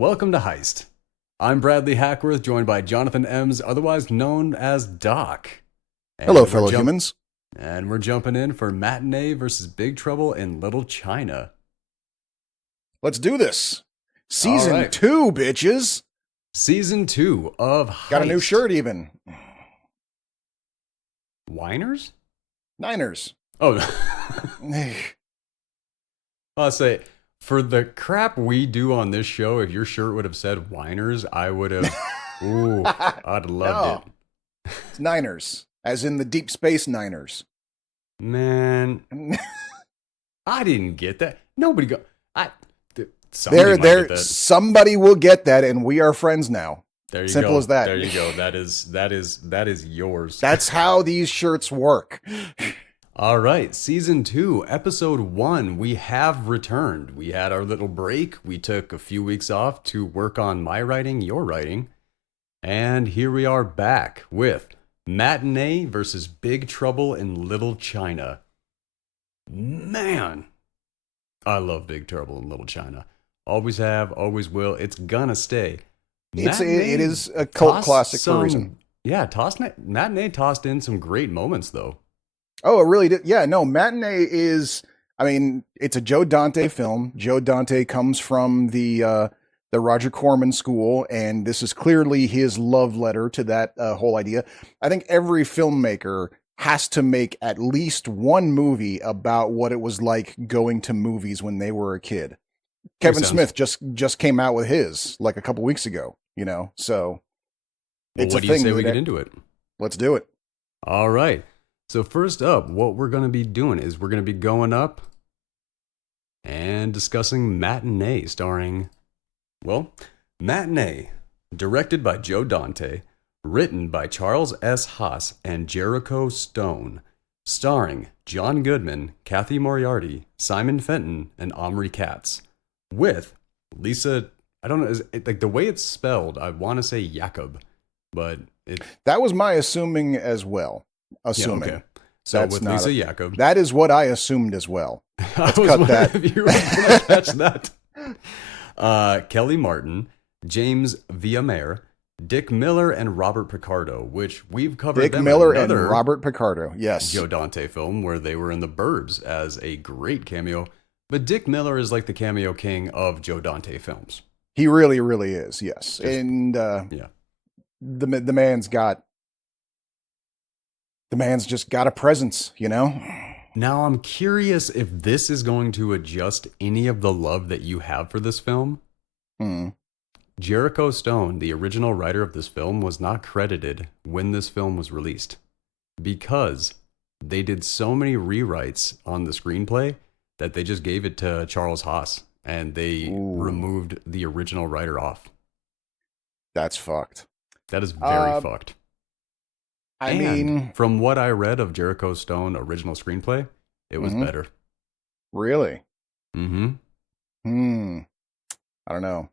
Welcome to H.Y.S.T. I'm Bradley Hackworth, joined by Jonathan Ems, otherwise known as Doc. Hello, fellow humans. And we're jumping in for Matinee versus Big Trouble in Little China. Let's do this. Season 2, bitches. Season 2 of H.Y.S.T. Got a new shirt even. Whiners? Niners. Oh. I'll say, for the crap we do on this show, if your shirt would have said Whiners, I would have, I'd have loved it. It's Niners, as in the Deep Space Niners. Man, I didn't get that. Nobody go. Somebody will get that, and we are friends now. There you Simple go. as that. There you go. That is yours. That's how these shirts work. All right, season 2, episode 1. We have returned. We had our little break. We took a few weeks off to work on my writing, your writing, and here we are back with Matinee versus Big Trouble in Little China. Man, I love Big Trouble in Little China. Always have, always will. It's gonna stay. It is a cult classic for a reason. Yeah, Matinee tossed in some great moments, though. Oh, it really did. Yeah, no, Matinee is, it's a Joe Dante film. Joe Dante comes from the Roger Corman school, and this is clearly his love letter to that whole idea. I think every filmmaker has to make at least one movie about what it was like going to movies when they were a kid. Kevin Smith just came out with his like a couple weeks ago, so it's what do you say we get into it? Let's do it. All right. So first up, what we're going to be doing is we're going to be going up and discussing Matinee, Matinee, directed by Joe Dante, written by Charles S. Haas and Jerico Stone, starring John Goodman, Cathy Moriarty, Simon Fenton, and Omri Katz, with Lisa, I don't know, is it, like the way it's spelled, I want to say Jakub, but that was my assuming as well. Yeah, okay. So with Lisa Jakub. That is what I assumed as well. Let's cut that. If you were going to catch that. Kellie Martin, James Villemaire, Dick Miller, and Robert Picardo, which we've covered. Dick Miller and Robert Picardo, yes. Joe Dante film where they were in The Burbs as a great cameo. But Dick Miller is like the cameo king of Joe Dante films. He really, really is, yes. And yeah, the man's just got a presence, Now, I'm curious if this is going to adjust any of the love that you have for this film. Jerico Stone, the original writer of this film, was not credited when this film was released because they did so many rewrites on the screenplay that they just gave it to Charles Haas and they removed the original writer off. That's fucked. That is very fucked. I mean, from what I read of Jericho Stone original screenplay, it was better. Really? Mm-hmm. I don't know.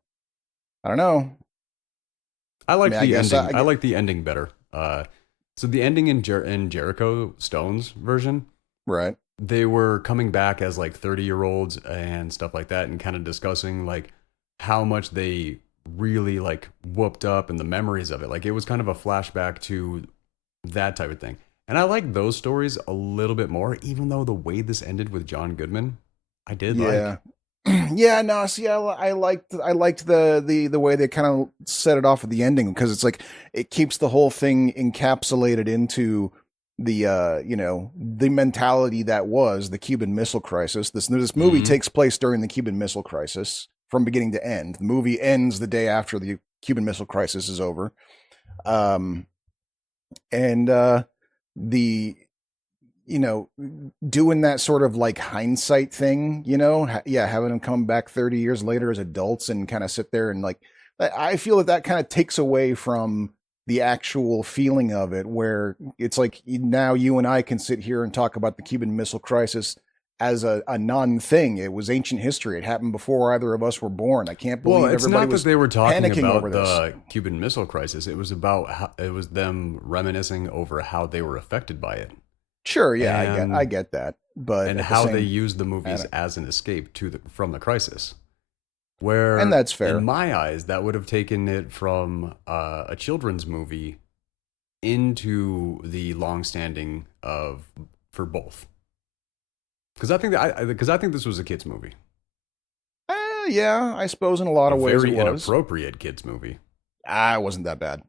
I like the ending. I like the ending better. So the ending in Jericho Stone's version, right? They were coming back as like 30-year-olds and stuff like that, and kind of discussing like how much they really like whooped up and the memories of it. Like it was kind of a flashback to that type of thing. And I like those stories a little bit more, even though the way this ended with John Goodman, I did like. Yeah, no, see, I liked the way they kind of set it off at the ending, because it's like it keeps the whole thing encapsulated into the the mentality that was the Cuban Missile Crisis. This movie takes place during the Cuban Missile Crisis from beginning to end. The movie ends the day after the Cuban Missile Crisis is over. Doing that sort of like hindsight thing, having them come back 30 years later as adults and kind of sit there and like, I feel that kind of takes away from the actual feeling of it, where it's like now you and I can sit here and talk about the Cuban Missile Crisis as a non-thing. It was ancient history. It happened before either of us were born. I can't believe everybody was panicking. They were talking about over the Cuban Missile Crisis. It was about it was them reminiscing over how they were affected by it. Sure, yeah, I get that, but and how they used the movies as an escape from the crisis. Where, And that's fair. in my eyes, that would have taken it from a children's movie into the long-standing of for both. Because I think this was a kids movie, Yeah, I suppose in a lot of ways very it was. inappropriate kids movie. It wasn't that bad.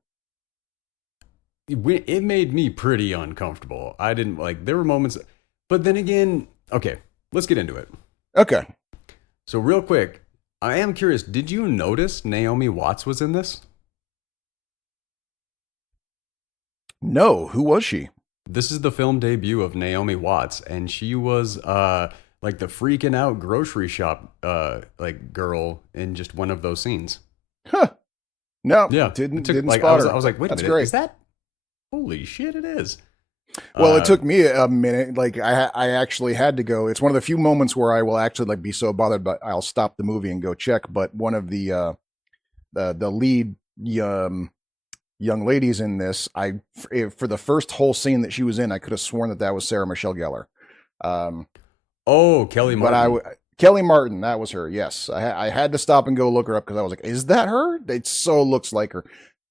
It made me pretty uncomfortable. I didn't like. There were moments, but then again, okay, let's get into it. Okay. So real quick, I am curious. Did you notice Naomi Watts was in this? No, who was she? This is the film debut of Naomi Watts, and she was like the freaking out grocery shop like girl in just one of those scenes. Huh. No, Yeah, didn't like, spot her. I was like, wait That's a minute, great. is that? Holy shit, it is. Well, it took me a minute. Like I actually had to go. It's one of the few moments where I will actually like be so bothered, but I'll stop the movie and go check. But one of the lead young ladies in this, for the first whole scene that she was in, I could have sworn that was Sarah Michelle Gellar. Kellie Martin. Kellie Martin, that was her. Yes, I had to stop and go look her up because I was like, is that her? It so looks like her,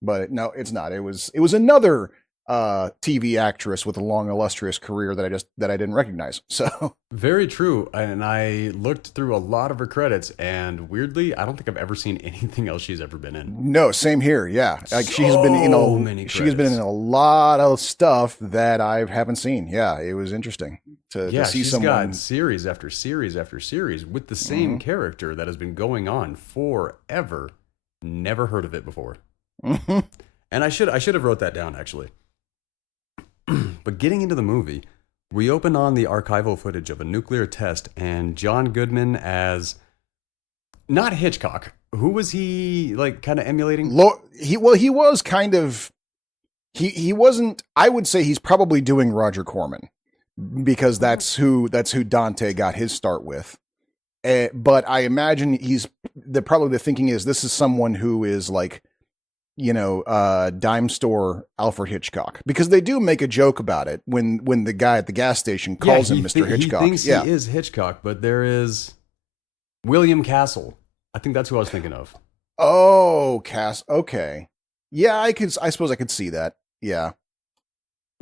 but no, it's not. It was another TV actress with a long illustrious career that I didn't recognize. So Very true. And I looked through a lot of her credits, and weirdly, I don't think I've ever seen anything else she's ever been in. no, same here. Yeah, like she's been in a lot of stuff that I haven't seen. Yeah, it was interesting to see she's someone. got series after series after series with the same character that has been going on forever. Never heard of it before. Mm-hmm. And I should have wrote that down actually. But getting into the movie, we open on the archival footage of a nuclear test and John Goodman as not Hitchcock. Who was he like kind of emulating? He was kind of he wasn't. I would say he's probably doing Roger Corman because that's who Dante got his start with. But I imagine probably the thinking is this is someone who is like, dime store Alfred Hitchcock, because they do make a joke about it when the guy at the gas station calls him Mr. Hitchcock. He thinks he is Hitchcock, but there is William Castle. I think that's who I was thinking of. Oh, Cass. Okay. Yeah, I suppose I could see that. Yeah.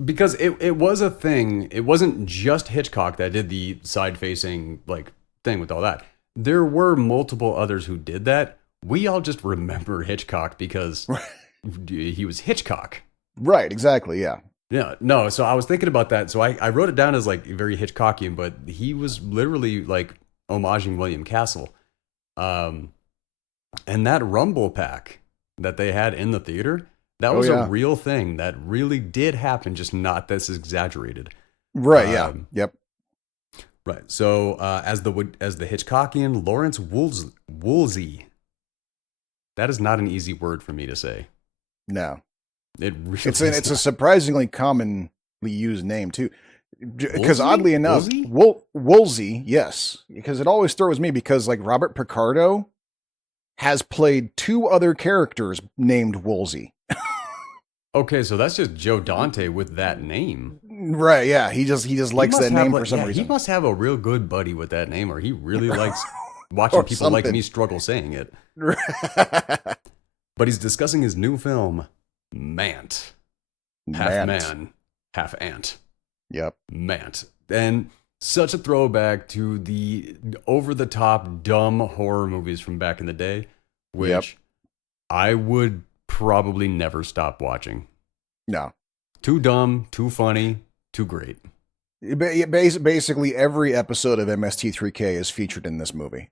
Because it was a thing. It wasn't just Hitchcock that did the side-facing like thing with all that. There were multiple others who did that. We all just remember Hitchcock because he was Hitchcock. Right, exactly, yeah. Yeah, no, so I was thinking about that. So I wrote it down as like very Hitchcockian, but he was literally like homaging William Castle. And that rumble pack that they had in the theater, that was a real thing. That really did happen, just not this exaggerated. Right, yeah. Yep. Right. So as the Hitchcockian Lawrence Woolsey. That is not an easy word for me to say. No. It really it's a surprisingly commonly used name too. Because oddly enough, Woolsey, yes. Because it always throws me because like Robert Picardo has played two other characters named Woolsey. Okay, so that's just Joe Dante with that name. Right, yeah. He just likes that name for some reason. He must have a real good buddy with that name, or he really likes watching people like me struggle saying it. But he's discussing his new film, Mant. Half man, half ant. Yep. Mant. And such a throwback to the over-the-top, dumb horror movies from back in the day, which I would probably never stop watching. No. Too dumb, too funny, too great. Basically, every episode of MST3K is featured in this movie.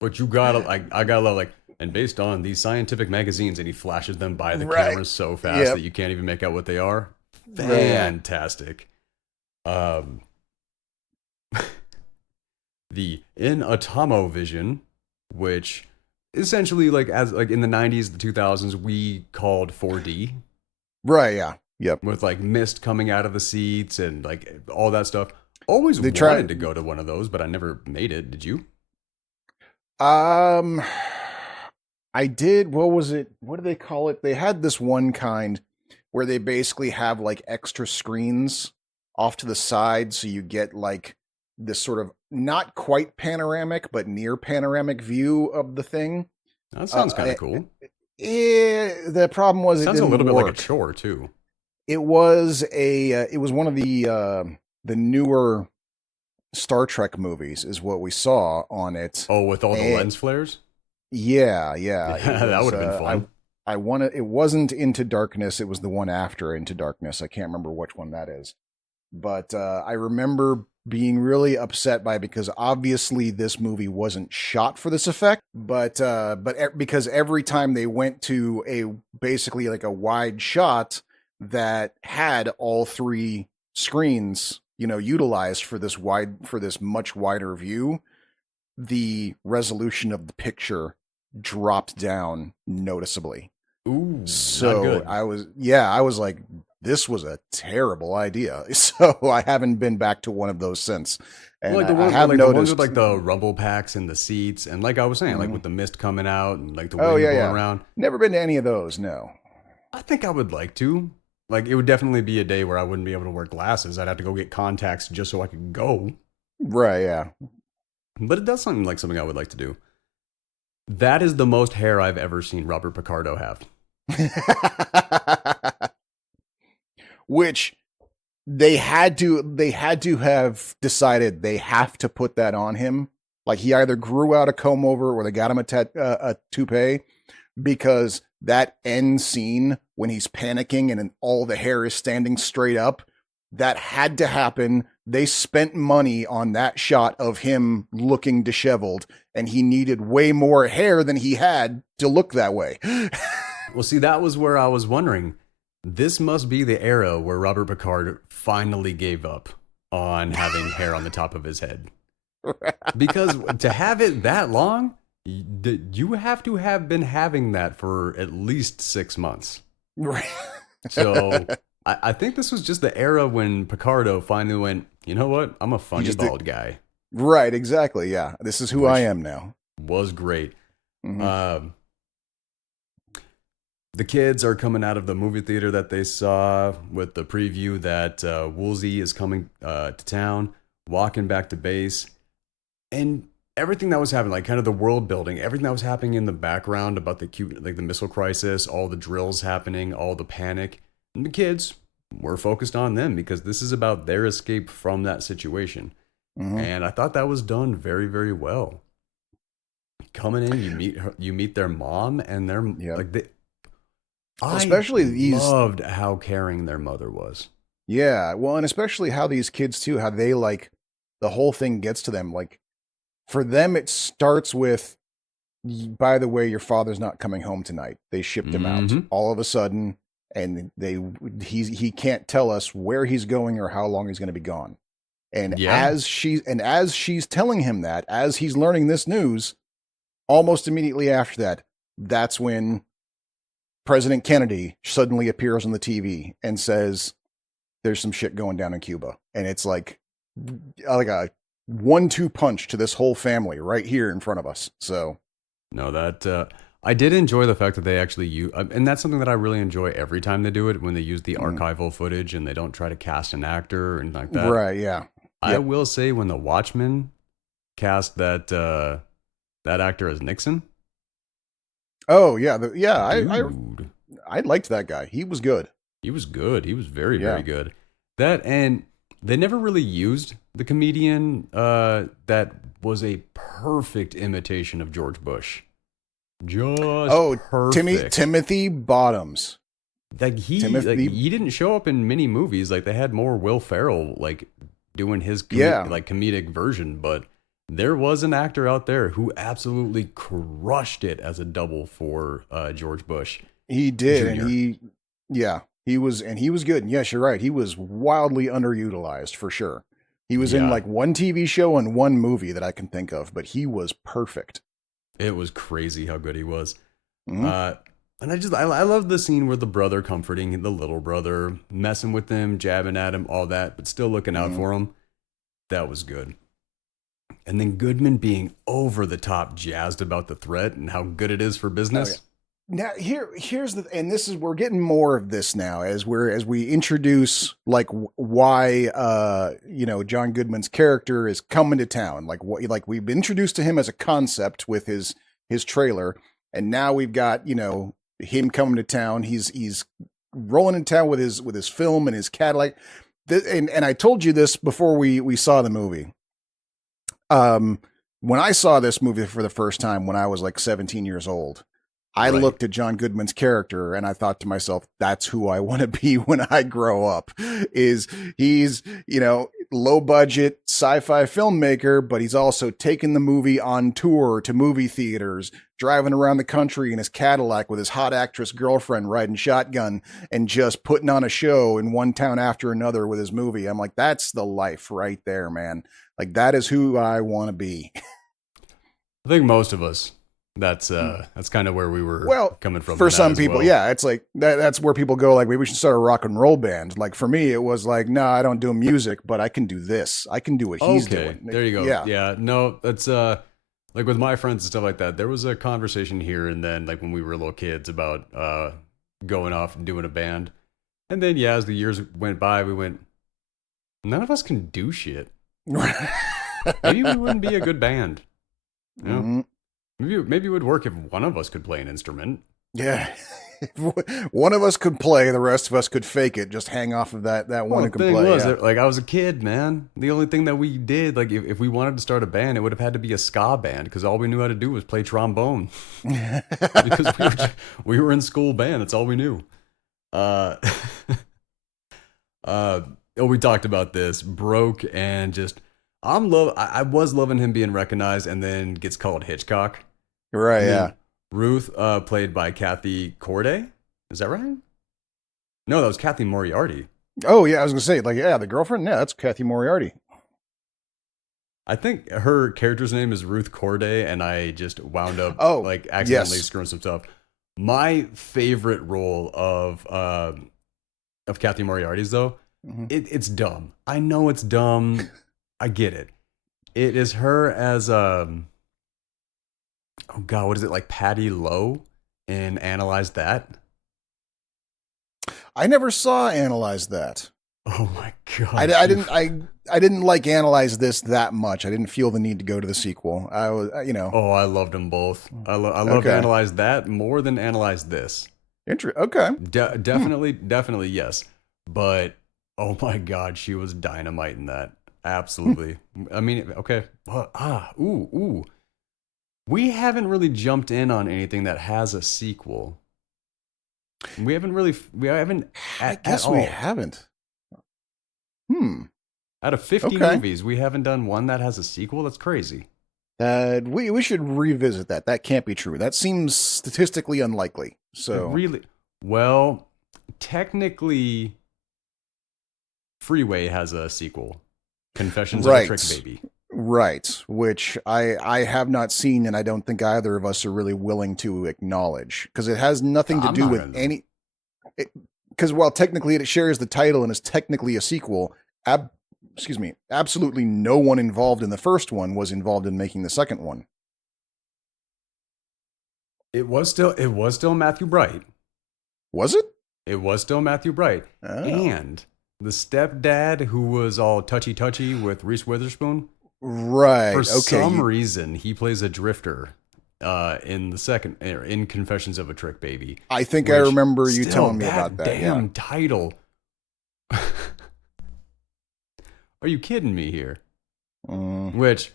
But you gotta, like, I gotta love, like, and based on these scientific magazines, and he flashes them by the camera so fast that you can't even make out what they are. Fantastic. The In Atomo Vision, which essentially, like, as like in the 90s, the 2000s, we called 4D. Right, yeah. Yep. With like mist coming out of the seats and like all that stuff. Always wanted to go to one of those, but I never made it. Did you? I did. What was it? What do they call it? They had this one kind where they basically have like extra screens off to the side, so you get like this sort of not quite panoramic, but near panoramic view of the thing. That sounds kind of cool. The problem was it sounds didn't a little work. bit like a chore too. It was one of the newer Star Trek movies is what we saw on it. Oh, with all the lens flares? Yeah. That would have been fun. It wasn't Into Darkness. It was the one after Into Darkness. I can't remember which one that is. But I remember being really upset by it because obviously this movie wasn't shot for this effect. But because every time they went to basically like a wide shot that had all three screens, utilized for this much wider view, the resolution of the picture dropped down noticeably. Ooh, so I was like, this was a terrible idea. So I haven't been back to one of those since. And like I have noticed the ones with like the rumble packs and the seats, and like I was saying, like with the mist coming out and like the wind going around. Never been to any of those. No. I think I would like to. Like, it would definitely be a day where I wouldn't be able to wear glasses. I'd have to go get contacts just so I could go. Right, yeah. But it does seem like something I would like to do. That is the most hair I've ever seen Robert Picardo have. Which they had to have decided they have to put that on him. Like, he either grew out a comb over or they got him a toupee, because that end scene when he's panicking and all the hair is standing straight up, that had to happen. They spent money on that shot of him looking disheveled, and he needed way more hair than he had to look that way. Well, see, that was where I was wondering. This must be the era where Robert Picardo finally gave up on having hair on the top of his head. Because to have it that long, you have to have been having that for at least 6 months. Right. So I think this was just the era when Picardo finally went, you know what? I'm a funny bald guy. Right, exactly. Yeah. This is who I am now. Was great. Mm-hmm. The kids are coming out of the movie theater that they saw with the preview that Woolsey is coming to town, walking back to base. And everything that was happening, like kind of the world building, everything that was happening in the background about the missile crisis, all the drills happening, all the panic. And the kids were focused on them because this is about their escape from that situation. Mm-hmm. And I thought that was done very, very well. Coming in, you meet their mom and their loved how caring their mother was. Yeah, well, and especially how these kids too, how they the whole thing gets to them. Like, for them, it starts with, by the way, your father's not coming home tonight. They shipped him out all of a sudden, and he can't tell us where he's going or how long he's going to be gone. And as she's telling him that, as he's learning this news, almost immediately after that, that's when President Kennedy suddenly appears on the TV and says, "There's some shit going down in Cuba," and it's like a 1-2 punch to this whole family right here in front of us. So, no, that I did enjoy the fact that they actually use, and that's something that I really enjoy every time they do it, when they use the archival footage and they don't try to cast an actor and like that. Right? Yeah. I will say, when the Watchmen cast that actor as Nixon. Oh yeah, I liked that guy. He was good. He was good. He was very, very good. That, and they never really used the comedian that was a perfect imitation of George Bush. Perfect. Timothy Bottoms. Like he didn't show up in many movies. Like, they had more Will Ferrell doing his comedic version, but there was an actor out there who absolutely crushed it as a double for George Bush. He did, Jr. and he was good. And yes, you're right. He was wildly underutilized for sure. He was in one TV show and one movie that I can think of, but he was perfect. It was crazy how good he was. Mm-hmm. And I love the scene where the brother comforting the little brother, messing with him, jabbing at him, all that, but still looking out for him. That was good. And then Goodman being over the top jazzed about the threat and how good it is for business. Now here's the, and this is, we're getting more of this now as we introduce like why John Goodman's character is coming to town. Like what, like we've been introduced to him as a concept with his trailer, and now we've got him coming to town. He's rolling in town with his film and his Cadillac. And I told you this before we saw the movie. When I saw this movie for the first time when I was like 17 years old, I looked at John Goodman's character and I thought to myself, that's who I want to be when I grow up. He's low budget sci-fi filmmaker, but he's also taking the movie on tour to movie theaters, driving around the country in his Cadillac with his hot actress girlfriend riding shotgun and just putting on a show in one town after another with his movie. I'm like, that's the life right there, man. Like that is who I want to be. I think most of us, that's kind of where we were coming from. For some people, yeah, it's like that's where people go like, maybe we should start a rock and roll band. Like for me, it was like, no, I don't do music, but I can do this. I can do what he's doing. There you go. Yeah. No, that's like with my friends and stuff like that. There was a conversation here and then, like when we were little kids, about going off and doing a band. And then as the years went by, we went, none of us can do shit. Maybe we wouldn't be a good band. You know? Mm-hmm. Maybe it would work if one of us could play an instrument. Yeah. One of us could play, the rest of us could fake it, just hang off of that one who could play. Like I was a kid, man. The only thing that we did, like if we wanted to start a band, it would have had to be a ska band because all we knew how to do was play trombone. Because we were in school band. That's all we knew. We talked about this. Broke and just... I was loving him being recognized and then gets called Hitchcock. Right, yeah. Ruth, played by Cathy Corday. Is that right? No, that was Cathy Moriarty. Oh, yeah, I was going to say, like, yeah, the girlfriend? Yeah, that's Cathy Moriarty. I think her character's name is Ruth Corday, and I just wound up, accidentally screwing some stuff. My favorite role of Cathy Moriarty's, though, it's dumb. I know it's dumb. I get it. It is her as what is it, like Patty Lowe in Analyze That? I never saw Analyze That. Oh my god! I didn't like Analyze This that much. I didn't feel the need to go to the sequel. I was, Oh, I loved them both. I loved Analyze That more than Analyze This. Okay. Definitely yes. But oh my god, she was dynamite in that. Absolutely. I mean, okay. We haven't really jumped in on anything that has a sequel. We haven't. I guess we haven't. Out of 50 movies, we haven't done one that has a sequel. That's crazy. We should revisit that. That can't be true. That seems statistically unlikely. So really, well, technically, Freeway has a sequel. Confessions of a Trick Baby. Right, which I have not seen, and I don't think either of us are really willing to acknowledge, because it has nothing to do with any... Because while technically it shares the title and is technically a sequel, absolutely no one involved in the first one was involved in making the second one. It was still Matthew Bright. Was it? It was still Matthew Bright. Oh. And... the stepdad who was all touchy-touchy with Reese Witherspoon. Right. For some reason, he plays a drifter in the second, in Confessions of a Trick Baby. I think I remember you telling me about that. Damn title. Are you kidding me here? Which,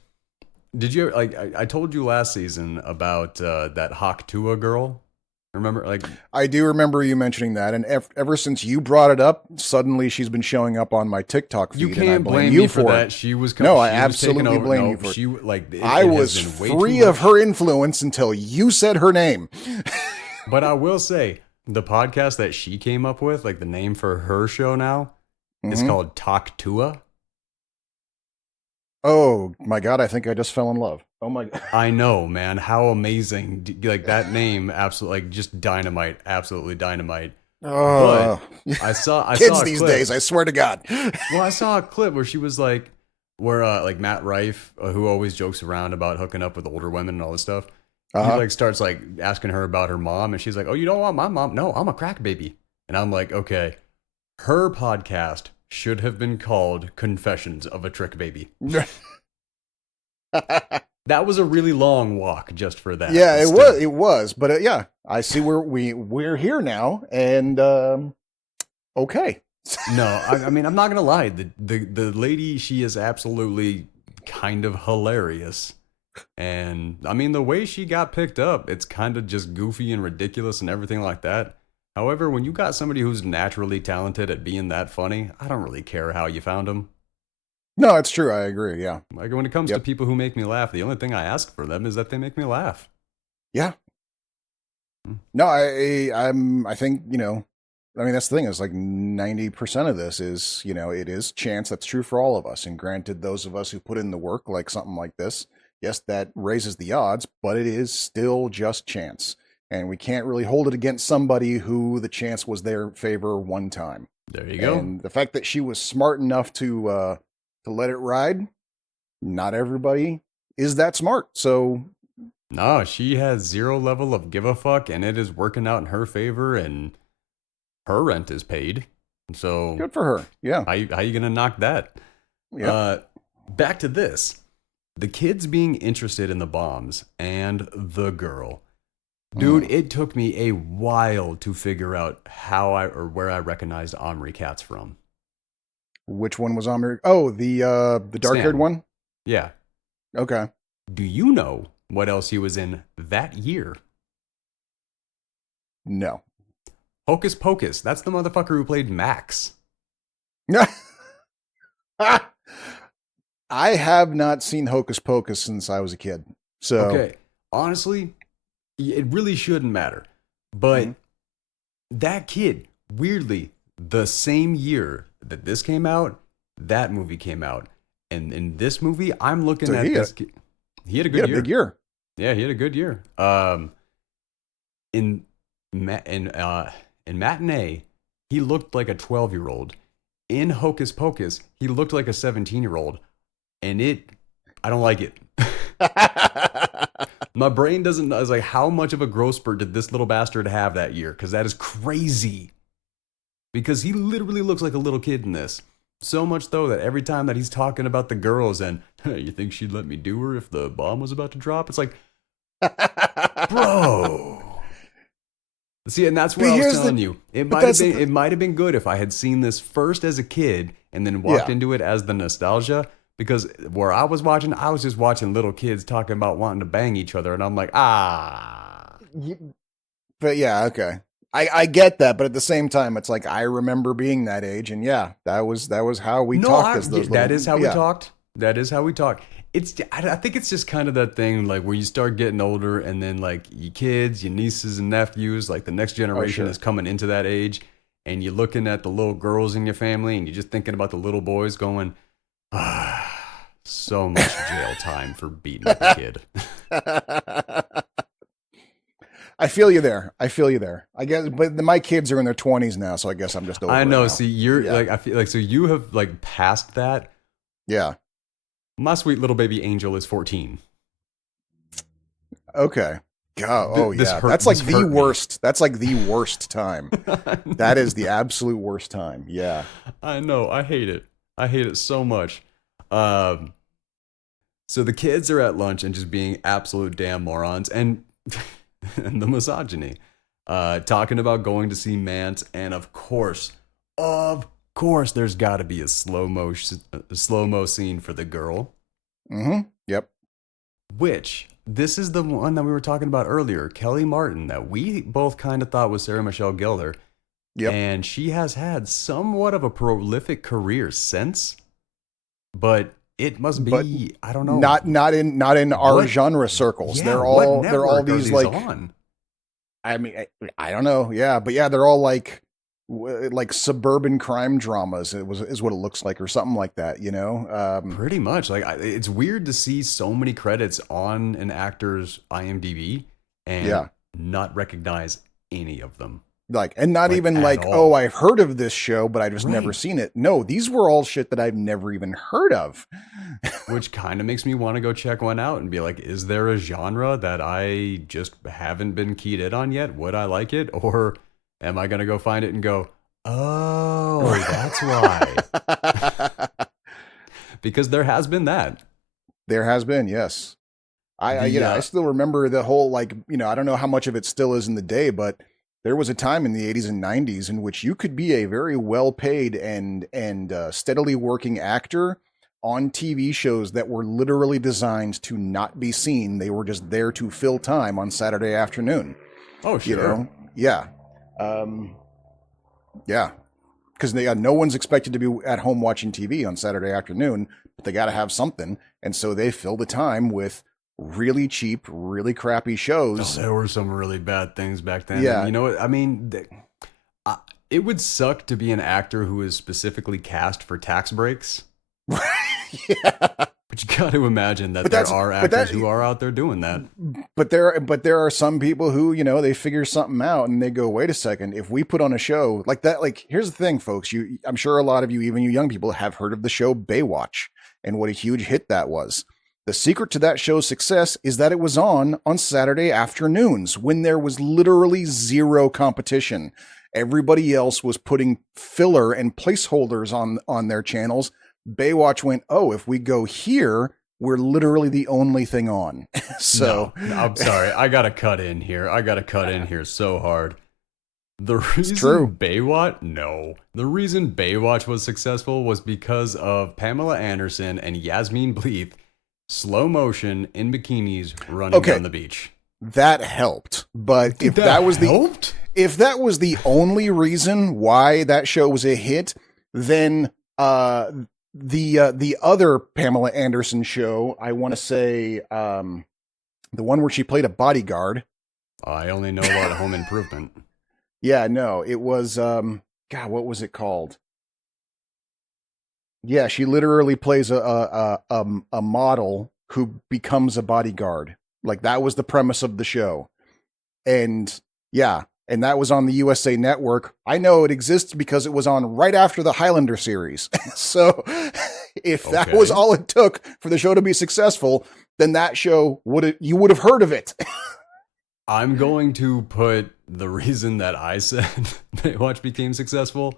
did you, like, I told you last season about that Haxaw girl. Remember, like, I do remember you mentioning that, and ever since you brought it up, suddenly she's been showing up on my TikTok feed. You can't blame me for that. She was no, I absolutely blame you for it. I was free of her influence until you said her name. But I will say, the podcast that she came up with, like the name for her show now, is called Talk Tua. Oh my god! I think I just fell in love. Oh my god! I know, man. How amazing! Like that name, absolutely, like just dynamite, absolutely dynamite. Oh, but I saw kids these days. I swear to God. Well, I saw a clip where she was like Matt Rife, who always jokes around about hooking up with older women and all this stuff. he Uh-huh. like starts like asking her about her mom, and she's like, "Oh, you don't want my mom? No, I'm a crack baby." And I'm like, okay, her podcast should have been called Confessions of a Trick Baby. That was a really long walk just for that. Yeah, but it still. was. It was, but yeah, I see where we're here now, and okay. No, I mean, I'm not gonna lie. The lady, she is absolutely kind of hilarious. And I mean, the way she got picked up, it's kind of just goofy and ridiculous and everything like that. However, when you got somebody who's naturally talented at being that funny, I don't really care how you found them. No, it's true. I agree. Yeah, Like when it comes to Yep. people who make me laugh, the only thing I ask for them is that they make me laugh. yeah. Hmm. No, I think I mean, that's the thing is like 90% of this is it is chance. That's true for all of us. And granted, those of us who put in the work, like something like this, yes, that raises the odds, but it is still just chance. And we can't really hold it against somebody who the chance was their favor one time. There you go. And the fact that she was smart enough to let it ride, not everybody is that smart. So No, she has zero level of give a fuck, and it is working out in her favor, and her rent is paid. So good for her. Yeah. how you gonna knock that? Yeah. Back to this. The kids being interested in the bombs and the girl. Dude, it took me a while to figure out how or where I recognized Omri Katz from. Which one was Omri? Oh, the dark-haired Stan. one? Yeah. Okay. Do you know what else he was in that year? No. Hocus Pocus. That's the motherfucker who played Max. I have not seen Hocus Pocus since I was a kid. So Okay. Honestly, it really shouldn't matter. But that kid, weirdly, the same year that this came out, that movie came out. And in this movie, I'm looking So at he this had- kid. He had a he good had a year. big year. Yeah, he had a good year. In Matinee, he looked like a 12-year-old. In Hocus Pocus, he looked like a 17-year-old. And I don't like it. My brain doesn't. I was like, how much of a growth spurt did this little bastard have that year? Because that is crazy. Because he literally looks like a little kid in this. So much though that every time that he's talking about the girls and, hey, you think she'd let me do her if the bomb was about to drop? It's like, bro. See, and that's what But I was here's telling the- you. It but might have that's the been. It might have been good if I had seen this first as a kid and then walked Yeah. into it as the nostalgia. Because where I was watching, I was just watching little kids talking about wanting to bang each other, and I'm like, But yeah, okay. I get that, but at the same time, it's like I remember being that age, and yeah, that was how we talked as those. that is how we yeah. talked. That is how we talk. I think it's just kind of that thing, like where you start getting older, and then like your kids, your nieces and nephews, like the next generation sure. is coming into that age, and you're looking at the little girls in your family, and you're just thinking about the little boys, going, so much jail time for beating up a kid. I feel you there. I guess, but my kids are in their 20s now, so I guess I'm just over I it know. now. See, you're Yeah. like, I feel like, so you have like passed that. Yeah. My sweet little baby angel is 14. Okay. God, oh This yeah. hurt- That's like this the hurt me. worst. That's like the worst time. That is the absolute worst time. Yeah. I know. I hate it. I hate it so much. So the kids are at lunch and just being absolute damn morons, and and the misogyny, talking about going to see Mance, and of course, there's got to be a slow mo scene for the girl. Mm-hmm. Yep. Which this is the one that we were talking about earlier, Kellie Martin, that we both kind of thought was Sarah Michelle Gellar. Yep. And she has had somewhat of a prolific career since, but it must be, But I don't know. Not in our What- genre circles. Yeah, they're what all network are these these like on? I mean I don't know. Yeah, but yeah, they're all like suburban crime dramas. Is what it looks like, or something like that. Pretty much. Like it's weird to see so many credits on an actor's IMDb and Yeah. not recognize any of them. Like, and not Like, even at like, all. oh, I've heard of this show, but I've just never Right. seen it. No, these were all shit that I've never even heard of. Which kind of makes me want to go check one out and be like, is there a genre that I just haven't been keyed in on yet? Would I like it? Or am I going to go find it and go, oh, that's why? Because there has been that. There has been, yes. I The, I still remember the whole, like, I don't know how much of it still is in the day, but there was a time in the 80s and 90s in which you could be a very well-paid and steadily working actor on TV shows that were literally designed to not be seen. They were just there to fill time on Saturday afternoon. Oh, sure. Yeah. Yeah. Because no one's expected to be at home watching TV on Saturday afternoon, but they got to have something. And so they fill the time with really cheap, really crappy shows. There were some really bad things back then. Yeah. And you know what? I mean, it would suck to be an actor who is specifically cast for tax breaks. Yeah. But you got to imagine that But there that's- are but actors that- who are out there doing that. But there are some people who, they figure something out and they go, wait a second, if we put on a show like that, like, here's the thing, folks, I'm sure a lot of you, even you young people, have heard of the show Baywatch and what a huge hit that was. The secret to that show's success is that it was on Saturday afternoons when there was literally zero competition. Everybody else was putting filler and placeholders on their channels. Baywatch went, oh, if we go here, we're literally the only thing on. So No, I'm sorry. I got to cut in here. So hard. The reason true. The reason Baywatch was successful was because of Pamela Anderson and Yasmin Bleeth, slow motion in bikinis running down the beach. That helped. But if that was the only reason why that show was a hit, then the other Pamela Anderson show, I want to say the one where she played a bodyguard. I only know about Home Improvement. Yeah, no, it was God, what was it called? Yeah, she literally plays a model who becomes a bodyguard. Like, that was the premise of the show. And yeah, and that was on the USA Network. I know it exists because it was on right after the Highlander series. So if that was all it took for the show to be successful, then that show you would have heard of it. I'm going to put the reason that I said Baywatch became successful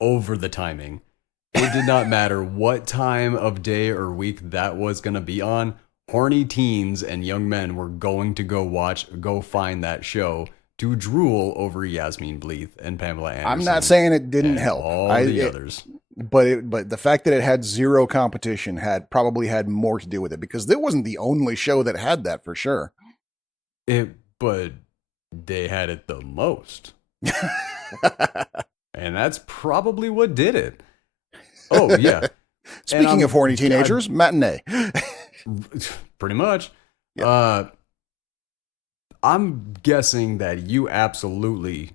over the timing. It did not matter what time of day or week that was going to be on. Horny teens and young men were going to go find that show to drool over Yasmin Bleeth and Pamela Anderson. I'm not saying it didn't and help. All the others. But the fact that it had zero competition probably had more to do with it, because it wasn't the only show that had that, for sure. But they had it the most. And that's probably what did it. Oh, yeah. Speaking of horny teenagers, Matinee. Pretty much. Yep. I'm guessing that you absolutely,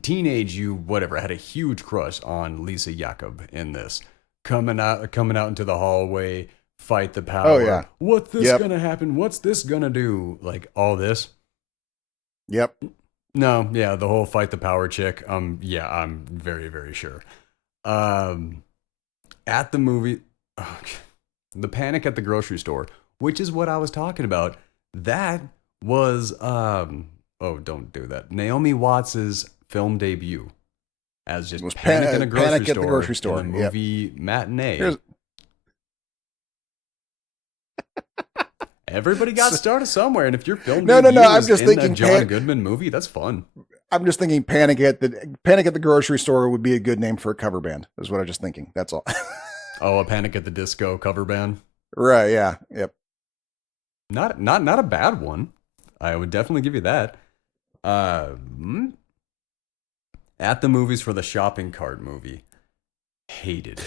teenage you, whatever, had a huge crush on Lisa Jakub in this. Coming out into the hallway, fight the power. Oh, yeah. What's this gonna happen? What's this gonna do? Like, all this. Yep. No, yeah, the whole fight the power chick. Yeah, I'm very, very sure. At the movie, the panic at the grocery store, which is what I was talking about. That was don't do that. Naomi Watts's film debut as just panic at the grocery store in the movie Matinee. Everybody got started somewhere, and if your film debut I'm just thinking that John Goodman movie, that's fun. I'm just thinking Panic at the Grocery Store would be a good name for a cover band. Is what I was just thinking. That's all. Oh, a Panic at the Disco cover band. Right? Yeah. Yep. Not a bad one. I would definitely give you that. At the movies for the shopping cart movie. Hated it.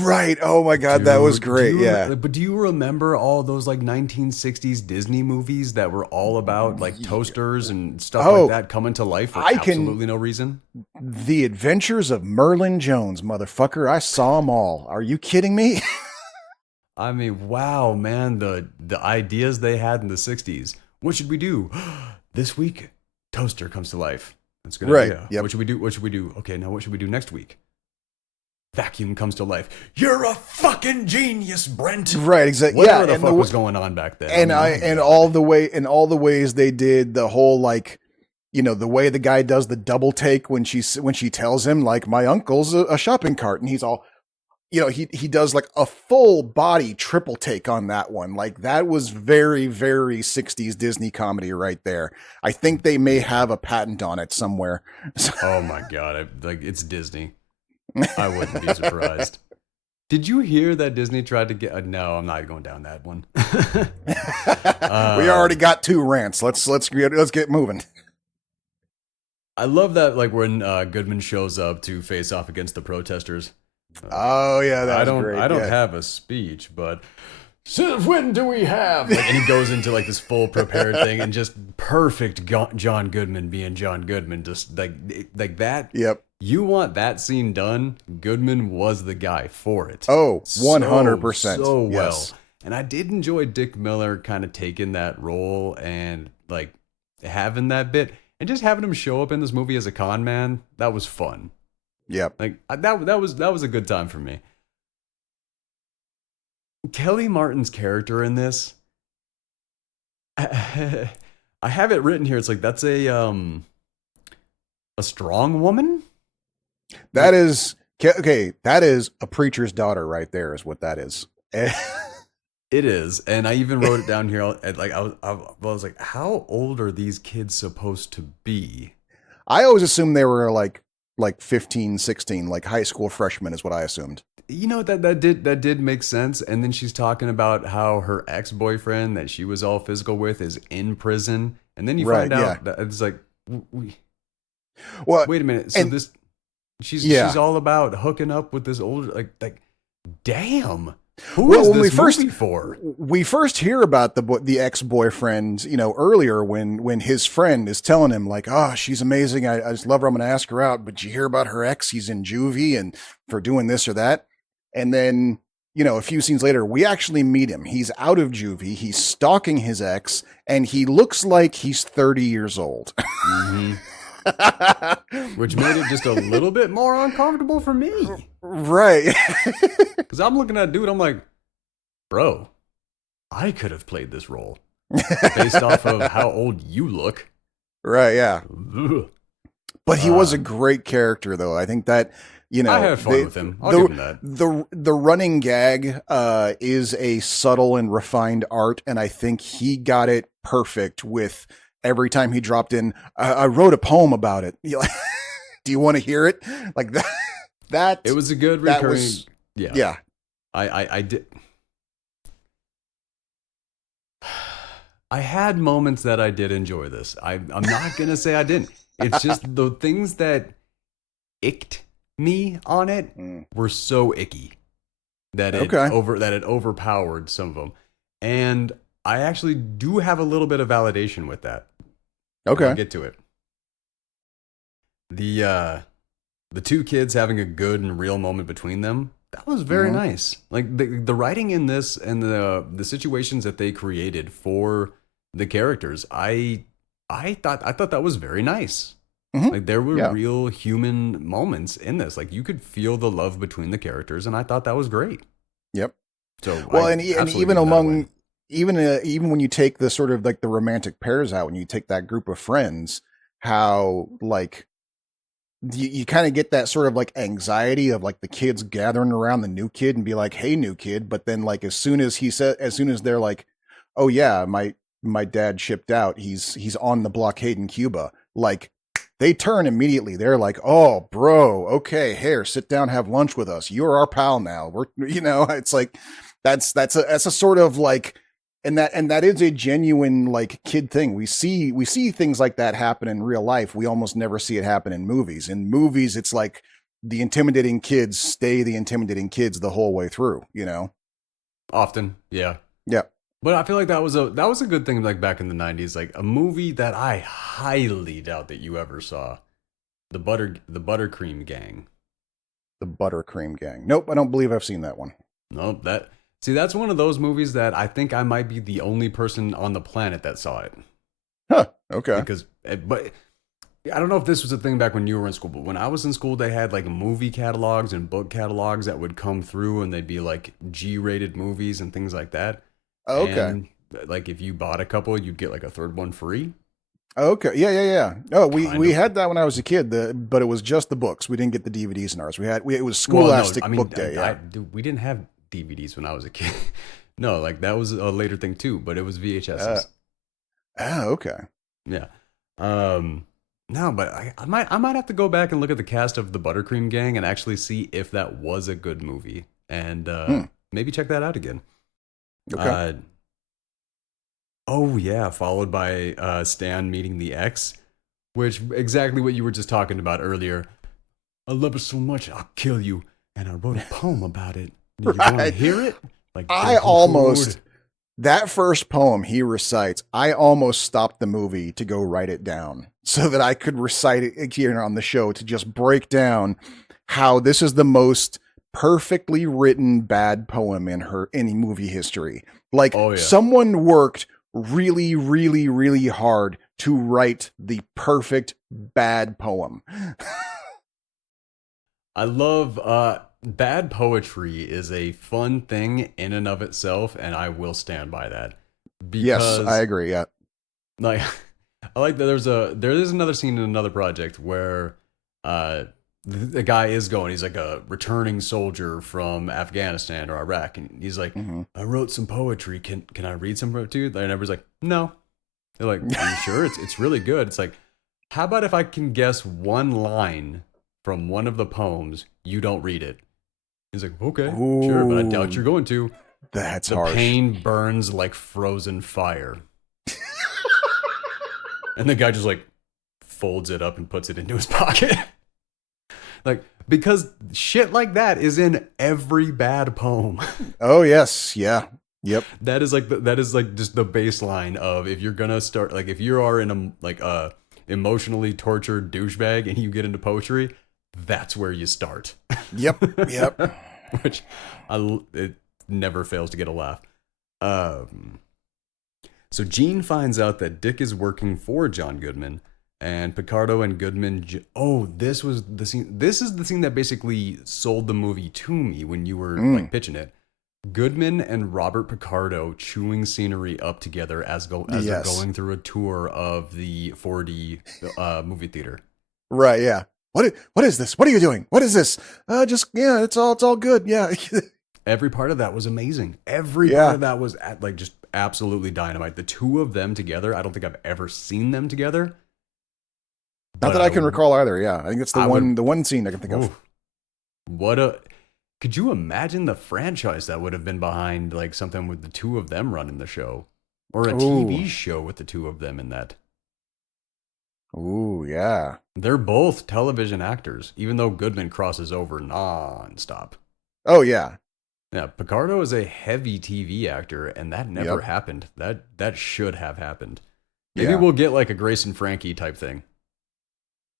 Right. Oh my God, that was great. Yeah. But do you remember all those 1960s Disney movies that were all about toasters and stuff like that coming to life for absolutely no reason? The Adventures of Merlin Jones, motherfucker. I saw them all. Are you kidding me? I mean, wow, man, the ideas they had in the 60s. What should we do? This week, toaster comes to life. That's a good Right. idea. Yep. What should we do? What should we do? Okay, now what should we do next week? Vacuum comes to life. You're a fucking genius, Brent. Right, exactly. Whatever Yeah, the fuck was going on back then. And all the ways they did the whole, like, the way the guy does the double take when she tells him, like, my uncle's a shopping cart, and he's all, he does like a full body triple take on that one. Like, that was very, very 60s Disney comedy right there. I think they may have a patent on it somewhere. Oh my God. It's Disney. I wouldn't be surprised. Did you hear that Disney tried to get? No, I'm not going down that one. We already got 2 rants. Let's get moving. I love that, like, when Goodman shows up to face off against the protesters. Oh yeah, that's great. I don't have a speech, but since when do we have? Like, and he goes into like this full prepared thing, and just perfect John Goodman being John Goodman, just like that. Yep. You want that scene done? Goodman was the guy for it. Oh, 100%. So well. Yes. And I did enjoy Dick Miller kind of taking that role and like having that bit and just having him show up in this movie as a con man. That was fun. Yep. Like that was a good time for me. Kellie Martin's character in this, I have it written here. It's like, that's a strong woman. That is okay. That is a preacher's daughter right there, is what that is. It is, and I even wrote it down here. Like I was like, how old are these kids supposed to be? I always assumed they were like 15, 16, like high school freshmen is what I assumed. That did make sense. And then she's talking about how her ex-boyfriend that she was all physical with is in prison, and then you find out that it's like, well, wait a minute. So she's all about hooking up with this older, like, damn. Who is this movie for? We first hear about the ex-boyfriend, earlier when his friend is telling him, like, oh, she's amazing. I just love her. I'm going to ask her out. But you hear about her ex? He's in juvie and for doing this or that. And then, a few scenes later, we actually meet him. He's out of juvie. He's stalking his ex, and he looks like he's 30 years old. Mm-hmm. Which made it just a little bit more uncomfortable for me. Right. Because I'm looking at dude, I'm like, bro, I could have played this role based off of how old you look. Right, yeah. Ugh. But he was a great character, though. I think that, I have fun with him. I'll give him that. The running gag is a subtle and refined art, and I think he got it perfect with every time he dropped in, I wrote a poem about it. Do you want to hear it? Like that. That it was a good recurring. Yeah. I did. I had moments that I did enjoy this. I'm not gonna say I didn't. It's just the things that icked me on it were so icky that it overpowered some of them. And I actually do have a little bit of validation with that. Okay. I'll get to it. The 2 kids having a good and real moment between them, that was very nice. Like the writing in this and the situations that they created for the characters, I thought that was very nice. Mm-hmm. Like there were real human moments in this. Like you could feel the love between the characters, and I thought that was great. Yep. So well, and even among even when you take the sort of like the romantic pairs out, when you take that group of friends, how like you kind of get that sort of like anxiety of like the kids gathering around the new kid and be like, hey, new kid. But then like as soon as they're like, oh yeah, my dad shipped out. He's on the blockade in Cuba. Like they turn immediately. They're like, oh bro, okay, here, sit down, have lunch with us. You're our pal now. We're, it's like, that's a sort of like, and that is a genuine like kid thing. We see things like that happen in real life. We almost never see it happen in movies. In movies, it's like the intimidating kids stay the intimidating kids the whole way through, Often. Yeah. Yeah. But I feel like that was a good thing, like back in the 90s, like a movie that I highly doubt that you ever saw. The Buttercream Gang. The Buttercream Gang. Nope, I don't believe I've seen that one. Nope, that's one of those movies that I think I might be the only person on the planet that saw it. Huh, okay. But I don't know if this was a thing back when you were in school, but when I was in school, they had like movie catalogs and book catalogs that would come through, and they'd be like G-rated movies and things like that. Okay. And like if you bought a couple, you'd get like a third one free. Okay. Yeah. Oh, Kind we of. had that when I was a kid, but it was just the books. We didn't get the DVDs in ours. It was Scholastic Book Day. Yeah. Dude, we didn't have DVDs when I was a kid. No, like that was a later thing too, but it was VHSs. Okay. Yeah. No, but I might have to go back and look at the cast of the Buttercream Gang and actually see if that was a good movie, and maybe check that out again. Okay. Oh yeah, followed by Stan meeting the ex, which exactly what you were just talking about earlier. I love her so much, I'll kill you, and I wrote a poem about it. Do you want to hear it? Like that first poem he recites, I almost stopped the movie to go write it down so that I could recite it here on the show to just break down how this is the most perfectly written bad poem in any movie history. Like someone worked really, really, really hard to write the perfect bad poem. I love bad poetry is a fun thing in and of itself, and I will stand by that. Yes, I agree. Yeah, like I like that. There is another scene in another project where the guy is going. He's like a returning soldier from Afghanistan or Iraq, and he's like, I wrote some poetry. Can I read some to you? And everybody's like, no. They're like, are you sure? It's really good. It's like, how about if I can guess one line from one of the poems, you don't read it? He's like, okay, sure, but I doubt you're going to. That's the harsh. Pain burns like frozen fire. And the guy just like folds it up and puts it into his pocket. Like, because shit like that is in every bad poem. Oh yes, yeah, yep. That is like just the baseline of if you're gonna start, like if you are in a emotionally tortured douchebag and you get into poetry, that's where you start. Yep. Which it never fails to get a laugh. So Gene finds out that Dick is working for John Goodman, and Picardo and Goodman. This was the scene. This is the scene that basically sold the movie to me when you were like pitching it. Goodman and Robert Picardo chewing scenery up together as they're going through a tour of the 4D movie theater. Right. Yeah. What is this? What are you doing? What is this? It's all good. Yeah. Every part of that was amazing. Every part of that was just absolutely dynamite. The two of them together, I don't think I've ever seen them together. Not that I can recall either. Yeah, I think it's the one scene I can think of. Could you imagine the franchise that would have been behind like something with the two of them running the show, or a TV show with the two of them in that? Ooh, yeah. They're both television actors, even though Goodman crosses over nonstop. Oh yeah. Yeah, Picardo is a heavy TV actor, and that never happened. That should have happened. Maybe we'll get like a Grace and Frankie type thing.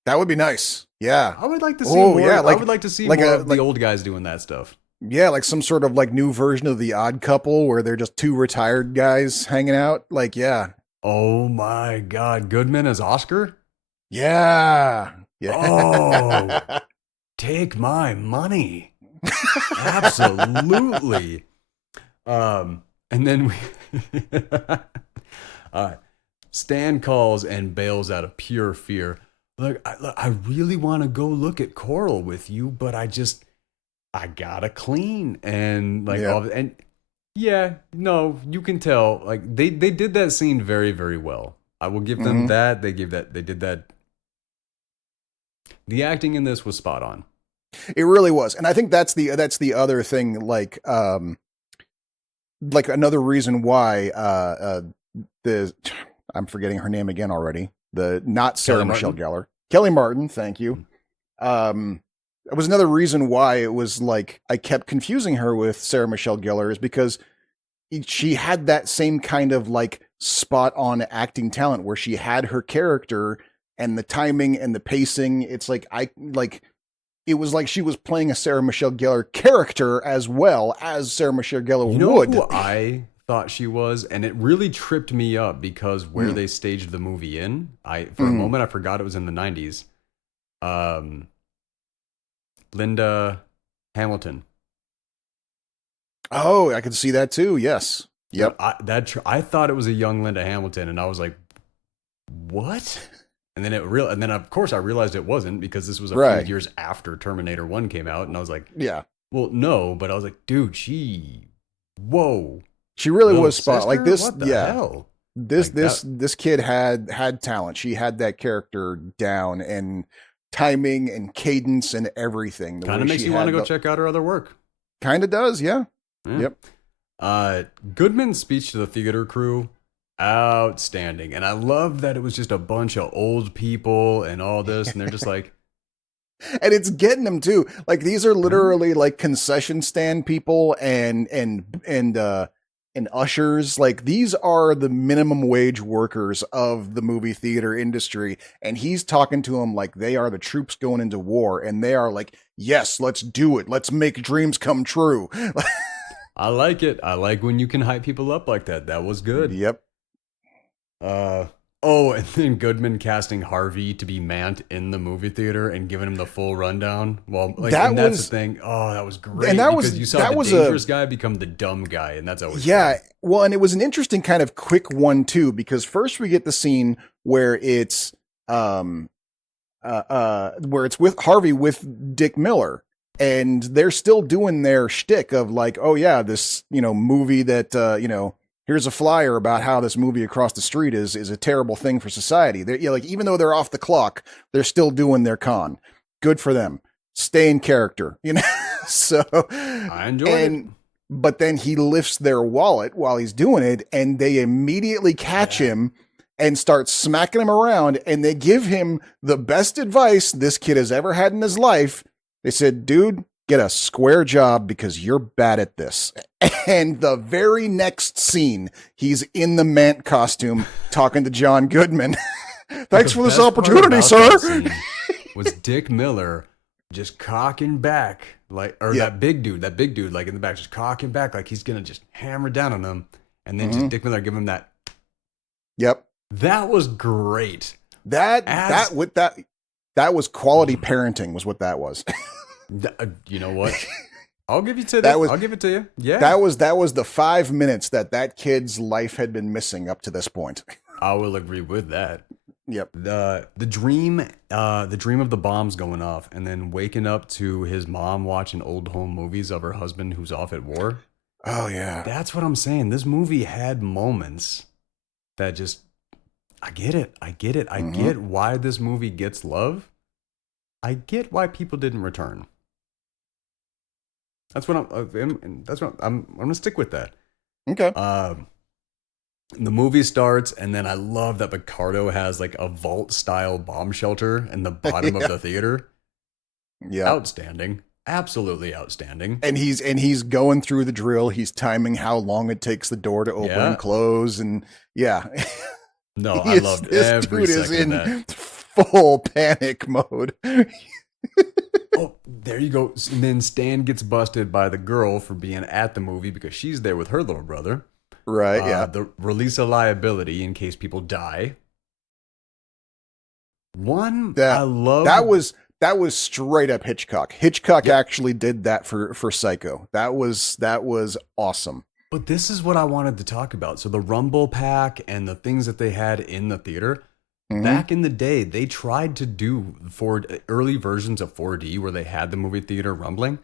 That would be nice. Yeah. I would like to see more. Yeah, I would like to see more of the old guys doing that stuff. Yeah, like some sort of like new version of The Odd Couple where they're just two retired guys hanging out. Like, yeah. Oh my God. Goodman as Oscar? Yeah. Oh, take my money. Absolutely. And then Stan calls and bails out of pure fear. Look, I really want to go look at Coral with you, but I gotta clean and you can tell like they did that scene very, very well. I will give them that. They did that. The acting in this was spot on. It really was. And I think that's the other thing, like another reason why I'm forgetting her name again already. Not Sarah Michelle Gellar. Kellie Martin, thank you. It was another reason why it was like I kept confusing her with Sarah Michelle Gellar is because she had that same kind of like spot on acting talent where she had her character and the timing and the pacing. It's like it was like she was playing a Sarah Michelle Gellar character as well as Sarah Michelle Gellar would. Who I thought she was, and it really tripped me up because where they staged the movie in, for a moment I forgot it was in the 90s. Linda Hamilton. Oh, I can see that too. Yes. Yep. I thought it was a young Linda Hamilton, and I was like, "What?" And then of course I realized it wasn't, because this was a few years after Terminator 1 came out, and I was like, "Yeah, well, no," but I was like, "Dude, whoa, she really was spot like this." What the hell? This kid had talent. She had that character down, and timing and cadence and everything. Kind of makes you want to go check out her other work. Kind of does, yeah. Yep. Goodman's speech to the theater crew, outstanding. And I love that it was just a bunch of old people and all this, and they're just like, and it's getting them too. Like, these are literally like concession stand people and ushers. Like, these are the minimum wage workers of the movie theater industry, and he's talking to them like they are the troops going into war, and they are like, yes, let's do it, let's make dreams come true. I like it. I like when you can hype people up like that. That was good. Yep. And then Goodman casting Harvey to be Mant in the movie theater and giving him the full rundown. Well, like, that's the thing. Oh, that was great. And because you saw the dangerous guy become the dumb guy, and that's always fun. Well, and it was an interesting kind of quick one too, because first we get the scene where it's with Harvey with Dick Miller. And they're still doing their shtick of like, oh yeah, this, movie that, here's a flyer about how this movie across the street is a terrible thing for society. They're like, even though they're off the clock, they're still doing their con. Good for them. Stay in character, So I enjoy it. But then he lifts their wallet while he's doing it, and they immediately catch him and start smacking him around, and they give him the best advice this kid has ever had in his life. They said, dude, get a square job because you're bad at this. And the very next scene, he's in the Mant costume talking to John Goodman. Thanks for this opportunity, sir. Was Dick Miller just cocking back, that big dude, like in the back, just cocking back like he's going to just hammer down on them. And then just Dick Miller give him that. Yep. That was great. That was quality parenting, was what that was. You know what? I'll give you to that. I'll give it to you. Yeah. That was the 5 minutes that kid's life had been missing up to this point. I will agree with that. Yep. The dream of the bombs going off, and then waking up to his mom watching old home movies of her husband who's off at war. Oh yeah. That's what I'm saying. This movie had moments that just, I get it. I get why this movie gets love. I get why people didn't return. I'm gonna stick with that. Okay. The movie starts, and then I love that Picardo has like a vault style bomb shelter in the bottom of the theater. Yeah. Outstanding. Absolutely outstanding. And he's going through the drill. He's timing how long it takes the door to open and close, and No, I loved every second of that. Full panic mode. Oh, there you go. And then Stan gets busted by the girl for being at the movie because she's there with her little brother. Right, The release of liability in case people die. That was straight up Hitchcock. Hitchcock actually did that for Psycho. That was awesome. But this is what I wanted to talk about. So the rumble pack and the things that they had in the theater. Back in the day, they tried to do early versions of 4D where they had the movie theater rumbling.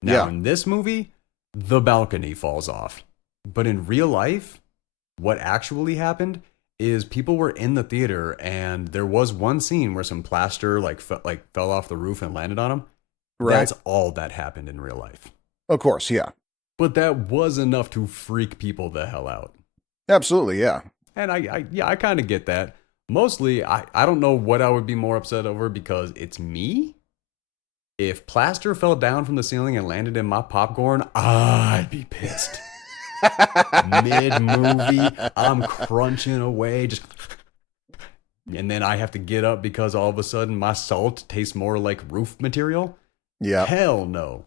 Now, in this movie, the balcony falls off. But in real life, what actually happened is people were in the theater, and there was one scene where some plaster fell off the roof and landed on them. Right. That's all that happened in real life. Of course, yeah. But that was enough to freak people the hell out. Absolutely, yeah. And I kind of get that. Mostly, I don't know what I would be more upset over because it's me. If plaster fell down from the ceiling and landed in my popcorn, I'd be pissed. Mid-movie, I'm crunching away, and then I have to get up because all of a sudden my salt tastes more like roof material. Yeah. Hell no.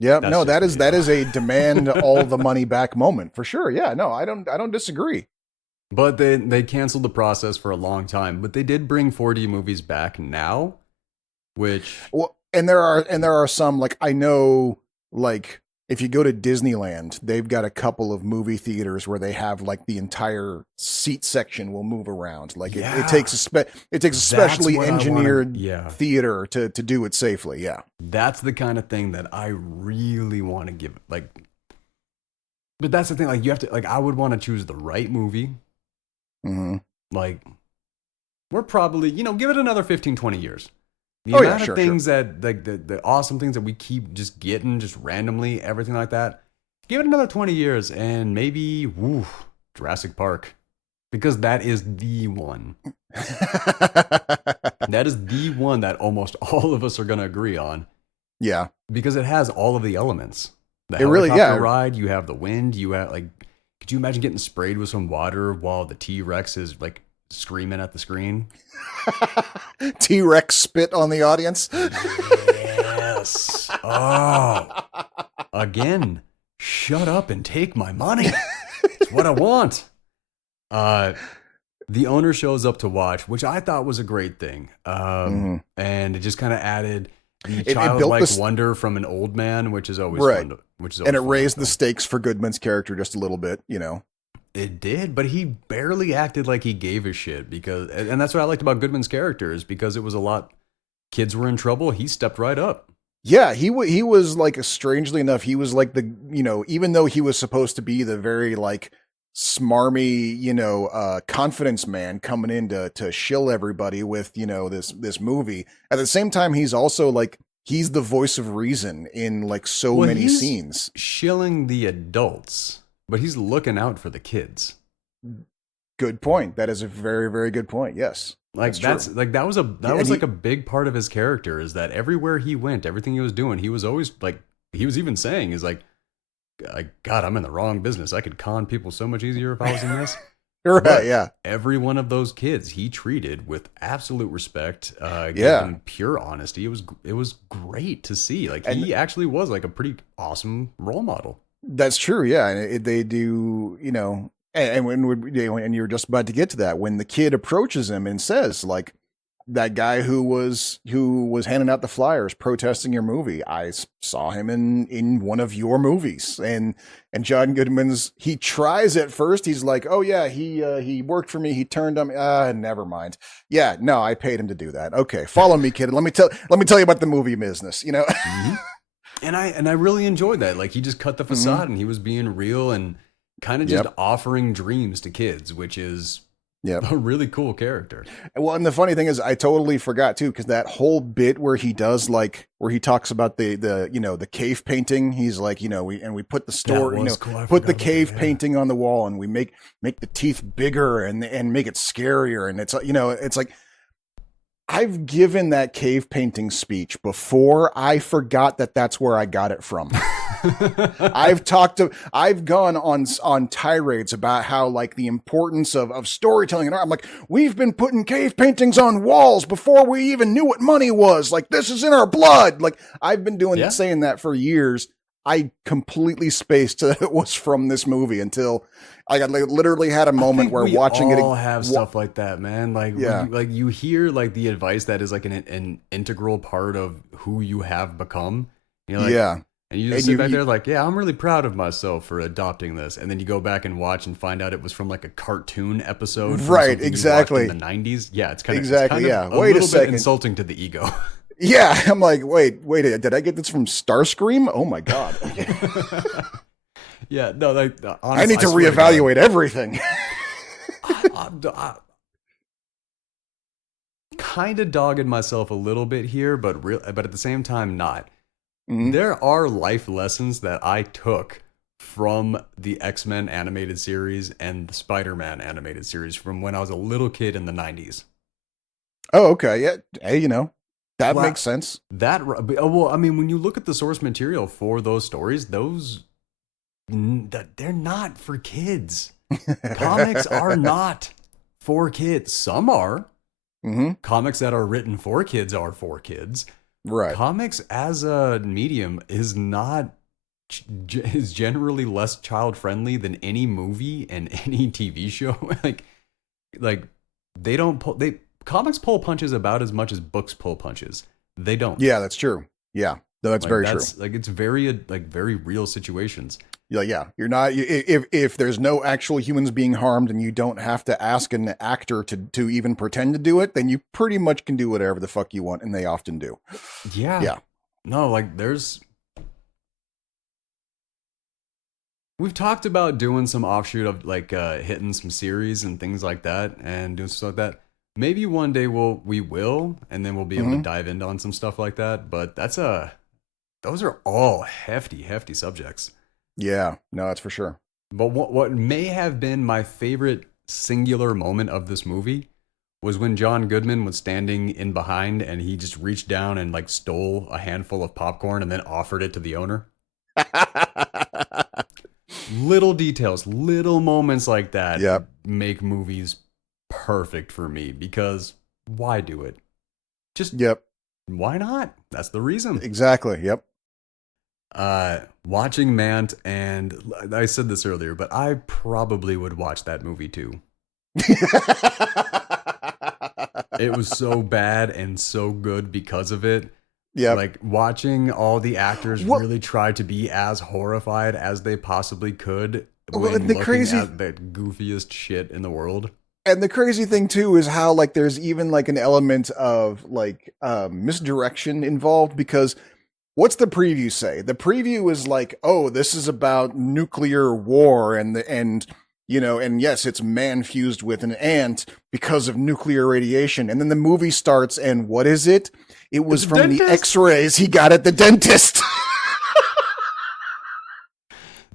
Yeah, That's no, just that me, is though. a demand all the money back moment for sure. Yeah, no, I don't disagree. But they canceled the process for a long time. But they did bring 4D movies back now, which Well, and there are some, like, I know, like, if you go to Disneyland, they've got a couple of movie theaters where they have like the entire seat section will move around. Like it takes it takes a specially engineered theater to do it safely. Yeah. That's the kind of thing that I really want to give, like, but that's the thing, like, you have to, like, I would want to choose the right movie. Mm-hmm. Like, we're probably, give it another 15, 20 years. The Oh, yeah, amount sure, of things that, like, the awesome things that we keep just getting, just randomly, everything like that, give it another 20 years and maybe, Jurassic Park. Because that is the one. That is the one that almost all of us are going to agree on. Yeah. Because it has all of the elements. The It really, helicopter ride, you have the wind, you have, like, could you imagine getting sprayed with some water while the T-Rex is, like, screaming at the screen? T-Rex spit on the audience. Yes. Oh. Again, shut up and take my money. It's what I want. The owner shows up to watch, which I thought was a great thing. And it just kind of added the childlike wonder from an old man, which is always fun. And it raised the stakes for Goodman's character just a little bit, It did, but he barely acted like he gave a shit and that's what I liked about Goodman's character is because it was a lot. Kids were in trouble. He stepped right up. Yeah, he was like, strangely enough, he was like the, even though he was supposed to be the very like smarmy, confidence man coming in to shill everybody with, this movie. At the same time, he's also like, he's the voice of reason in like many scenes. Shilling the adults, but he's looking out for the kids. Good point. That is a very, very good point. Yes. Like that was a big part of his character is that everywhere he went, everything he was doing, he was always like, he was even saying is like, God, I'm in the wrong business. I could con people so much easier if I was in this. Right, but yeah. Every one of those kids he treated with absolute respect, and pure honesty. It was great to see. Like he actually was like a pretty awesome role model. That's true, yeah. And they do, and when you're just about to get to that, when the kid approaches him and says, like, that guy who was handing out the flyers protesting your movie, I saw him in one of your movies. And John Goodman's, he tries at first, he's like, oh yeah, he worked for me, he turned on me. Never mind. Yeah, no, I paid him to do that. Okay, follow me, kid. Let me tell you about the movie business, Mm-hmm. And I really enjoyed that. Like he just cut the facade and he was being real and kind of just offering dreams to kids, which is a really cool character. Well, and the funny thing is, I totally forgot too, because that whole bit where he does where he talks about the cave painting. He's like, we put the store, cool. Put the cave painting on the wall, and we make the teeth bigger and make it scarier, and it's like. I've given that cave painting speech before. I forgot that that's where I got it from. I've gone on tirades about how like the importance of storytelling and art. I'm like, we've been putting cave paintings on walls before we even knew what money was. Like, this is in our blood. Like, I've been saying that for years. I completely spaced that it was from this movie until I literally had a moment where watching it. We all have stuff like that, man. Like, you hear like the advice that is like an integral part of who you have become. You're like, and you just sit back there like, yeah, I'm really proud of myself for adopting this. And then you go back and watch and find out it was from like a cartoon episode. Right, exactly. In the 90s. Yeah, it's kind of Wait a second. Bit insulting to the ego. Yeah, I'm like, wait, did I get this from Starscream? Oh my God. Yeah, no, like, honestly, I need to reevaluate everything. I kind of dogging myself a little bit here, but at the same time, not. Mm-hmm. There are life lessons that I took from the X-Men animated series and the Spider-Man animated series from when I was a little kid in the 90s. Oh, okay. Yeah. Hey, that makes sense. Well, I mean, when you look at the source material for those stories, they're not for kids. Comics are not for kids. Some are. Mm-hmm. Comics that are written for kids are for kids. Right. comics as a medium is not is generally less child friendly than any movie and any TV show. like they don't pull they comics pull punches about as much as books pull punches. They don't. Yeah, that's true. Yeah, no, that's very true. Like it's very real situations. Yeah. You're not if there's no actual humans being harmed and you don't have to ask an actor to even pretend to do it, then you pretty much can do whatever the fuck you want, and they often do. Yeah. No, like we've talked about doing some offshoot of like hitting some series and things like that and doing stuff like that. Maybe one day we will, and then we'll be able to dive into on some stuff like that. But those are all hefty subjects. Yeah, no, that's for sure. But what may have been my favorite singular moment of this movie was when John Goodman was standing in behind and he just reached down and like stole a handful of popcorn and then offered it to the owner. Little details, little moments like that make movies perfect for me, because why do it? Just why not? That's the reason. Exactly. Yep. Watching Mant, and I said this earlier, but I probably would watch that movie too. It was so bad and so good because of it. Yeah, like watching all the actors really try to be as horrified as they possibly could when looking at the goofiest shit in the world. And the crazy thing too is how like there's even like an element of like misdirection involved, because what's the preview say? The preview is like, oh, this is about nuclear war and you know, and yes, it's man fused with an ant because of nuclear radiation. And then the movie starts, and what is it? It was from the X-rays he got at the dentist.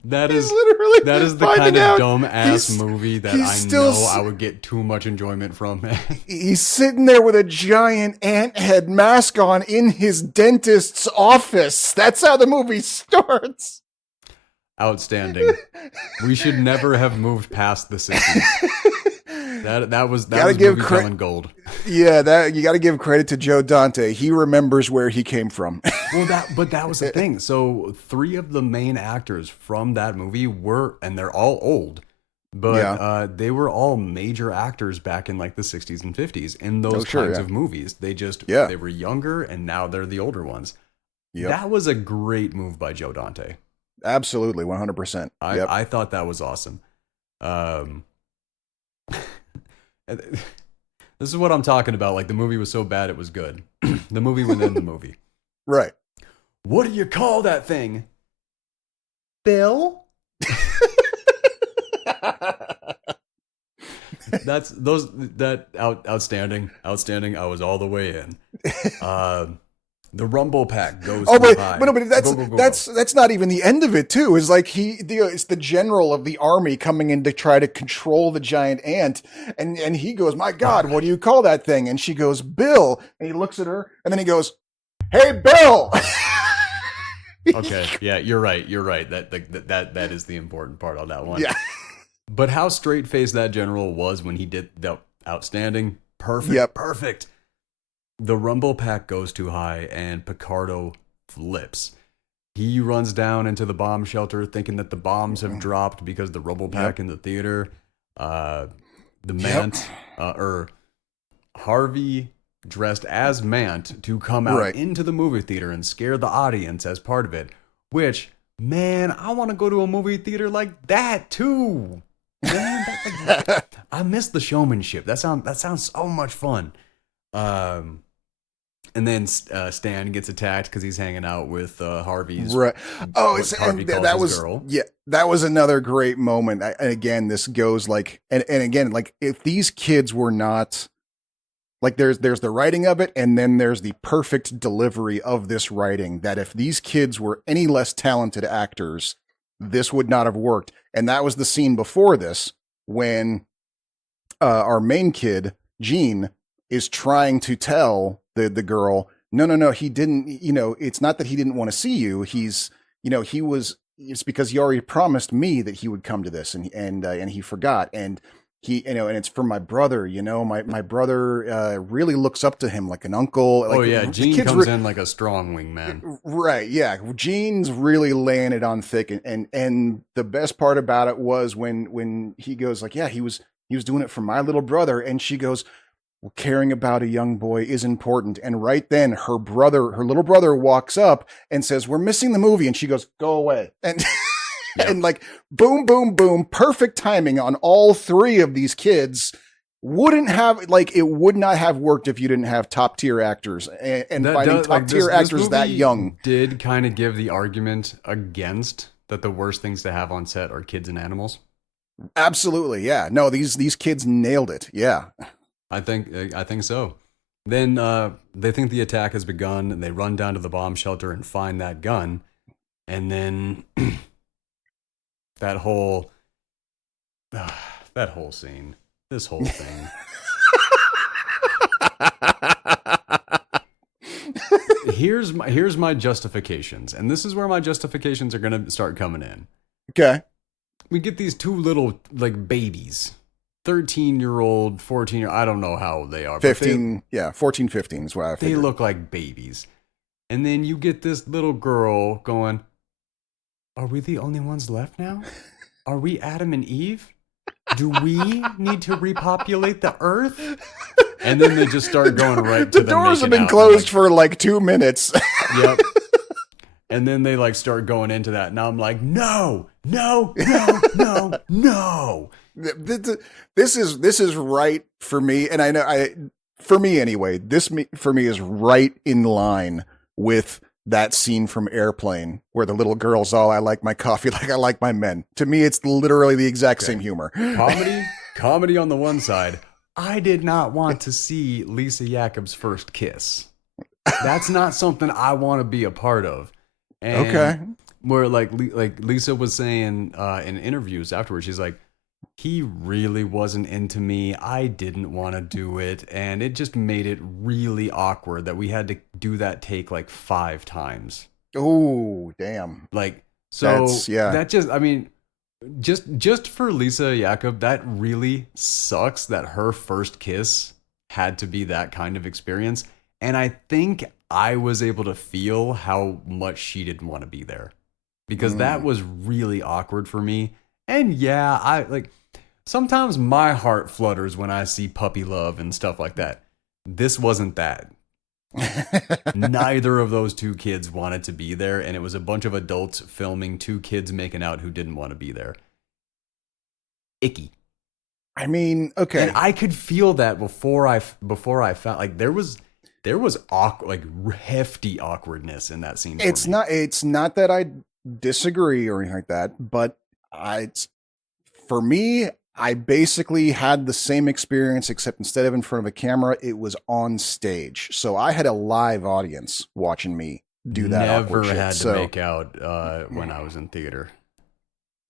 That is the kind of dumb ass movie that I know I would get too much enjoyment from. He's sitting there with a giant ant head mask on in his dentist's office. That's how the movie starts. Outstanding. We should never have moved past the 60s. That was movie telling gold. Yeah, you got to give credit to Joe Dante. He remembers where he came from. Well, that was the thing. So 3 of the main actors from that movie and they're all old, but they were all major actors back in like the 60s and 50s in those kinds of movies. They were younger, and now they're the older ones. Yep. That was a great move by Joe Dante. Absolutely, 100%. I thought that was awesome. This is what I'm talking about. Like, the movie was so bad it was good. The movie within the movie. Right. What do you call that thing? Bill? Outstanding. I was all the way in. The Rumble Pack goes high. But that's not even the end of it too. Is like it's the general of the army coming in to try to control the giant ant, and he goes, "My God, what do you call that thing?" And she goes, "Bill." And he looks at her, and then he goes, "Hey, Bill." Okay, yeah, you're right. That is the important part on that one. Yeah. But how straight-faced that general was when he did that, outstanding, perfect, perfect. The Rumble Pack goes too high, and Picardo flips. He runs down into the bomb shelter, thinking that the bombs have dropped because the Rumble Pack in the theater. Harvey dressed as Mant to come out into the movie theater and scare the audience as part of it. Which, man, I want to go to a movie theater like that too. Man, I miss the showmanship. That sounds so much fun. And then Stan gets attacked because he's hanging out with Harvey's. Right. Oh, that was girl. Yeah, that was another great moment. And again, this goes like, and again, like if these kids were not like, there's the writing of it, and then there's the perfect delivery of this writing. That if these kids were any less talented actors, this would not have worked. And that was the scene before this when our main kid Gene is trying to tell the girl, no, he didn't, it's not that he didn't want to see you. He's, it's because he already promised me that he would come to this, and he forgot. And and it's for my brother, my brother really looks up to him like an uncle. Like, oh yeah, Gene comes in like a strong wingman. Right, yeah. Gene's really laying it on thick, and the best part about it was when he goes like, yeah, he was doing it for my little brother, and she goes, well, caring about a young boy is important. And right then her little brother walks up and says, we're missing the movie, and she goes, go away. And yep. And like, boom, boom, boom, perfect timing on all three of these kids. It would not have worked if you didn't have top tier actors and finding top tier actors that young. Did kind of give the argument against that the worst things to have on set are kids and animals. Absolutely. Yeah. No, these kids nailed it. Yeah. I think so. Then they think the attack has begun, and they run down to the bomb shelter and find that gun. And then that whole scene, this whole thing. Here's my justifications, and this is where my justifications are going to start coming in. Okay. We get these two little like babies. 13-year-old, 14-year, I don't know how they are. 15, 14, 15 is what I figured. They look like babies. And then you get this little girl going, are we the only ones left now? Are we Adam and Eve? Do we need to repopulate the earth? And then they just start going right to the doors have been closed for like 2 minutes. Yep. And then they like start going into that. And I'm like, no. This is right for me, and I know for me anyway. For me is right in line with that scene from Airplane where the little girl's all, I like my coffee like I like my men. To me, it's literally the exact same humor. Comedy on the one side. I did not want to see Lisa Jakub's first kiss. That's not something I want to be a part of. And okay. Where like Lisa was saying in interviews afterwards, she's like, he really wasn't into me. I didn't want to do it. And it just made it really awkward that we had to do that take like 5 times. Oh, damn. Like, so yeah. That just, I mean, just for Lisa Jakub, that really sucks that her first kiss had to be that kind of experience. And I think I was able to feel how much she didn't want to be there. Because that was really awkward for me. And yeah, I like sometimes my heart flutters when I see puppy love and stuff like that. This wasn't that. Neither of those two kids wanted to be there, and it was a bunch of adults filming 2 kids making out who didn't want to be there. Icky. I mean, okay. And I could feel that before I found like there was awkward, like hefty awkwardness in that scene. It's not that I disagree or anything like that, but for me, I basically had the same experience, except instead of in front of a camera, it was on stage. So I had a live audience watching me do that. Never had to make out when I was in theater.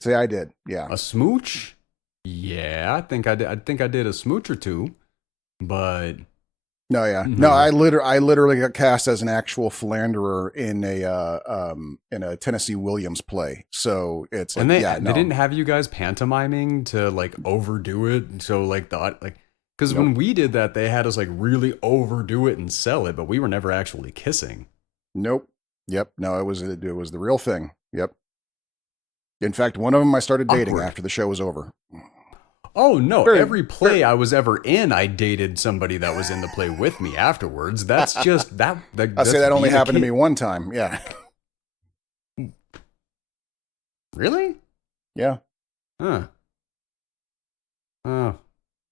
See, I did. Yeah. A smooch? Yeah, I think I did. I think I did a smooch or two, but no, yeah, no. I literally got cast as an actual philanderer in a Tennessee Williams play. So it's like, they didn't have you guys pantomiming to like overdo it. So like because when we did that, they had us like really overdo it and sell it, but we were never actually kissing. Nope. Yep. No, it was the real thing. Yep. In fact, one of them I started dating after the show was over. Oh, no. Every play I was ever in, I dated somebody that was in the play with me afterwards. That's just that. I say that only happened to me one time. Yeah. Really? Yeah. Huh.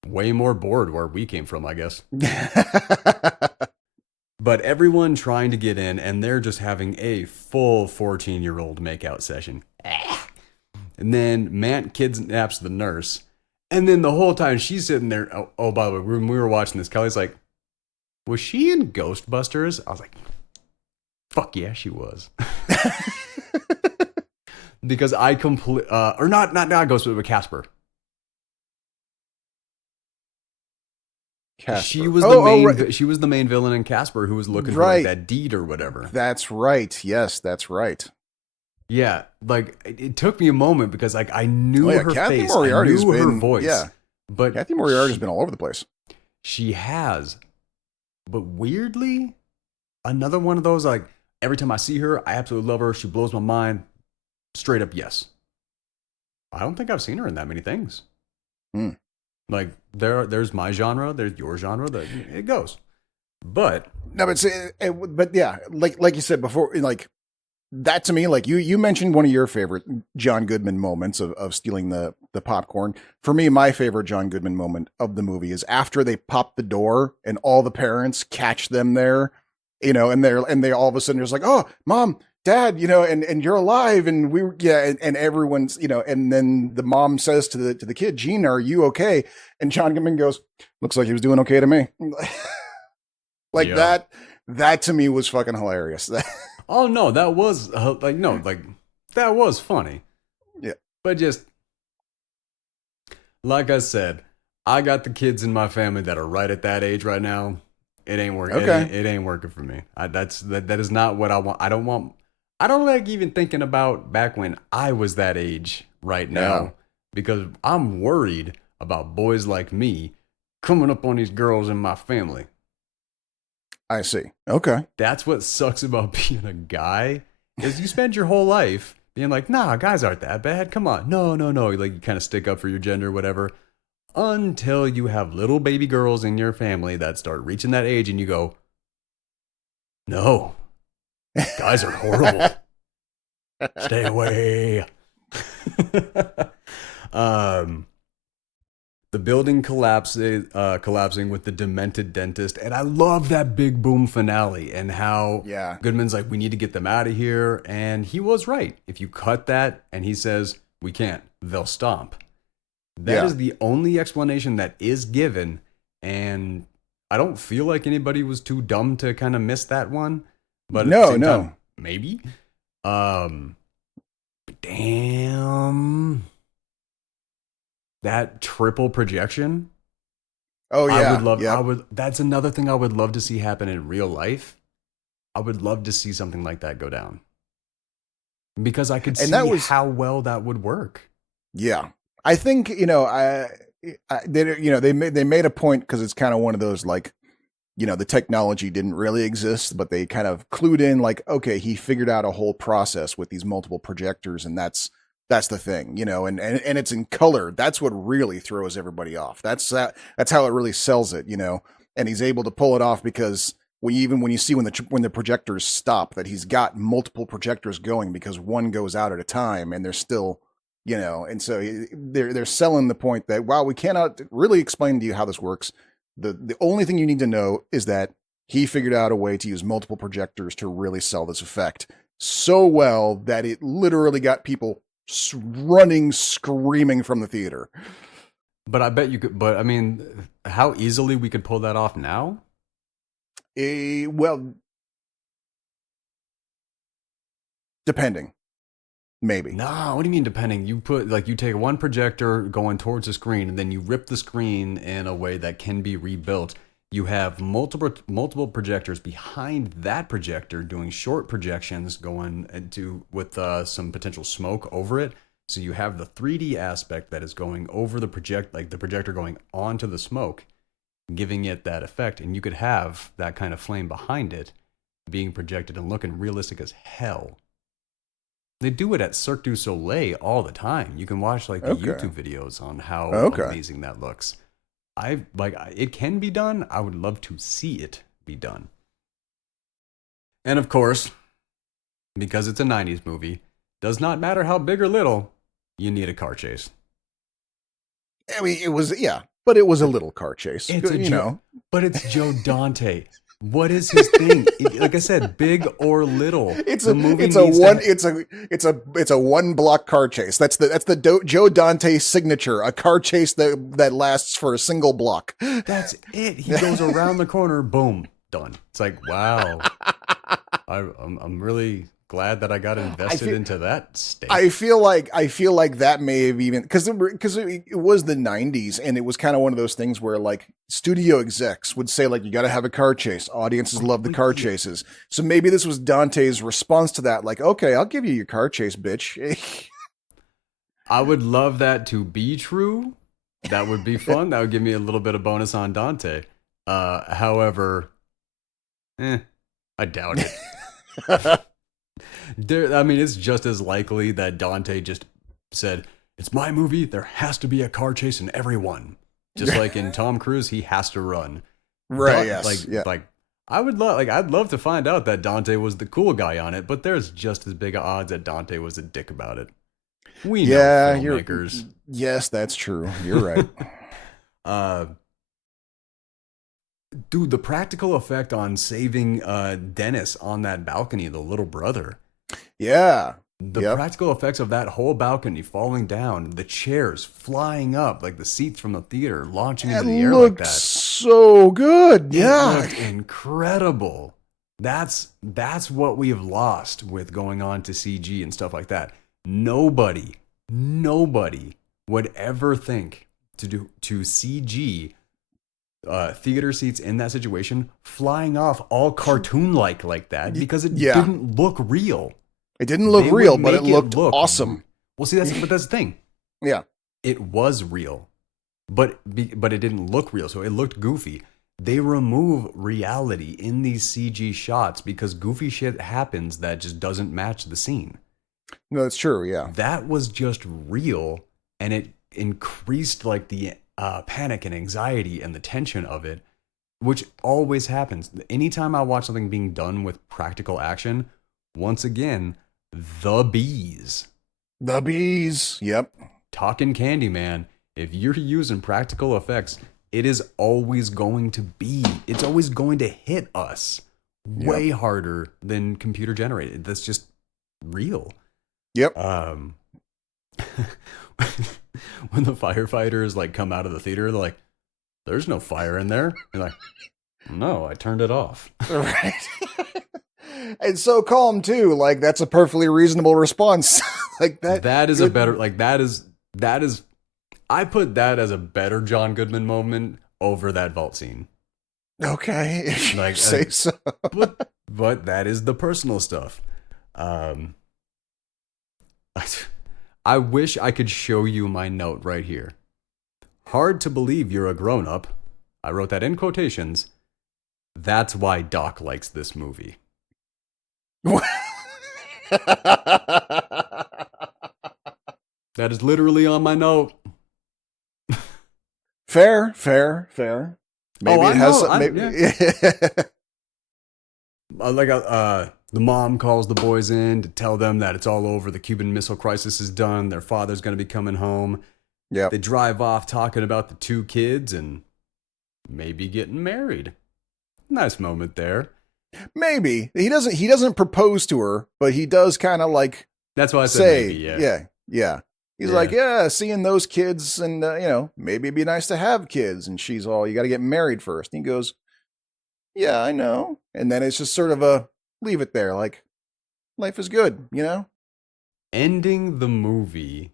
Way more bored where we came from, I guess. But everyone trying to get in, and they're just having a full 14-year-old makeout session. And then Mant kidnaps the nurse. And then the whole time she's sitting there. Oh, by the way, when we were watching this, Kellie's like, was she in Ghostbusters? I was like, fuck yeah, she was. Because I or not Ghostbusters, but Casper. She was she was the main villain in Casper who was looking for like, that deed or whatever. That's right. Yes, that's right. Yeah, like it took me a moment because like I knew her Cathy face, Moriarty's I knew her voice. Yeah, But Cathy Moriarty's been all over the place. she has. But weirdly, another one of those, like, every time I see her, I absolutely love her. She blows my mind. Straight up, yes. I don't think I've seen her in that many things. Like, there's my genre, there's your genre, it goes. But no, but yeah, like you said before, like that to me, like you mentioned one of your favorite John Goodman moments of stealing the popcorn. For me, my favorite John Goodman moment of the movie is after they pop the door and all the parents catch them there, and they all of a sudden just like, oh, mom, dad, and you're alive, and and everyone's, and then the mom says to the kid, Gene, are you okay? And John Goodman goes, looks like he was doing okay to me. Like that to me was fucking hilarious. Oh no, that was that was funny. Yeah. But just like I said, I got the kids in my family that are right at that age right now. It ain't working. Okay. It ain't working for me. That is not what I want. I don't like even thinking about back when I was that age right now, because I'm worried about boys like me coming up on these girls in my family. I see. Okay. That's what sucks about being a guy, is you spend your whole life being like, nah, guys aren't that bad. Come on. No. Like, you kind of stick up for your gender, whatever, until you have little baby girls in your family that start reaching that age and you go, no, guys are horrible. Stay away. The building collapsing with the demented dentist. And I love that big boom finale and how Goodman's like, we need to get them out of here. And he was right. If you cut that and he says, we can't, they'll stomp. That is the only explanation that is given. And I don't feel like anybody was too dumb to kind of miss that one. But at the same time, maybe. Damn. That triple projection. Oh yeah. That's another thing I would love to see happen in real life. I would love to see something like that go down. Because I could see how well that would work. Yeah. I think, they made a point, because it's kind of one of those, like, the technology didn't really exist, but they kind of clued in, like, okay, he figured out a whole process with these multiple projectors, and that's the thing, and it's in color. That's what really throws everybody off. That's how it really sells it, and he's able to pull it off because when you see when the projectors stop, that he's got multiple projectors going, because one goes out at a time and they're still, and so they're selling the point that, wow, we cannot really explain to you how this works. The only thing you need to know is that he figured out a way to use multiple projectors to really sell this effect so well that it literally got people running, screaming from the theater. But I bet you could. But I mean, how easily we could pull that off now? Well, depending. Maybe. No, what do you mean depending? You take one projector going towards the screen, and then you rip the screen in a way that can be rebuilt. You have multiple projectors behind that projector doing short projections going into with some potential smoke over it. So you have the 3D aspect that is going over the projector going onto the smoke, giving it that effect. And you could have that kind of flame behind it being projected and looking realistic as hell. They do it at Cirque du Soleil all the time. You can watch the YouTube videos on how amazing that looks. It can be done. I would love to see it be done. And of course, because it's a 90s movie, does not matter how big or little, you need a car chase. I mean, it was a little car chase. But it's Joe Dante. What is his thing? Like I said, big or little. It's a one block car chase. That's the Joe Dante signature. A car chase that lasts for a single block. That's it. He goes around the corner, boom, done. It's like, wow. I'm really glad that I got invested into that state. I feel like that may have even because it was the 90s, and it was kind of one of those things where like studio execs would say like, you got to have a car chase. Audiences love the car chases. So maybe this was Dante's response to that. Like, okay, I'll give you your car chase, bitch. I would love that to be true, That would be fun. That would give me a little bit of bonus on Dante. However, I doubt it. I mean, it's just as likely that Dante just said, "It's my movie. There has to be a car chase in every one." Just like in Tom Cruise, he has to run. Right. Yes. Like I'd love to find out that Dante was the cool guy on it, but there's just as big odds that Dante was a dick about it. We know filmmakers. Yes, that's true. You're right. Dude, the practical effect on saving Dennis on that balcony, the little brother. Yeah. The practical effects of that whole balcony falling down, the chairs flying up, like the seats from the theater launching into the air like that. So good. Yeah. It looked incredible. That's what we have lost with going on to CG and stuff like that. Nobody would ever think to CG theater seats in that situation flying off all cartoon-like like that because it didn't look real. It didn't look real, but it looked awesome. Well, see, that's the thing. Yeah. It was real, but it didn't look real, so it looked goofy. They remove reality in these CG shots because goofy shit happens that just doesn't match the scene. No, that's true, yeah. That was just real, and it increased like the panic and anxiety and the tension of it, which always happens. Anytime I watch something being done with practical action, once again, the bees. The bees, yep. Talking Candyman, if you're using practical effects, it's always going to hit us way harder than computer generated. That's just real. Yep. When the firefighters like come out of the theater, they're like, "There's no fire in there." They're like, "No, I turned it off." Right. And so calm too. Like that's a perfectly reasonable response. Like that. That is a better. Like that is. I put that as a better John Goodman moment over that vault scene. Okay, if you say so. But that is the personal stuff. I wish I could show you my note right here. Hard to believe you're a grown-up. I wrote that in quotations. That's why Doc likes this movie. That is literally on my note. Fair. Maybe it has some. The mom calls the boys in to tell them that it's all over. The Cuban Missile Crisis is done. Their father's going to be coming home. Yeah. They drive off talking about the two kids and maybe getting married. Nice moment there. Maybe he doesn't propose to her, but he does kind of like. That's why I said maybe, yeah. He's like, seeing those kids, and maybe it'd be nice to have kids. And she's all, you got to get married first. And he goes, yeah, I know. And then it's just sort of a leave it there, like life is good, Ending the movie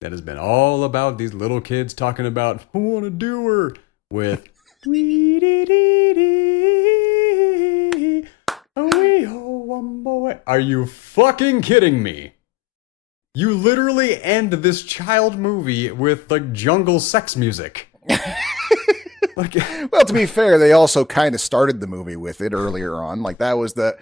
that has been all about these little kids talking about I want to do her with one boy. Are you fucking kidding me? You literally end this child movie with like jungle sex music. Well, to be fair, they also kind of started the movie with it earlier on. Like that was the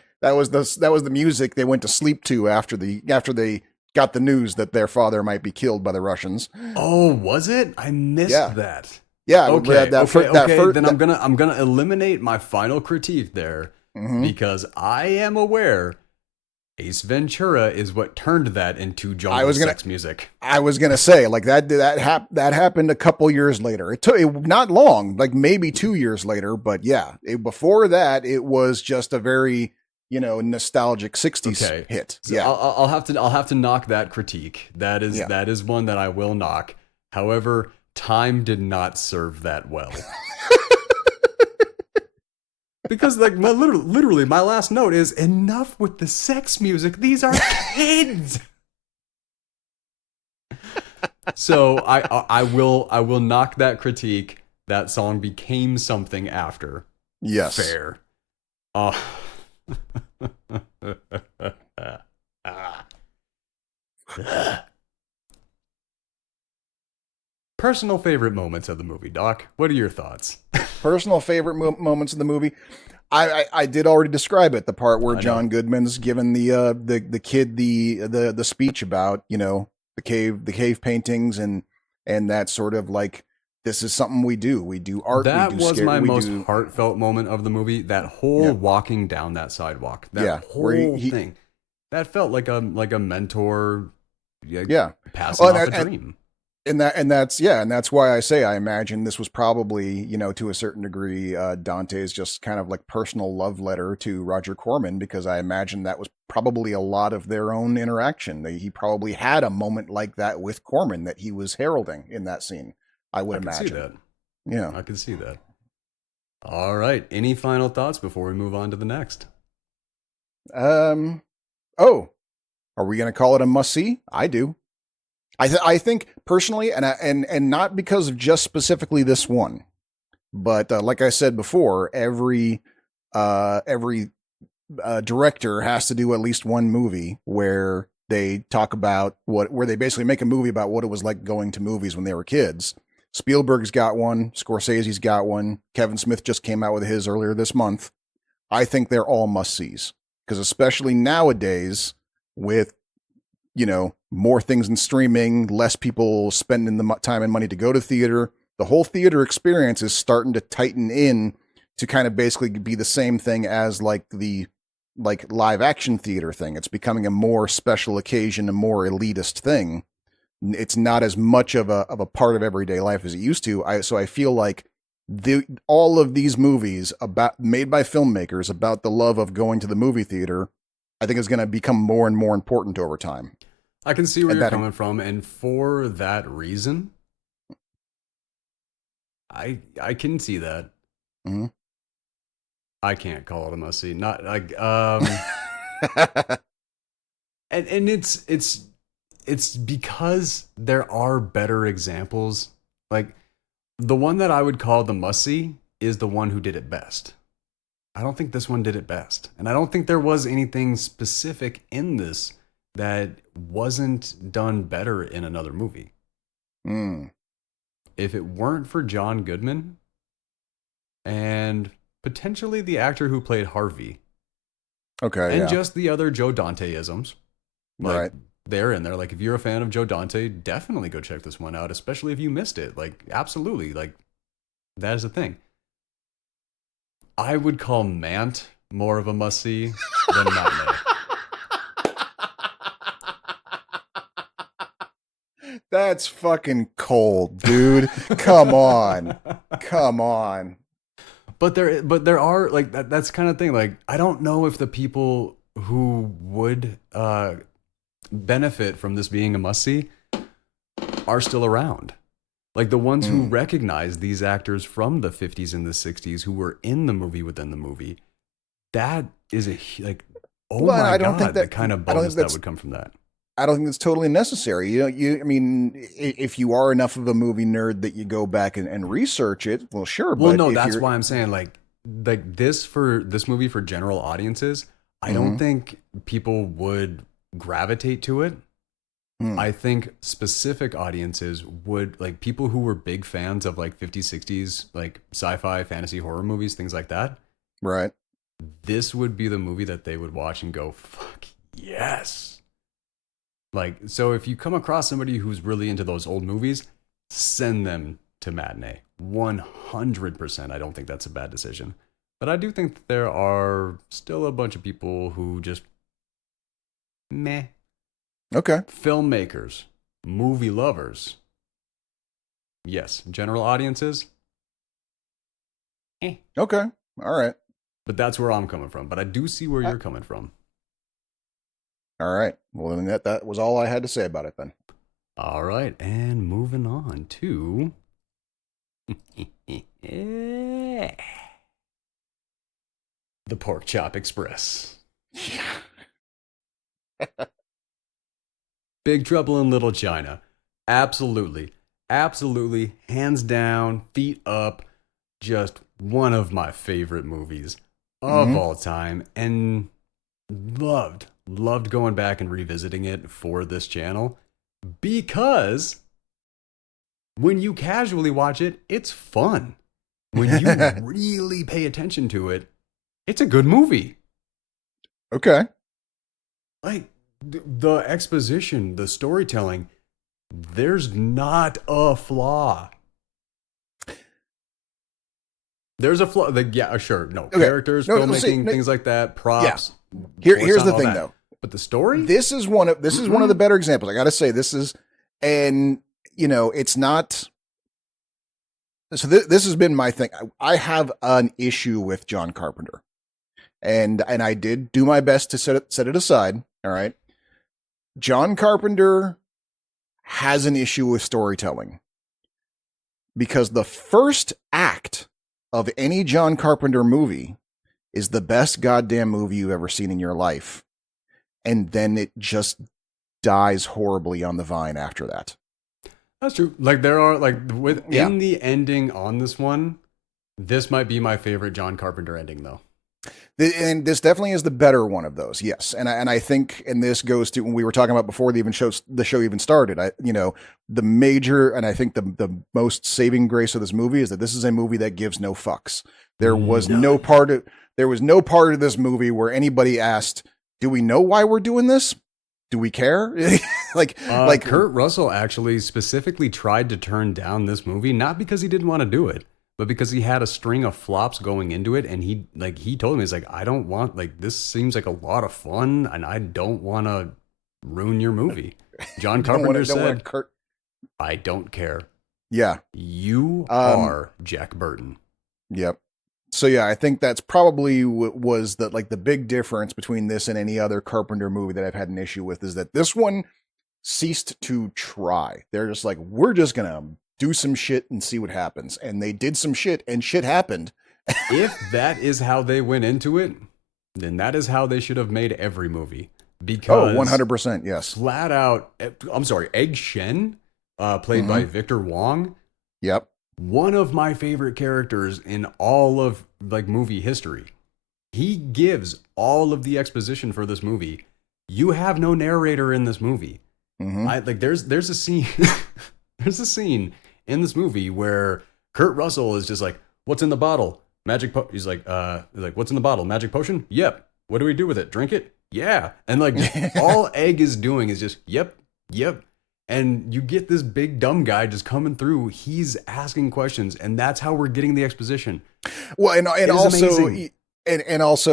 music they went to sleep to after they got the news that their father might be killed by the Russians. Oh, was it? I missed that. Yeah. Okay. Then I'm gonna eliminate my final critique there because I am aware Ace Ventura is what turned that into jungle sex music. I was gonna say like that happened a couple years later. It took not long, like maybe 2 years later, but before that it was just a very nostalgic 60s hit. So I'll have to knock that critique. That is one that I will knock. However, time did not serve that well. Because like literally my last note is enough with the sex music. These are kids. So I will knock that critique. That song became something after. Yes. Fair. Personal favorite moments of the movie, Doc. What are your thoughts? Personal favorite moments in the movie. I did already describe it. The part where I know. John Goodman's given the kid the speech about, you know, the cave paintings and that sort of like, this is something we do. We do art. That we do was scare, my we most do, heartfelt moment of the movie. That whole Yeah. walking down that sidewalk. That Yeah, whole where he- thing. That felt like a mentor Yeah. passing Well, off a dream. and that's why I say I imagine this was probably, you know, to a certain degree, Dante's just kind of like personal love letter to Roger Corman, because I imagine that was probably a lot of their own interaction. He probably had a moment like that with Corman that he was heralding in that scene. I would I can imagine. see that. Yeah. I can see that. All right. Any final thoughts before we move on to the next? Oh, are we going to call it a must see? I do. I think personally, and not because of just specifically this one, but like I said before, every director has to do at least one movie where they talk about where they basically make a movie about what it was like going to movies when they were kids. Spielberg's got one, Scorsese's got one, Kevin Smith just came out with his earlier this month. I think they're all must-sees, because especially nowadays with, you know, more things in streaming, less people spending the time and money to go to theater, the whole theater experience is starting to tighten in to kind of basically be the same thing as like the live action theater thing. It's becoming a more special occasion, a more elitist thing. It's not as much of a part of everyday life as it used to. So I feel like all of these movies made by filmmakers about the love of going to the movie theater, I think is going to become more and more important over time. I can see where you're coming from, and for that reason, I can see that. Mm-hmm. I can't call it a must see. Not like and it's because there are better examples. Like the one that I would call the must see is the one who did it best. I don't think this one did it best, and I don't think there was anything specific in this that wasn't done better in another movie. If it weren't for John Goodman and potentially the actor who played Harvey, and just the other Joe Dante-isms, like, right, they're in there. Like, if you're a fan of Joe Dante, definitely go check this one out, especially if you missed it. Like, absolutely, like, that is a thing. I would call Mant more of a must-see than Matinee. That's fucking cold, dude. Come on. But there are like that's kind of thing. Like, I don't know if the people who would benefit from this being a must-see are still around. Like the ones who recognize these actors from the 50s and the 60s who were in the movie within the movie. That is my God, the kind of bonus that would come from that. I don't think that's totally necessary. I mean, if you are enough of a movie nerd that you go back and research it, well, sure. Well, no, that's why I'm saying like this movie for general audiences, I don't think people would gravitate to it. I think specific audiences would, like people who were big fans of like 50s, 60s, like sci-fi, fantasy, horror movies, things like that. Right. This would be the movie that they would watch and go, fuck yes. Like, so if you come across somebody who's really into those old movies, send them to Matinee. 100%. I don't think that's a bad decision. But I do think that there are still a bunch of people who just meh. Okay. Filmmakers, movie lovers. Yes. General audiences. Okay. All right. But that's where I'm coming from. But I do see where you're coming from. All right. Well, then that was all I had to say about it then. All right. And moving on to the Pork Chop Express. Big Trouble in Little China. Absolutely. Absolutely. Hands down, feet up. Just one of my favorite movies of all time. And loved going back and revisiting it for this channel because When you casually watch it, it's fun. When you really pay attention to it, it's a good movie. Okay. Like the exposition, the storytelling, there's not a flaw. There's a flaw. Like, yeah, sure. No. Okay. Characters, filmmaking, things like that, props. Yeah. Here's the thing, though. But the story? This is one of the better examples. I got to say, this is, and it's not. So this has been my thing. I have an issue with John Carpenter, and I did do my best to set it aside. All right, John Carpenter has an issue with storytelling because the first act of any John Carpenter movie is the best goddamn movie you've ever seen in your life. And then it just dies horribly on the vine after that. That's true. Like there are within the ending on this one, this might be my favorite John Carpenter ending though. And this definitely is the better one of those. Yes. And I think, and this goes to when we were talking about before the show even started, the major, and I think the most saving grace of this movie is that this is a movie that gives no fucks. There was no part of this movie where anybody asked, do we know why we're doing this? Do we care? like Kurt Russell actually specifically tried to turn down this movie, not because he didn't want to do it, but because he had a string of flops going into it. And he told me, he's like, I don't want, this seems like a lot of fun and I don't want to ruin your movie. John Carpenter said, I don't care. Yeah. You are Jack Burton. Yep. So yeah, I think that's probably was the big difference between this and any other Carpenter movie that I've had an issue with is that this one ceased to try. They're just like, we're just gonna do some shit and see what happens, and they did some shit and shit happened. If that is how they went into it, then that is how they should have made every movie. Because 100%, yes, flat out. I'm sorry, Egg Shen, played by Victor Wong. Yep. One of my favorite characters in all of movie history. He gives all of the exposition for this movie. You have no narrator in this movie. There's a scene there's a scene in this movie where Kurt Russell is just like, what's in the bottle? He's like, what's in the bottle? Magic potion? Yep. What do we do with it? Drink it? Yeah. And all Egg is doing is just, yep. And you get this big dumb guy just coming through. He's asking questions, and that's how we're getting the exposition. Well, and also,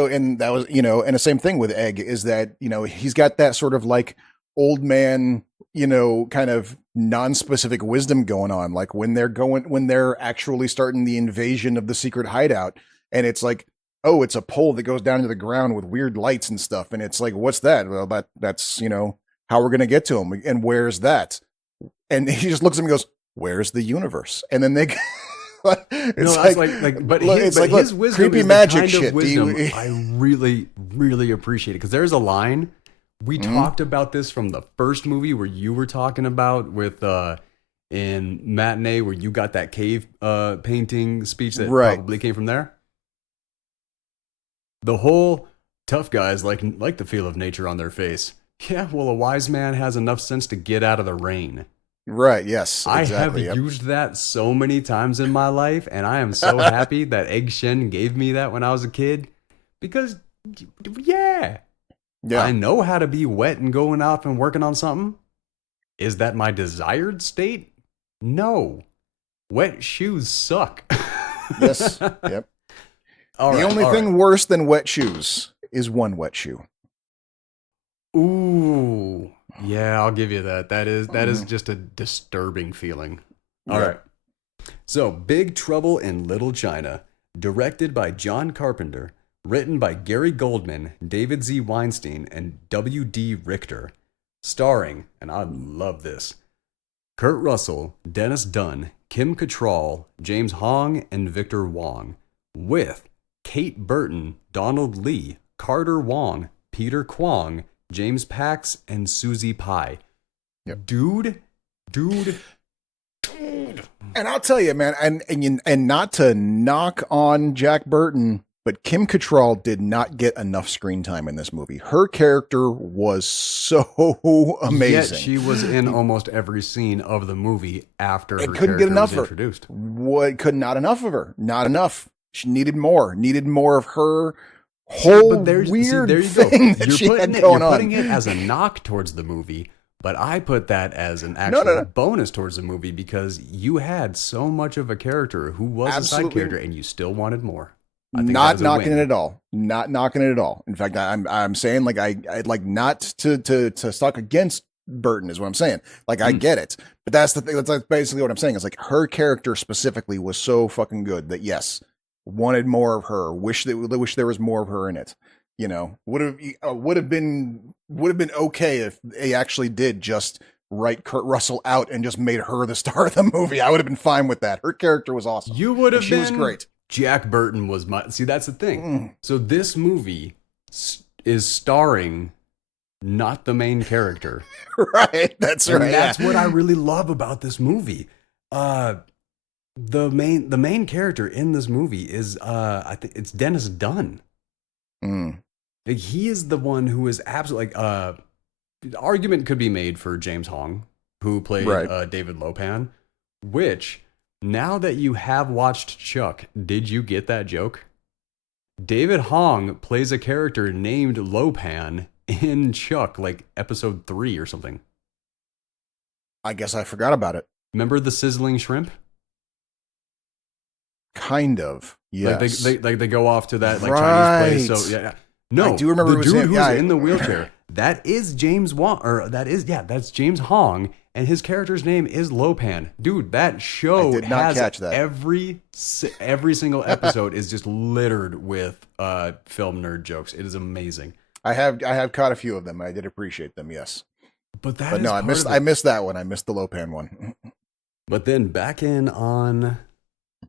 and that was, and the same thing with Egg is that, he's got that sort of old man, kind of non-specific wisdom going on. Like when they're actually starting the invasion of the secret hideout, and it's like, oh, it's a pole that goes down to the ground with weird lights and stuff. And it's like, what's that? Well, that's, how we're going to get to him. And where's that? And he just looks at me and goes, where's the universe? And then they, but his wisdom creepy is magic the kind shit. Of wisdom I really, really appreciate it. Because there's a line, we talked about this from the first movie where you were talking about with, in Matinee, where you got that cave painting speech that probably came from there. The whole tough guys like the feel of nature on their face. Yeah, well, a wise man has enough sense to get out of the rain. Right, yes. Exactly, I have used that so many times in my life, and I am so happy that Egg Shen gave me that when I was a kid. Because, yeah. I know how to be wet and going off and working on something. Is that my desired state? No. Wet shoes suck. Yes, yep. The only thing worse than wet shoes is one wet shoe. Ooh, yeah, I'll give you that. That is just a disturbing feeling. All right. So, Big Trouble in Little China, directed by John Carpenter, written by Gary Goldman, David Z. Weinstein, and W.D. Richter, starring, and I love this, Kurt Russell, Dennis Dunn, Kim Cattrall, James Hong, and Victor Wong, with Kate Burton, Donald Lee, Carter Wong, Peter Kwong, James Pax, and Suzee Pye. Yep. Dude. And I'll tell you, man, and not to knock on Jack Burton but Kim Cattrall did not get enough screen time in this movie. Her character was so amazing. Yet she was in almost every scene of the movie after her couldn't get character enough was of introduced. Not enough of her. Not enough. She needed more of her whole weird thing that she had going on. You're putting it as a knock towards the movie, but I put that as an actual bonus towards the movie because you had so much of a character who was a side character and you still wanted more. Not knocking it at all. Not knocking it at all. In fact, I'm saying like I'd like not to suck against Burton is what I'm saying. Like I get it, but that's the thing. That's basically what I'm saying. Is like her character specifically was so fucking good that yes, wanted more of her. Wish there was more of her in it. You know, would have been okay if they actually did just write Kurt Russell out and just made her the star of the movie. I would have been fine with that. Her character was awesome. You would have been. She was great. Jack Burton was my... See, that's the thing. So this movie is starring not the main character. Right, that's right. That's what I really love about this movie. The main character in this movie is, I think it's Dennis Dunn. Like, he is the one who is absolutely... the argument could be made for James Hong, who played David Lopan, which... Now that you have watched Chuck, did you get that joke? David Hong plays a character named Lopan in Chuck, like episode 3 or something. I guess I forgot about it. Remember the sizzling shrimp? Kind of, yes. Like they go off to that like Chinese place. So yeah. No, I do remember the dude who's in the wheelchair. That is James Wong, or that's James Hong. And his character's name is Lopan. Dude, that show has every single episode is just littered with film nerd jokes. It is amazing. I have caught a few of them. I did appreciate them, yes. But I missed that one. I missed the Lopan one. But then back in on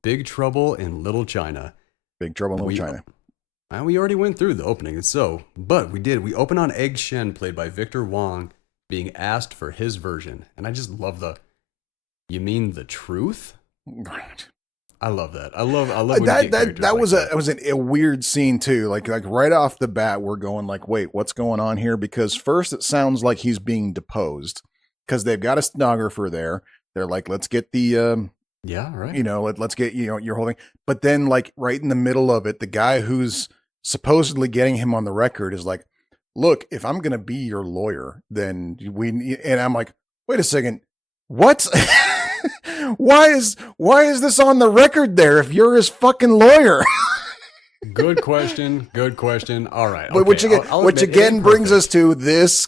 Big Trouble in Little China. Big Trouble in Little China. And we already went through the opening, but we open on Egg Shen, played by Victor Wong, being asked for his version. And I just love you mean the truth? I love that. I love when that was a weird scene too. Like right off the bat, we're going like, wait, what's going on here? Because first it sounds like he's being deposed because they've got a stenographer there. They're like, let's get the, let's get, your whole thing. But then like right in the middle of it, the guy who's supposedly getting him on the record is like, look, if I'm going to be your lawyer, then and I'm like, wait a second, what? Why is this on the record there if you're his fucking lawyer? Good question. All right. Okay. Which again brings us to this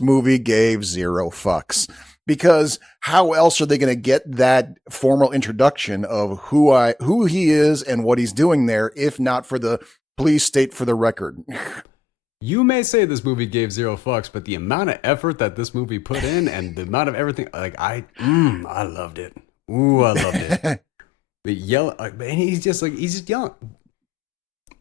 movie gave zero fucks, because how else are they going to get that formal introduction of who he is and what he's doing there, if not for the please state for the record? You may say this movie gave zero fucks, but the amount of effort that this movie put in and the amount of everything, like I loved it. Ooh, I loved it. But and he's just young.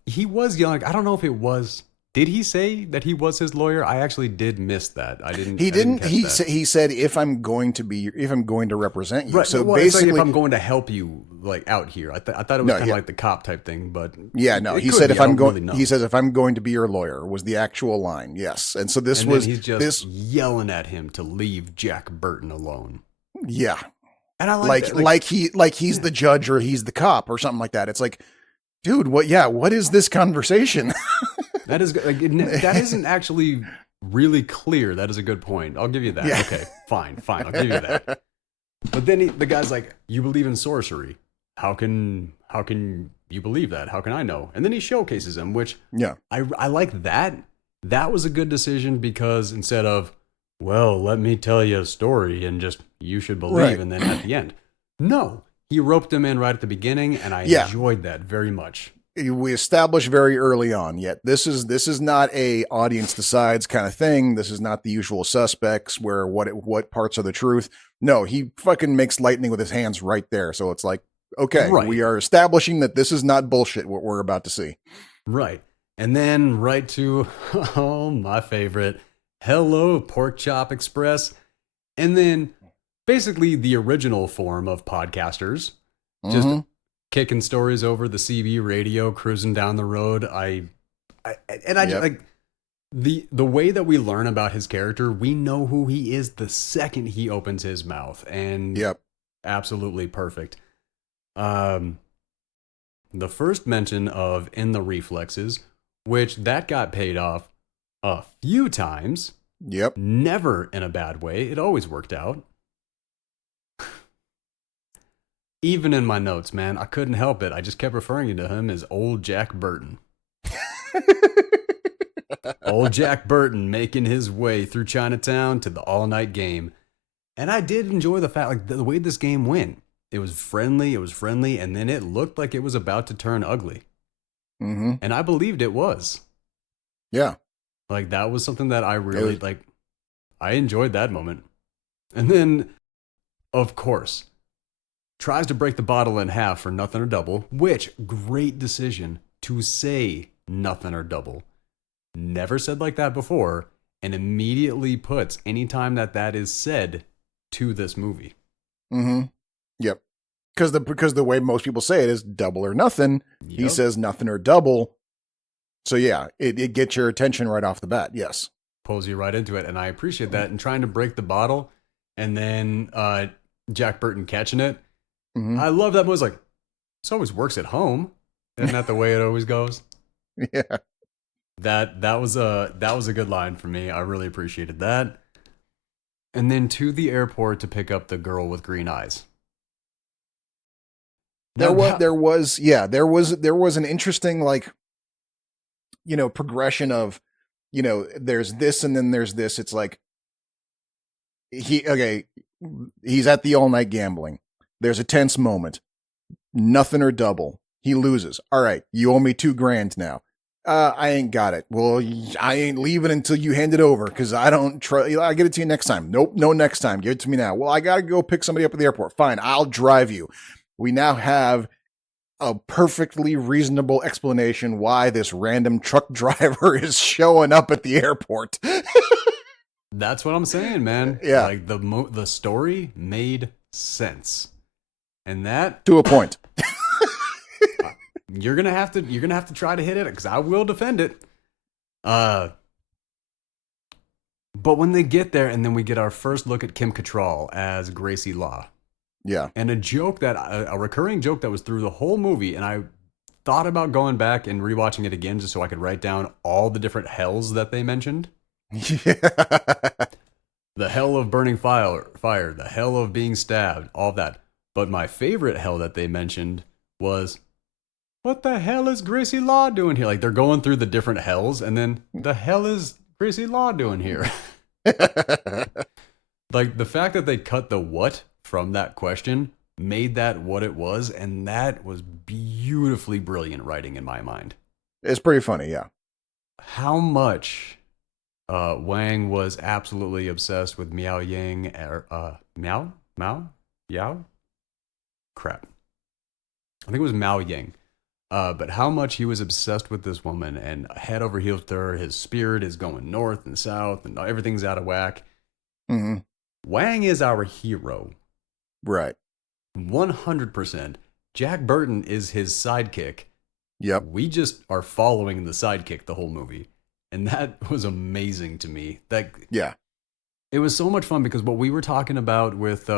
He was young. I don't know if it was. Did he say that he was his lawyer? I actually did miss that. He didn't. He said if I'm going to represent you. Right. So basically, it's like if I'm going to help you like out here. I thought it was kind of like the cop type thing, but he said if I'm going. He says if I'm going to be your lawyer was the actual line. Yes, and so he's just yelling at him to leave Jack Burton alone. Yeah, and I like he's the judge or he's the cop or something like that. It's like, dude, what? Yeah, what is this conversation? That isn't actually really clear. That is a good point. I'll give you that. Yeah. Okay, fine. I'll give you that. But then the guy's like, "You believe in sorcery? How can you believe that? How can I know?" And then he showcases him, which I like that. That was a good decision because instead of, well, let me tell you a story and just you should believe, and then at the end, no, he roped him in right at the beginning, and I enjoyed that very much. We established very early on, yet this is not a audience decides kind of thing. This is not the usual suspects where what parts are the truth. No, he fucking makes lightning with his hands right there. So it's like, okay, we are establishing that this is not bullshit what we're about to see. Right. And then right to, my favorite, Hello, Pork Chop Express. And then basically the original form of podcasters. Just kicking stories over the CB radio, cruising down the road. Just like the way that we learn about his character, we know who he is the second he opens his mouth, and Yep. absolutely perfect. The first mention of in the reflexes, which that got paid off a few times. Yep. Never in a bad way. It always worked out. Even in my notes, man, I couldn't help it. I just kept referring to him as old Jack Burton. Old Jack Burton making his way through Chinatown to the all-night game. And I did enjoy the fact, like, the way this game went. It was friendly, and then it looked like it was about to turn ugly. Mm-hmm. And I believed it was. Yeah. Like, that was something that I really, I enjoyed that moment. And then, of course, tries to break the bottle in half for nothing or double, which, great decision to say nothing or double. Never said like that before, and immediately puts any time that is said to this movie. Mm-hmm. Yep. Because the way most people say it is double or nothing. Yep. He says nothing or double. So yeah, it gets your attention right off the bat. Yes. Pulls you right into it, and I appreciate that. And trying to break the bottle, and then Jack Burton catching it. Mm-hmm. I love that movie. Like, this always works at home. Isn't that the way it always goes? Yeah. That was a good line for me. I really appreciated that. And then to the airport to pick up the girl with green eyes. There was an interesting, like, progression of, there's this and then there's this. It's like he's at the all night gambling. There's a tense moment. Nothing or double. He loses. All right, you owe me $2,000 now. I ain't got it. Well, I ain't leaving until you hand it over because I don't trust. I'll get it to you next time. Nope, no next time. Give it to me now. Well, I got to go pick somebody up at the airport. Fine, I'll drive you. We now have a perfectly reasonable explanation why this random truck driver is showing up at the airport. That's what I'm saying, man. Yeah. Like the story made sense. And that to a point. You're gonna have to try to hit it because I will defend it. But when they get there, and then we get our first look at Kim Cattrall as Gracie Law. Yeah, and a recurring joke that was through the whole movie, and I thought about going back and rewatching it again just so I could write down all the different hells that they mentioned. Yeah. The hell of burning fire, the hell of being stabbed, all that. But my favorite hell that they mentioned was, what the hell is Gracie Law doing here? Like, they're going through the different hells, and then the hell is Gracie Law doing here? Like, the fact that they cut the what from that question made that what it was, and that was beautifully brilliant writing in my mind. It's pretty funny, yeah. How much Wang was absolutely obsessed with Miao Yang, Yao? Crap. I think it was Miao Yang. But how much he was obsessed with this woman and head over heels with her. His spirit is going north and south, and everything's out of whack. Mm-hmm. Wang is our hero. Right. 100%. Jack Burton is his sidekick. Yep. We just are following the sidekick the whole movie. And that was amazing to me. Yeah. It was so much fun because what we were talking about with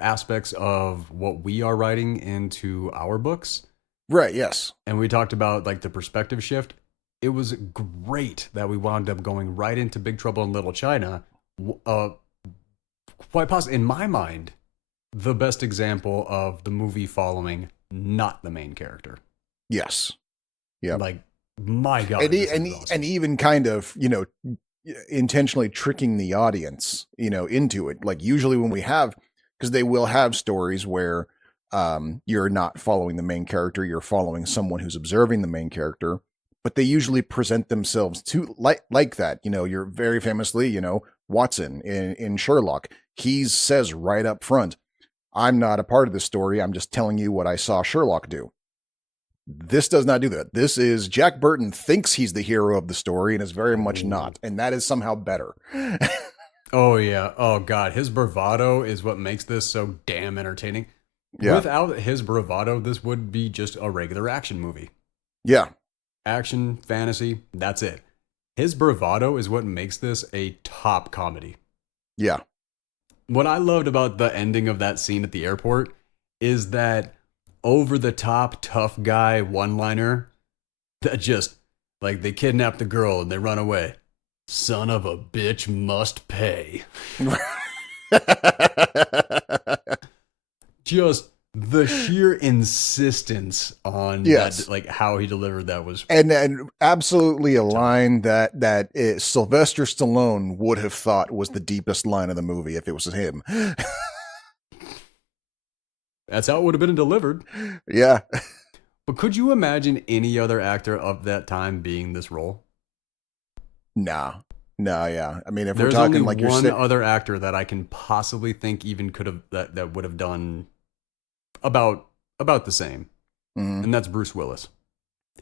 aspects of what we are writing into our books. Right, yes. And we talked about like the perspective shift. It was great that we wound up going right into Big Trouble in Little China. Quite possibly, in my mind, the best example of the movie following not the main character. Yes. Yeah. Like, my God. And even kind of, intentionally tricking the audience, into it. Like, usually when we have, because they will have stories where you're not following the main character, you're following someone who's observing the main character, but they usually present themselves to like that. You're very famously, Watson in Sherlock, he says right up front, I'm not a part of this story. I'm just telling you what I saw Sherlock do. This does not do that. This is Jack Burton thinks he's the hero of the story and is very much not. And that is somehow better. Oh, yeah. Oh, God. His bravado is what makes this so damn entertaining. Yeah. Without his bravado, this would be just a regular action movie. Yeah. Action, fantasy, that's it. His bravado is what makes this a top comedy. Yeah. What I loved about the ending of that scene at the airport is that over the top tough guy one-liner that just, like, they kidnap the girl and they run away. Son of a bitch must pay. Just the sheer insistence on that, like how he delivered that was, and absolutely a line that Sylvester Stallone would have thought was the deepest line of the movie if it was him. That's how it would have been delivered. Yeah. But could you imagine any other actor of that time being this role? No, yeah. I mean, if There's we're talking only like one other actor that I can possibly think even could have that would have done about the same, and that's Bruce Willis.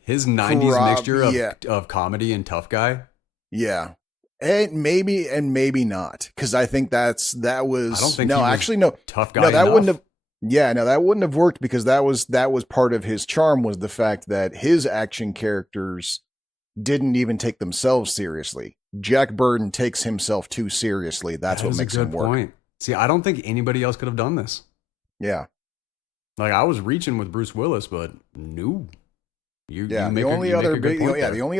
His 90s mixture of comedy and tough guy. Yeah, and maybe not, because I think that was. I don't think no tough guy. No, that enough. wouldn't have. Yeah, no, that wouldn't have worked, because that was part of his charm, was the fact that his action characters didn't even take themselves seriously. Jack Burton takes himself too seriously. That's what makes him work. Point. See, I don't think anybody else could have done this. Yeah. Like, I was reaching with Bruce Willis, but no. The only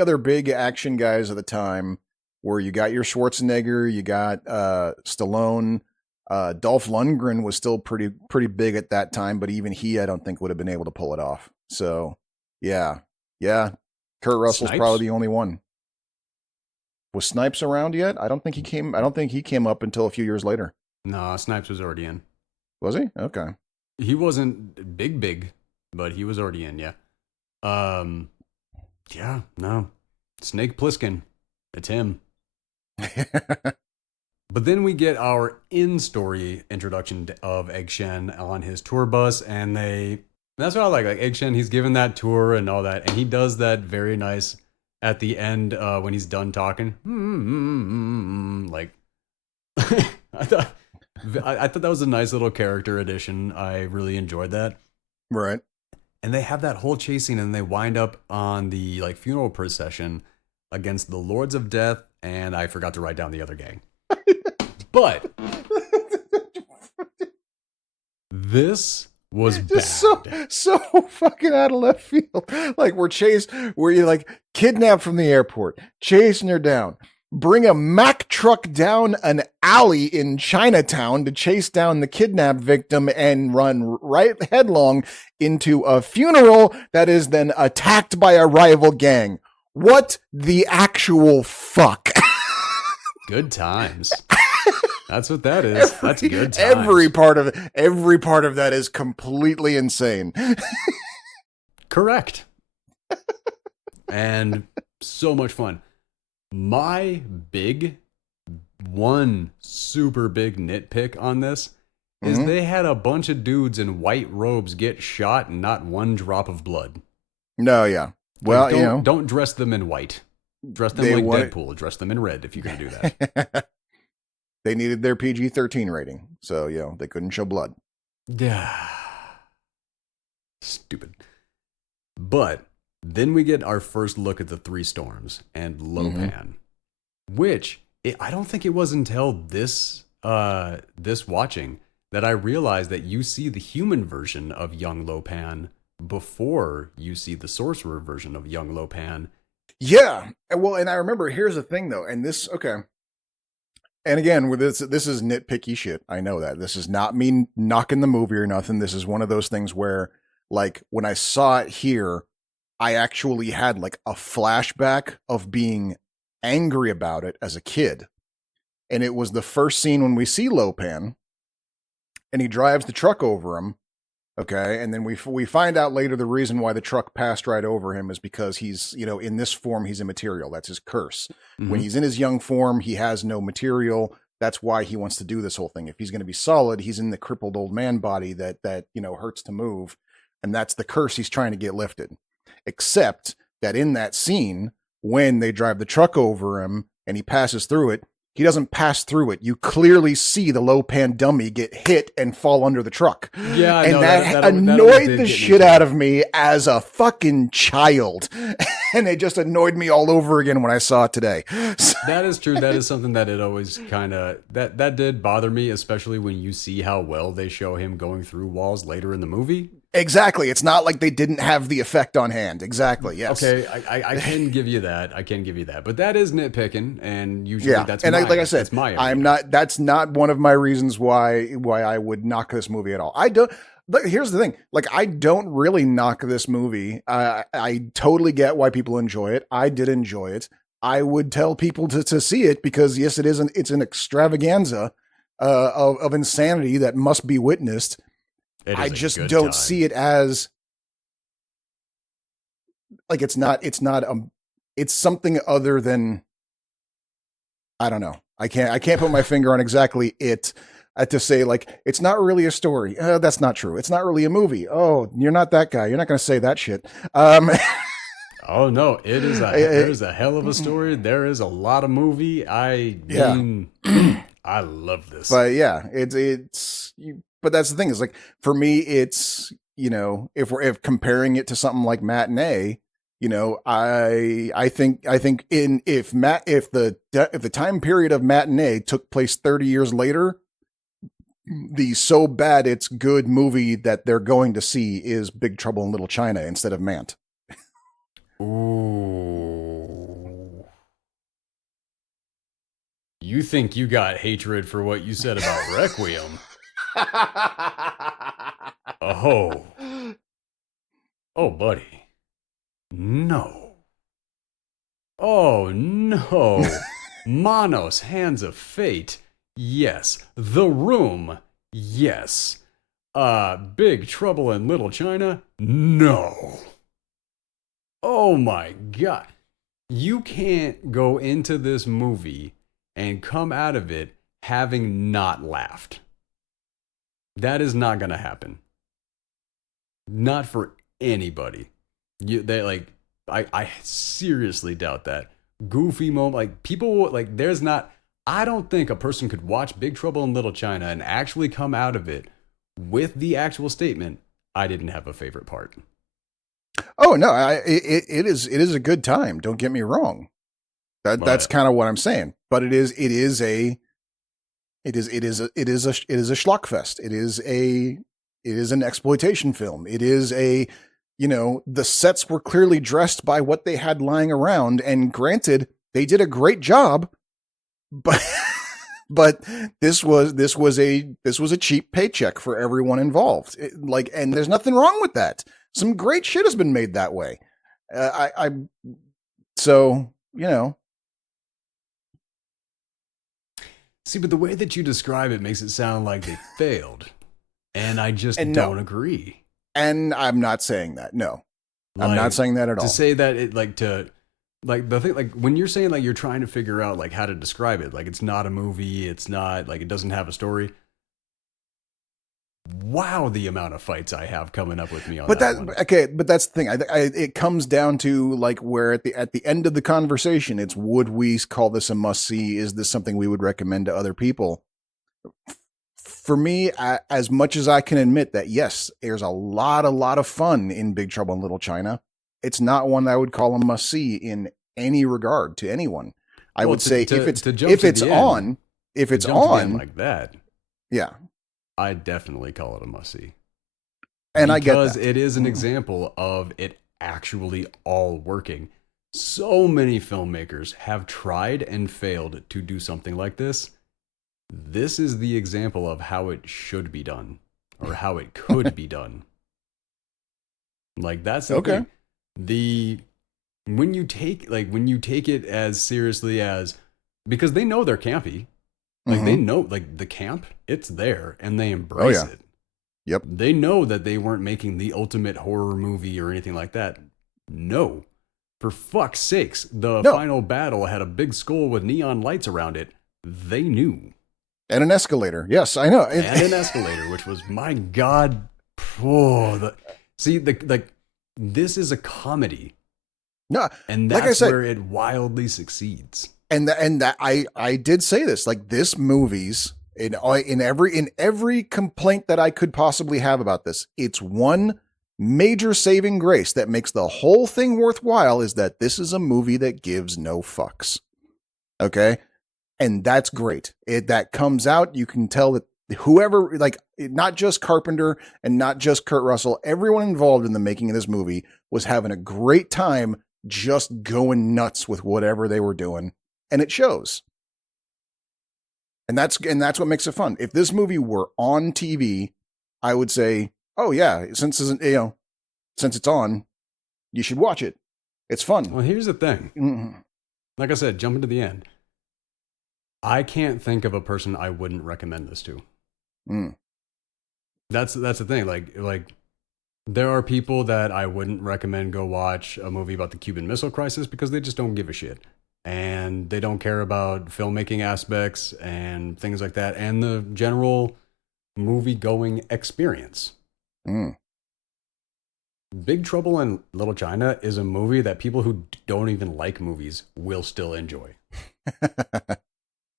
other big action guys at the time were, you got your Schwarzenegger, you got Stallone, Dolph Lundgren was still pretty big at that time, but even he, I don't think, would have been able to pull it off. So, yeah. Kurt Russell's probably the only one. Was Snipes around yet? I don't think he came up until a few years later. No, Snipes was already in. Was he? Okay. He wasn't big, but he was already in, yeah. Yeah, no. Snake Plissken. It's him. But then we get our in-story introduction of Egg Shen on his tour bus, and that's what I like. Like, Egg Shen, he's given that tour and all that, and he does that very nice at the end when he's done talking. Like, I thought that was a nice little character addition. I really enjoyed that. Right. And they have that whole chase scene, and they wind up on the like funeral procession against the Lords of Death, and I forgot to write down the other gang. But this was just bad. so fucking out of left field. Like, we're you like kidnapped from the airport, chasing her down, bring a Mack truck down an alley in Chinatown to chase down the kidnapped victim, and run right headlong into a funeral that is then attacked by a rival gang. What the actual fuck? Good times. That's what that is. That's good times. Every part of that is completely insane. Correct. And so much fun. My super big nitpick on this is they had a bunch of dudes in white robes get shot and not one drop of blood. No, yeah. Well, like, don't dress them in white. Dress them like Deadpool. Dress them in red if you're going to do that. They needed their PG-13 rating, so, they couldn't show blood. Yeah. Stupid. But then we get our first look at the Three Storms and Lo-Pan, which I don't think it was until this watching that I realized that you see the human version of young Lo-Pan before you see the sorcerer version of young Lo-Pan. Yeah. Well, and I remember, here's the thing, though, and this, okay. And again, with this is nitpicky shit. I know that. This is not me knocking the movie or nothing. This is one of those things where, like, when I saw it here, I actually had, like, a flashback of being angry about it as a kid. And it was the first scene when we see Lo-Pan, and he drives the truck over him. Okay, and then we find out later the reason why the truck passed right over him is because he's, in this form, he's immaterial. That's his curse. When he's in his young form, he has no material. That's why he wants to do this whole thing. If he's going to be solid, he's in the crippled old man body that hurts to move, and that's the curse he's trying to get lifted. Except that in that scene, when they drive the truck over him and he passes through it, He doesn't pass through it. You clearly see the low pan dummy get hit and fall under the truck. Yeah, and no, that that annoyed did the get me shit too. out of me as a fucking child. And it just annoyed me all over again when I saw it today. That is true. That is something that it always kind of that did bother me, especially when you see how well they show him going through walls later in the movie. Exactly. It's not like they didn't have the effect on hand. Exactly. Yes. Okay, I can give you that. I can give you that. But that is nitpicking, and usually Yeah. that's And my, like I said, that's my I'm area. not. That's not one of my reasons why I would knock this movie at all. I don't. But here's the thing: like, I don't really knock this movie. I totally get why people enjoy it. I did enjoy it. I would tell people to see it because yes, it's an extravaganza of insanity that must be witnessed. It is I a just good don't time. see it as like it's something other than, I don't know. I can't put my finger on exactly it to say like it's not really a story. That's not true. It's not really a movie. Oh, you're not that guy. You're not going to say that shit. Oh no, it is there's a hell of a story. There is a lot of movie. I mean, I love this. But yeah, but that's the thing is like for me, it's, if comparing it to something like Matinee, I think if the time period of Matinee took place 30 years later, the so bad it's good movie that they're going to see is Big Trouble in Little China instead of Mant. Ooh. You think you got hatred for what you said about Requiem? Oh. Oh, buddy. No. Oh, no. Manos, Hands of Fate. Yes. The Room. Yes. Big Trouble in Little China. No. Oh my God. You can't go into this movie and come out of it having not laughed. That is not going to happen. Not for anybody. I seriously doubt that. Goofy moment, like people, like there's not, I don't think a person could watch Big Trouble in Little China and actually come out of it with the actual statement, I didn't have a favorite part. Oh no, it is a good time. Don't get me wrong. That's kind of what I'm saying. But it is a schlockfest. It is an exploitation film. It is the sets were clearly dressed by what they had lying around. And granted, they did a great job, but this was a cheap paycheck for everyone involved. And there's nothing wrong with that. Some great shit has been made that way. So. See, but the way that you describe it makes it sound like they failed. And I just don't agree. And I'm not saying that. No. I'm not saying that at all. To say that it the thing, like when you're saying like you're trying to figure out like how to describe it, like it's not a movie, it's not like it doesn't have a story. Wow, the amount of fights I have coming up with me on that one. Okay, but that's the thing. It comes down to like where at the end of the conversation, it's would we call this a must see? Is this something we would recommend to other people? For me, as much as I can admit that yes, there's a lot of fun in Big Trouble in Little China. It's not one that I would call a must see in any regard to anyone. I would say if it's on like that, yeah. I definitely call it a must-see. And I get that. Because it is an example of it actually all working. So many filmmakers have tried and failed to do something like this. This is the example of how it should be done, or how it could be done. Like that's the thing. When you take it as seriously as, because they know they're campy. Like they know, like the camp, it's there, and they embrace it. Yep. They know that they weren't making the ultimate horror movie or anything like that. No. For fuck's sakes, the final battle had a big skull with neon lights around it. They knew. And an escalator. Yes, I know. And an escalator, which was, my God. This is a comedy. No, and that's where it wildly succeeds. and that I did say this, like, this movie's in every complaint that I could possibly have about this, it's one major saving grace that makes the whole thing worthwhile, is that this is a movie that gives no fucks. Okay? And that's great. That comes out, you can tell that whoever, like, not just Carpenter and not just Kurt Russell, everyone involved in the making of this movie was having a great time just going nuts with whatever they were doing. And it shows. And that's what makes it fun. If this movie were on TV, I would say, oh yeah, since it's on, you should watch it. It's fun. Well, here's the thing. Mm-hmm. Like I said, jumping to the end. I can't think of a person I wouldn't recommend this to. Mm. That's the thing. Like there are people that I wouldn't recommend go watch a movie about the Cuban Missile Crisis because they just don't give a shit. And they don't care about filmmaking aspects and things like that and the general movie-going experience. Mm. Big Trouble in Little China is a movie that people who don't even like movies will still enjoy.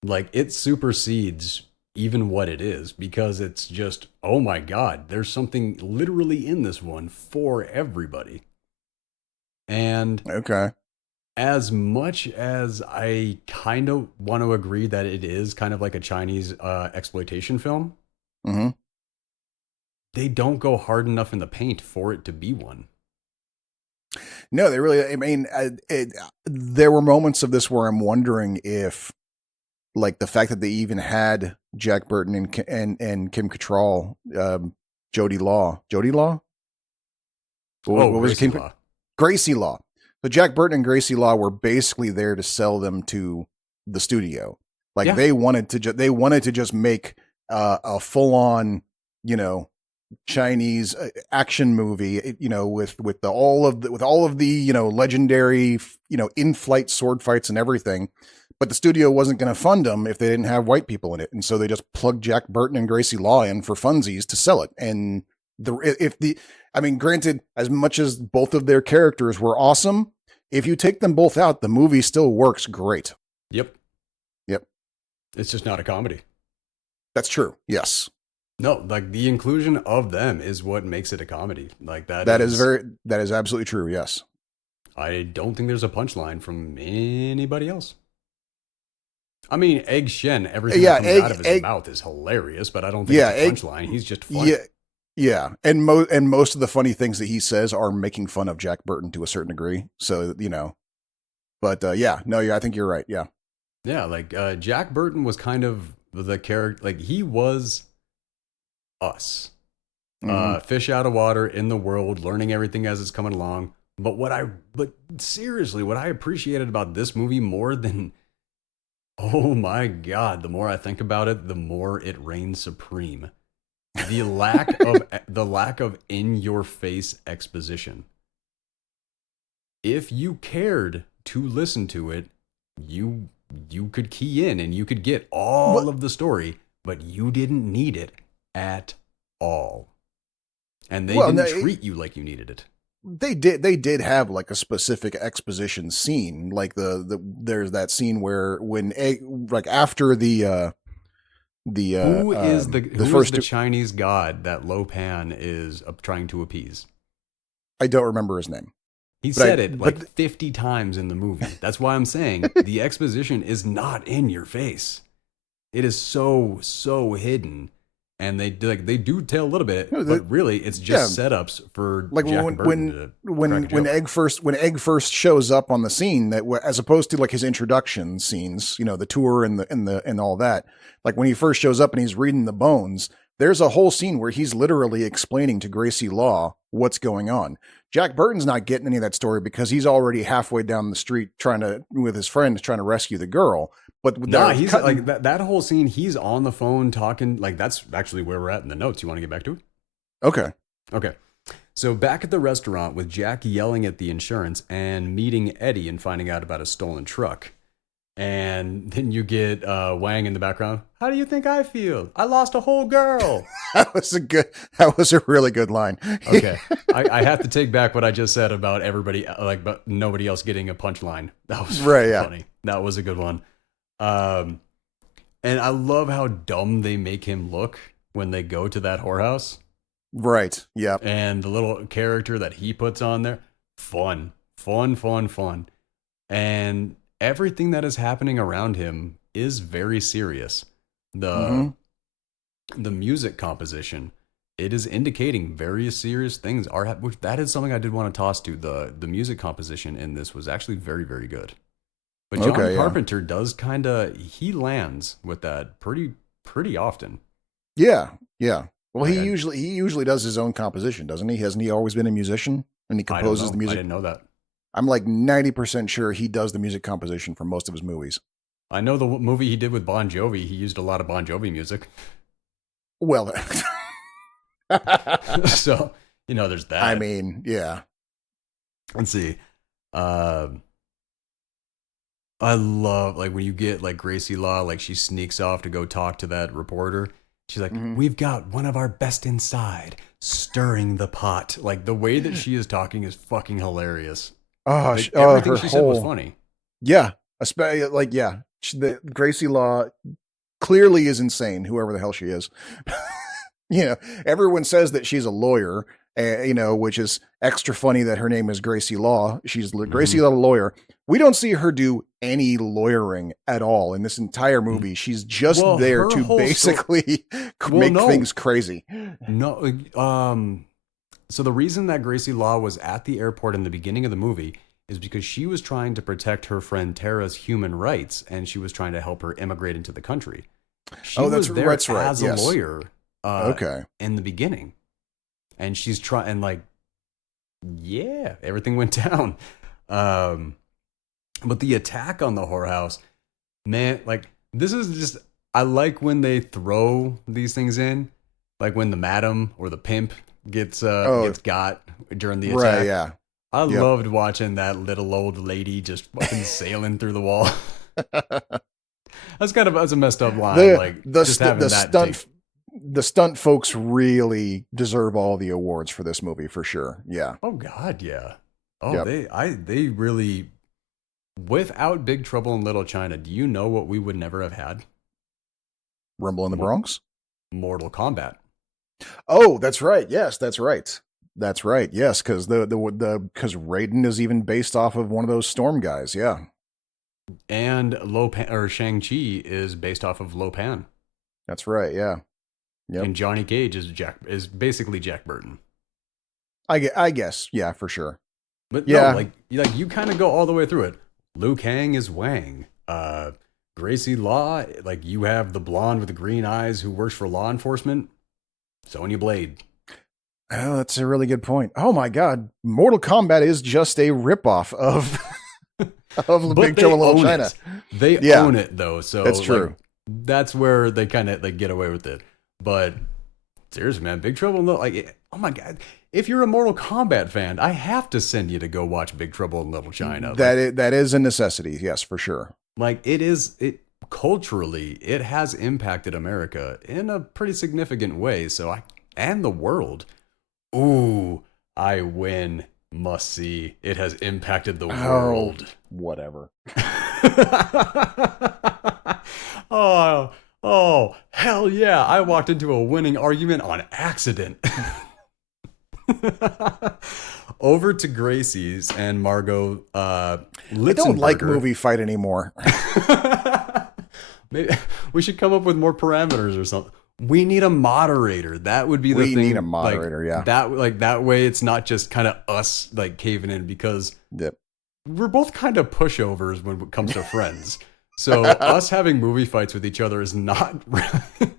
Like, it supersedes even what it is because it's just, oh my God, there's something literally in this one for everybody. And Okay. as much as I kind of want to agree that it is kind of like a Chinese exploitation film, Mm-hmm. they don't go hard enough in the paint for it to be one. No, they really, I mean, there were moments of this where I'm wondering if, like, the fact that they even had Jack Burton and Kim Cattrall, Jody Law. What was Gracie Kim? Law. Gracie Law. So Jack Burton and Gracie Law were basically there to sell them to the studio. Like, Yeah. they wanted to just make a full on, Chinese action movie, with all of the legendary, in-flight sword fights and everything. But the studio wasn't going to fund them if they didn't have white people in it, and so they just plugged Jack Burton and Gracie Law in for funsies to sell it. And granted, as much as both of their characters were awesome, if you take them both out, the movie still works great. Yep. Yep. It's just not a comedy. That's true. Yes. No, like the inclusion of them is what makes it a comedy. Like that is absolutely true. Yes. I don't think there's a punchline from anybody else. I mean, Egg Shen, everything that comes out of his mouth is hilarious, but I don't think it's a punchline. He's just funny. Yeah. And most of the funny things that he says are making fun of Jack Burton to a certain degree. So, but I think you're right. Yeah. Yeah. Like, Jack Burton was kind of the character, like he was us, fish out of water in the world, learning everything as it's coming along. But seriously, what I appreciated about this movie more than, oh my God, the more I think about it, the more it reigns supreme. The lack of in-your-face exposition. If you cared to listen to it, you could key in and you could get all of the story, but you didn't need it at all. And they didn't treat you like you needed it. They did have like a specific exposition scene, like there's that scene where after the who is the Chinese god that Lo Pan is trying to appease? I don't remember his name. He said it 50 times in the movie. That's why I'm saying the exposition is not in your face. It is so hidden. And they do tell a little bit, but really it's just setups for like Jack Burton when Egg first shows up on the scene, that as opposed to like his introduction scenes, the tour and all that. Like when he first shows up and he's reading the bones, there's a whole scene where he's literally explaining to Gracie Law what's going on. Jack Burton's not getting any of that story because he's already halfway down the street with his friend trying to rescue the girl. But he's like that whole scene. He's on the phone talking. Like that's actually where we're at in the notes. You want to get back to it? Okay. So back at the restaurant with Jack yelling at the insurance and meeting Eddie and finding out about a stolen truck, and then you get Wang in the background. How do you think I feel? I lost a whole girl. That was a really good line. Okay, I have to take back what I just said about everybody, but nobody else getting a punchline. That was funny. That was a good one. And I love how dumb they make him look when they go to that whorehouse. Right. Yeah. And the little character that he puts on there, fun. And everything that is happening around him is very serious. The music composition, it is indicating very serious things which that is something I did want to toss to. The music composition in this was actually very, very good. But John Carpenter does he lands with that pretty often. Yeah. Yeah. Well, he usually does his own composition, doesn't he? Hasn't he always been a musician and he composes the music? I didn't know that. I'm like 90% sure he does the music composition for most of his movies. I know the movie he did with Bon Jovi, he used a lot of Bon Jovi music. Well, so, there's that. I mean, yeah. Let's see. I love, like, when you get, like, Gracie Law, like, she sneaks off to go talk to that reporter. She's like, we've got one of our best inside, stirring the pot. Like, the way that she is talking is fucking hilarious. Oh, like, everything she said was funny. Yeah. The Gracie Law clearly is insane, whoever the hell she is. Everyone says that she's a lawyer, which is extra funny that her name is Gracie Law. She's Gracie Law, lawyer. We don't see her do any lawyering at all in this entire movie. She's just there to basically make things crazy. No, so the reason that Gracie Law was at the airport in the beginning of the movie is because she was trying to protect her friend Tara's human rights, and she was trying to help her immigrate into the country. She was there as a lawyer in the beginning. And she's trying, and like, yeah, everything went down. But the attack on the whorehouse, man, like, this is just, I like when they throw these things in, like when the madam or the pimp gets got during the attack. Right, yeah. I loved watching that little old lady just fucking sailing through the wall. That's a messed up line. The stunt folks really deserve all the awards for this movie for sure. Yeah. Oh God, yeah. Oh, they really, without Big Trouble in Little China, do you know what we would never have had? Rumble in the Bronx? Mortal Kombat. Oh, that's right. Yes, that's right. That's right. Yes, because because Raiden is even based off of one of those Storm guys. Yeah. And Shang-Chi is based off of Lo Pan. That's right. Yeah. Yep. And Johnny Cage is basically Jack Burton. I guess. Yeah, for sure. But yeah, no, like you kind of go all the way through it. Liu Kang is Wang. Gracie Law, like you have the blonde with the green eyes who works for law enforcement. Sonya Blade. Oh, that's a really good point. Oh my God, Mortal Kombat is just a ripoff of Big Trouble in Little China. They own it though, so that's true. Like, that's where they kind of like get away with it. But seriously, man, Big Trouble in Little, oh my God, if you're a Mortal Kombat fan, I have to send you to go watch Big Trouble in Little China. That is a necessity, yes, for sure. Like it culturally, it has impacted America in a pretty significant way. And the world. Ooh, I win. Must see. It has impacted the world. Whatever. Oh, hell yeah. I walked into a winning argument on accident. Over to Gracie's and Margot I don't like movie fight anymore. Maybe we should come up with more parameters or something. We need a moderator. That would be the thing. We need a moderator, yeah. That way it's not just kind of us like caving in because we're both kind of pushovers when it comes to friends. So us having movie fights with each other is not really...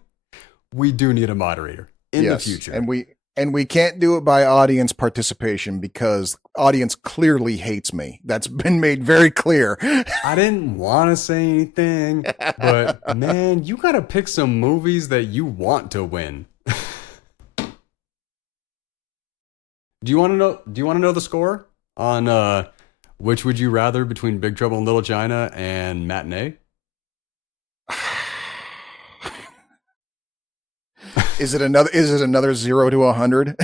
We do need a moderator in the future. And we can't do it by audience participation because audience clearly hates me. That's been made very clear. I didn't want to say anything, but man, you got to pick some movies that you want to win. Do you want to know the score on which would you rather between Big Trouble in Little China and Matinee? Is it another 0 to 100?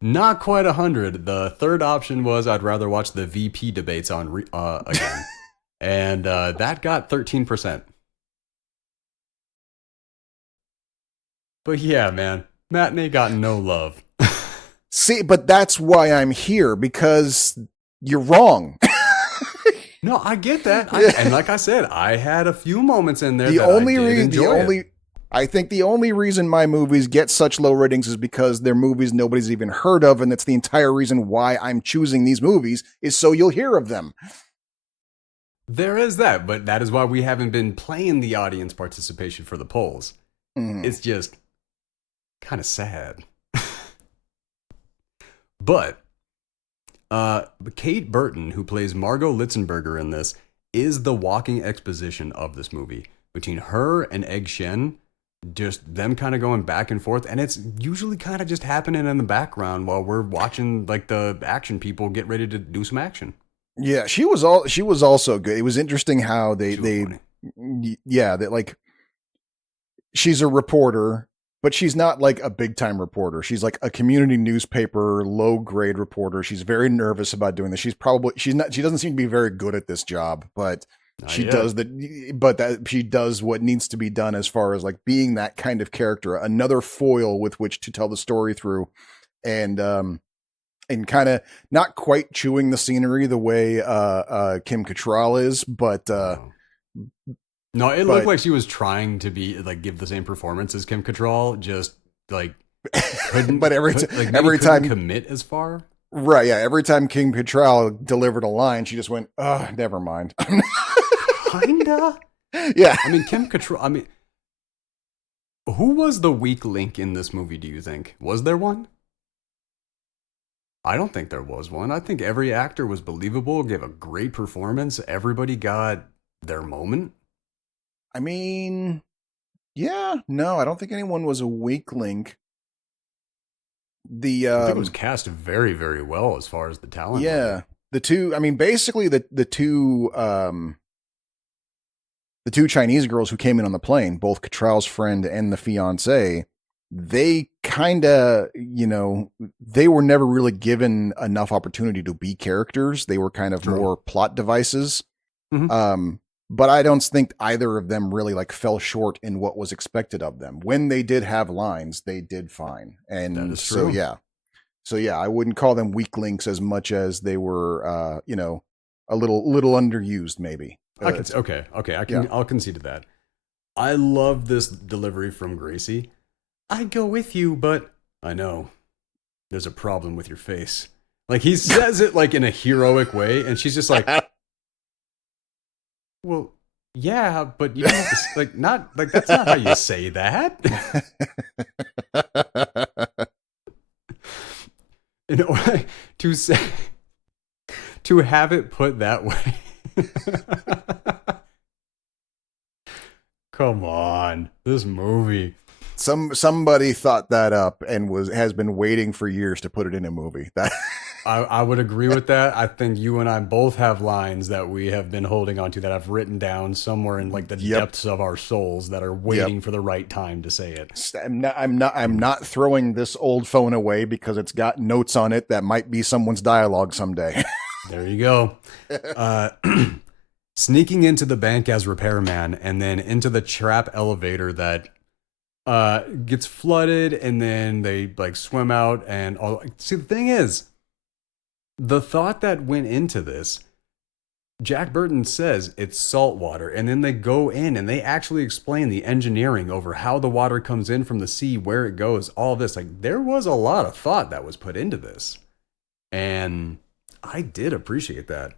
Not quite 100. The third option was I'd rather watch the VP debates on again. And that got 13%. But yeah, man, Matinee got no love. See, but that's why I'm here, because you're wrong. No, I get that. And like I said, I had a few moments in there I think the only reason my movies get such low ratings is because they're movies nobody's even heard of, and that's the entire reason why I'm choosing these movies, is so you'll hear of them. There is that, but that is why we haven't been playing the audience participation for the polls. It's just kind of sad. But Kate Burton, who plays Margot Litzenberger in this, is the walking exposition of this movie. Between her and Egg Shen, just them kind of going back and forth, and it's usually kind of just happening in the background while we're watching like the action people get ready to do some action. Yeah, she was also good. It was interesting how that like she's a reporter, but she's not like a big time reporter. She's like a community newspaper, low grade reporter. She's very nervous about doing this. She doesn't seem to be very good at this job, but she does what needs to be done as far as like being that kind of character, another foil with which to tell the story through, and kind of not quite chewing the scenery the way Kim Cattrall is, but no, it looked like she was trying to be like give the same performance as Kim Cattrall, just like couldn't. But every time commit as far. Right, yeah. Every time Kim Cattrall delivered a line, she just went, "Oh, never mind." Kinda. Yeah. I mean, Kim Cattrall. I mean, who was the weak link in this movie? Do you think was there one? I don't think there was one. I think every actor was believable, gave a great performance. Everybody got their moment. I mean, yeah, no, I don't think anyone was a weak link. I think it was cast very, very well as far as the talent. Yeah, the two. I mean, basically the two Chinese girls who came in on the plane, both Cattrall's friend and the fiance, they kind of, they were never really given enough opportunity to be characters. They were kind of more plot devices. Mm-hmm. But I don't think either of them really like fell short in what was expected of them. When they did have lines, they did fine. And that is true. So yeah, I wouldn't call them weak links as much as they were, a little underused maybe. I'll concede to that. I love this delivery from Gracie. I go with you, but I know there's a problem with your face. Like he says it like in a heroic way, and she's just like, well, yeah, but you don't have to, like, not like that's not how you say that. To have it put that way. Come on, this movie. Somebody thought that up and has been waiting for years to put it in a movie. That I would agree with that. I think you and I both have lines that we have been holding on to that I've written down somewhere in like the depths of our souls that are waiting for the right time to say it. I'm not throwing this old phone away because it's got notes on it that might be someone's dialogue someday. There you go. Sneaking into the bank as repairman and then into the trap elevator that gets flooded, and then they like swim out and all. See, the thing is, the thought that went into this, Jack Burton says it's salt water, and then they go in and they actually explain the engineering over how the water comes in from the sea, where it goes, all this. Like, there was a lot of thought that was put into this, and I did appreciate that.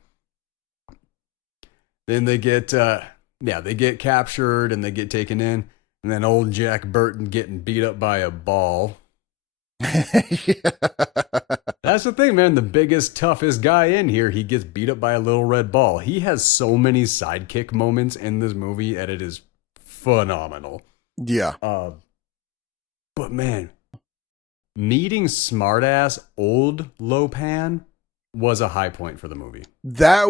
Then they get captured and they get taken in. And then old Jack Burton getting beat up by a ball. That's the thing, man. The biggest, toughest guy in here, he gets beat up by a little red ball. He has so many sidekick moments in this movie, and it is phenomenal. Yeah. But man, meeting smartass old Lopan was a high point for the movie. That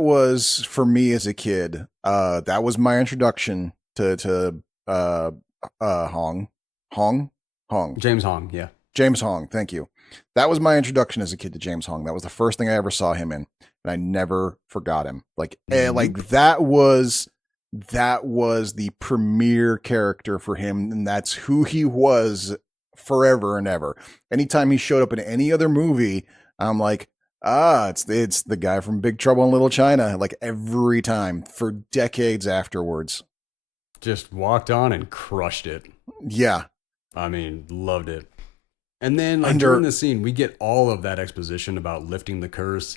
was for me as a kid. That was my introduction to Hong. James Hong, yeah. James Hong. Thank you. That was my introduction as a kid to James Hong. That was the first thing I ever saw him in, and I never forgot him. Like that was the premier character for him, and that's who he was forever and ever. Anytime he showed up in any other movie, I'm like, it's the guy from Big Trouble in Little China. Like every time for decades afterwards. Just walked on and crushed it. Yeah. I mean, loved it. And then during the scene, we get all of that exposition about lifting the curse,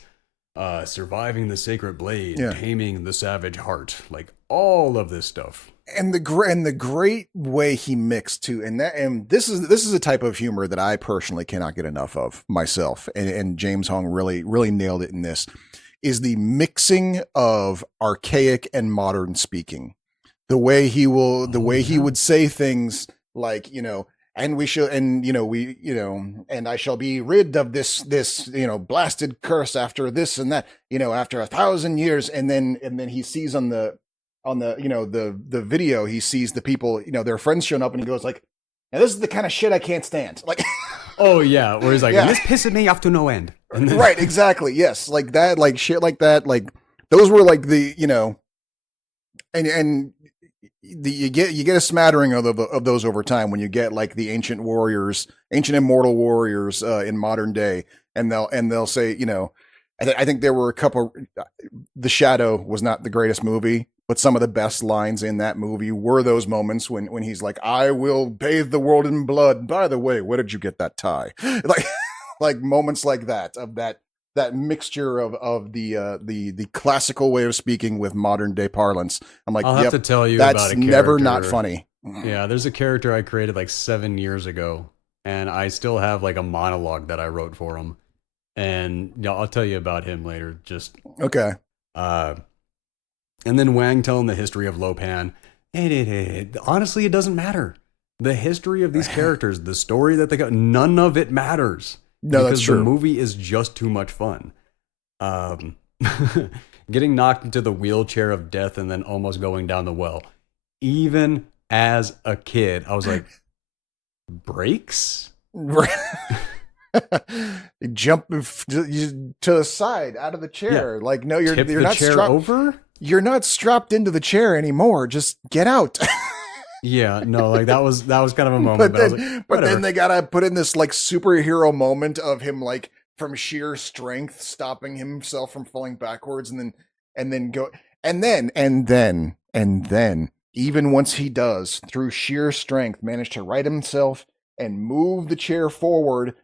surviving the sacred blade, taming the savage heart, like all of this stuff. And the great way he mixed too, and this is a type of humor that I personally cannot get enough of myself, and James Hong really nailed it in this, is the mixing of archaic and modern speaking. The way he would say things like, and we shall, and and I shall be rid of this blasted curse after this and that, after 1,000 years, and then he sees on the video, he sees the people, their friends showing up, and he goes like, now this is the kind of shit I can't stand. Like, oh yeah, where he's like, and this pisses me off to no end. And then, right, exactly, yes, like that, like shit like that, like those were like the, and you get a smattering of those over time when you get like the ancient immortal warriors in modern day, and they'll say, I think there were a couple. The Shadow was not the greatest movie, but some of the best lines in that movie were those moments when he's like, "I will bathe the world in blood. By the way, where did you get that tie?" like moments like that, of that mixture of the classical way of speaking with modern day parlance. I'm like, I'll have to tell you that's about a never not funny. Yeah, there's a character I created like 7 years ago, and I still have like a monologue that I wrote for him. And I'll tell you about him later. Just okay. And then Wang telling the history of Lopan. Honestly, it doesn't matter. The history of these characters, the story that they got, none of it matters. No, that's true. The movie is just too much fun. Getting knocked into the wheelchair of death and then almost going down the well. Even as a kid, I was like, brakes? Jump to the side out of the chair. Yeah. Like, no, you're not strapped over. You're not strapped into the chair anymore. Just get out. Yeah, no, like that was kind of a moment. But then they gotta put in this like superhero moment of him like from sheer strength stopping himself from falling backwards, and then even once he does through sheer strength manage to right himself and move the chair forward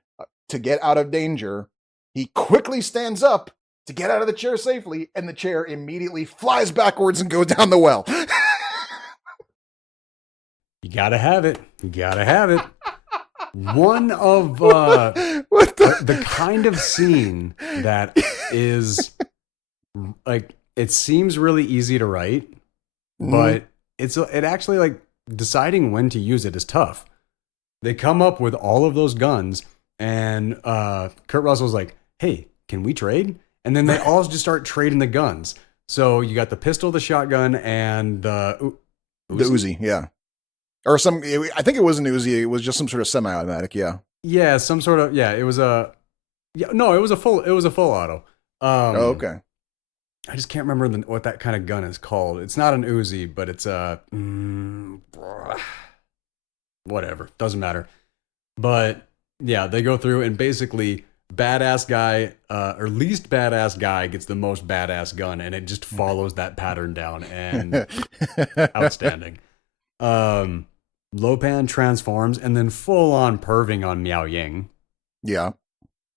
to get out of danger, he quickly stands up to get out of the chair safely, and the chair immediately flies backwards and goes down the well. You gotta have it. One of the kind of scene that is like, it seems really easy to write, but it actually, like, deciding when to use it is tough. They come up with all of those guns, and Kurt Russell's like, "Hey, can we trade?" And then they all just start trading the guns. So you got the pistol, the shotgun, and the Uzi, yeah. Or I think it was an Uzi. It was just some sort of semi-automatic, yeah. Yeah, some sort of, yeah. It was a full auto. Okay. I just can't remember what that kind of gun is called. It's not an Uzi, but it's whatever. Doesn't matter. But yeah, they go through and basically badass guy, or least badass guy gets the most badass gun, and it just follows that pattern down, and outstanding. Lopan transforms and then full on perving on Miao Ying. Yeah.